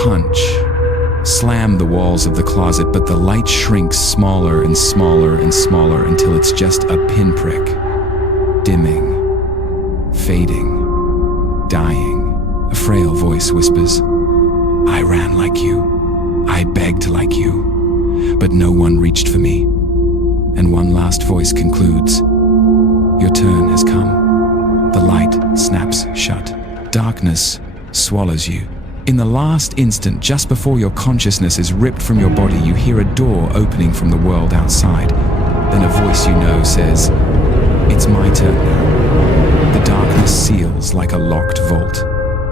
punch, slam the walls of the closet, but the light shrinks smaller and smaller and smaller until it's just a pinprick. Dimming, fading, dying. A frail voice whispers, I ran like you. I begged like you. But no one reached for me. And one last voice concludes, your turn has come. The light snaps shut. Darkness swallows you. In the last instant, just before your consciousness is ripped from your body, you hear a door opening from the world outside. Then a voice you know says, it's my turn now. The darkness seals like a locked vault.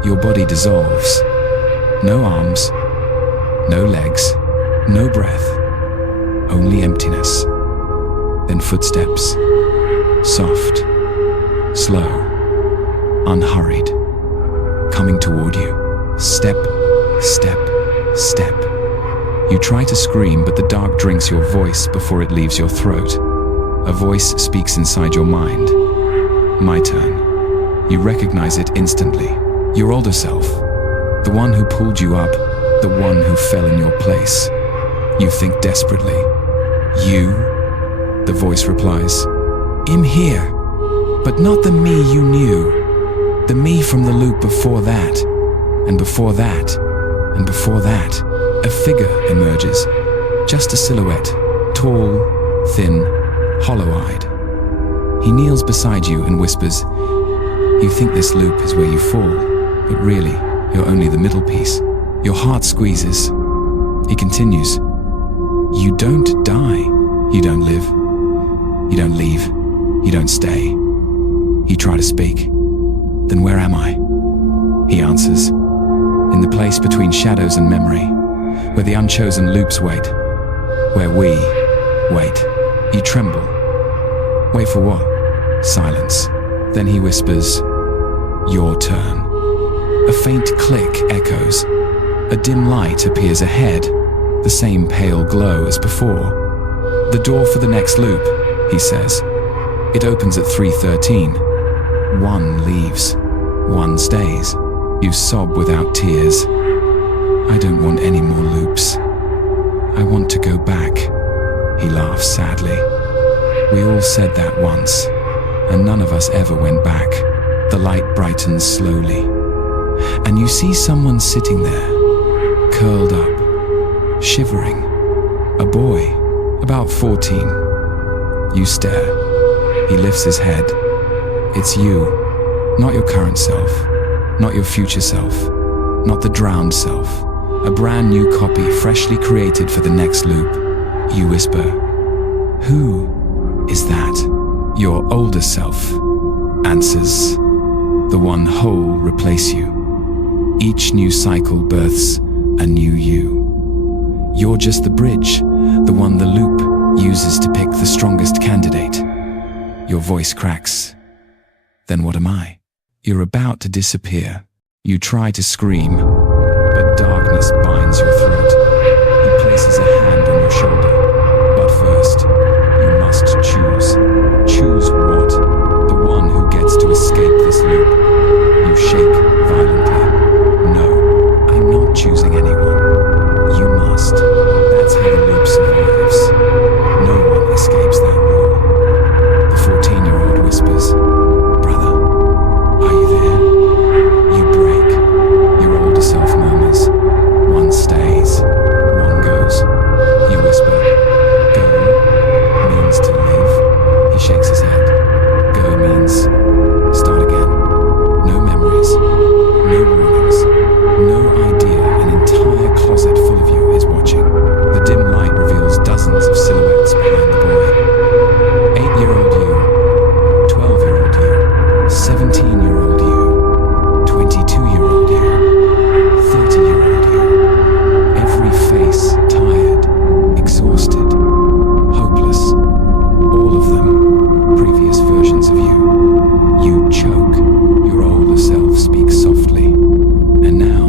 Your body dissolves. No arms, no legs, no breath, only emptiness. Then footsteps, soft, slow, unhurried, coming toward you. Step, step, step. You try to scream, but the dark drinks your voice before it leaves your throat. A voice speaks inside your mind. My turn. You recognize it instantly. Your older self. The one who pulled you up. The one who fell in your place. You think desperately. You? The voice replies. I'm here, but not the me you knew. The me from the loop before that, and before that, and before that. A figure emerges, just a silhouette, tall, thin, hollow-eyed. He kneels beside you and whispers, "You think this loop is where you fall, but really, you're only the middle piece." Your heart squeezes. He continues, "You don't die, you don't live, you don't leave, you don't stay." You try to speak. "Then where am I?" He answers, "In the place between shadows and memory, where the unchosen loops wait, where we wait." You tremble. "Wait for what?" Silence. Then he whispers, "Your turn." A faint click echoes. A dim light appears ahead, the same pale glow as before. "The door for the next loop," he says. "It opens at 3:13. One leaves, one stays." You sob without tears. "I don't want any more loops. I want to go back." He laughs sadly. "We all said that once, and none of us ever went back." The light brightens slowly, and you see someone sitting there, curled up, shivering. A boy, about 14. You stare. He lifts his head. It's you, not your current self, not your future self, not the drowned self. A brand new copy, freshly created for the next loop. You whisper, "Who is that?" Your older self answers, "The one whole replace you." Each new cycle births a new you. You're just the bridge, the one the loop uses to pick the strongest candidate. Your voice cracks. Then what am I? You're about to disappear. You try to scream, but darkness binds your throat. He places a hand on your shoulder. But first, you must choose. Choose what? The one who gets to escape this loop. You shake violently. No, I'm not choosing anyone. You must. That's how the loop survives. No one escapes that rule. The 14-year-old whispers, "Brother, are you there?" You break. Your older self murmurs, "One stays, one goes." You whisper, "Go means to live." He shakes his head. Go means start again. No memories, no warnings, no idea. An entire closet full of you is watching. The dim light reveals dozens of silhouettes behind the boy. 8-year-old you, 12-year-old you, 17-year-old you, 22-year-old you, 30-year-old you. Every face tired, exhausted, hopeless. All of them previous versions of you. You choke. Your older self speaks softly. And now,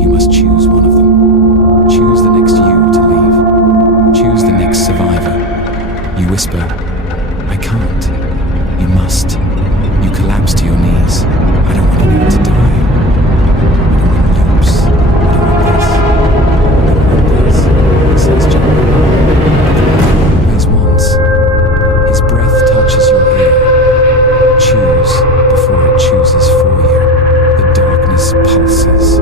you must choose one of them. Choose the next you to leave. Choose the next survivor. You whisper, "I can't." You must. You collapse to your knees. "I don't want anyone to die. I don't want loops. I don't want this. I don't want this," he says gently. Always once. His breath touches your ear. Choose before it chooses for you. The darkness pulses.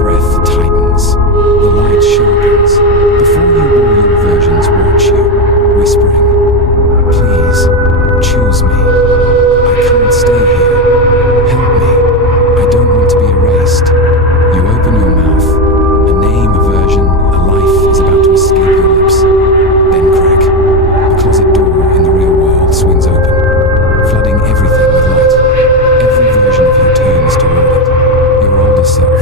Breath tightens. The light sharpens. Before you, all your versions watch you, whispering, "Please, choose me. I can't stay here. Help me. I don't want to be erased." You open your mouth. A name, a version, a life is about to escape your lips. Then crack. The closet door in the real world swings open, flooding everything with light. Every version of you turns toward it. Your older self,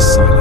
was silent.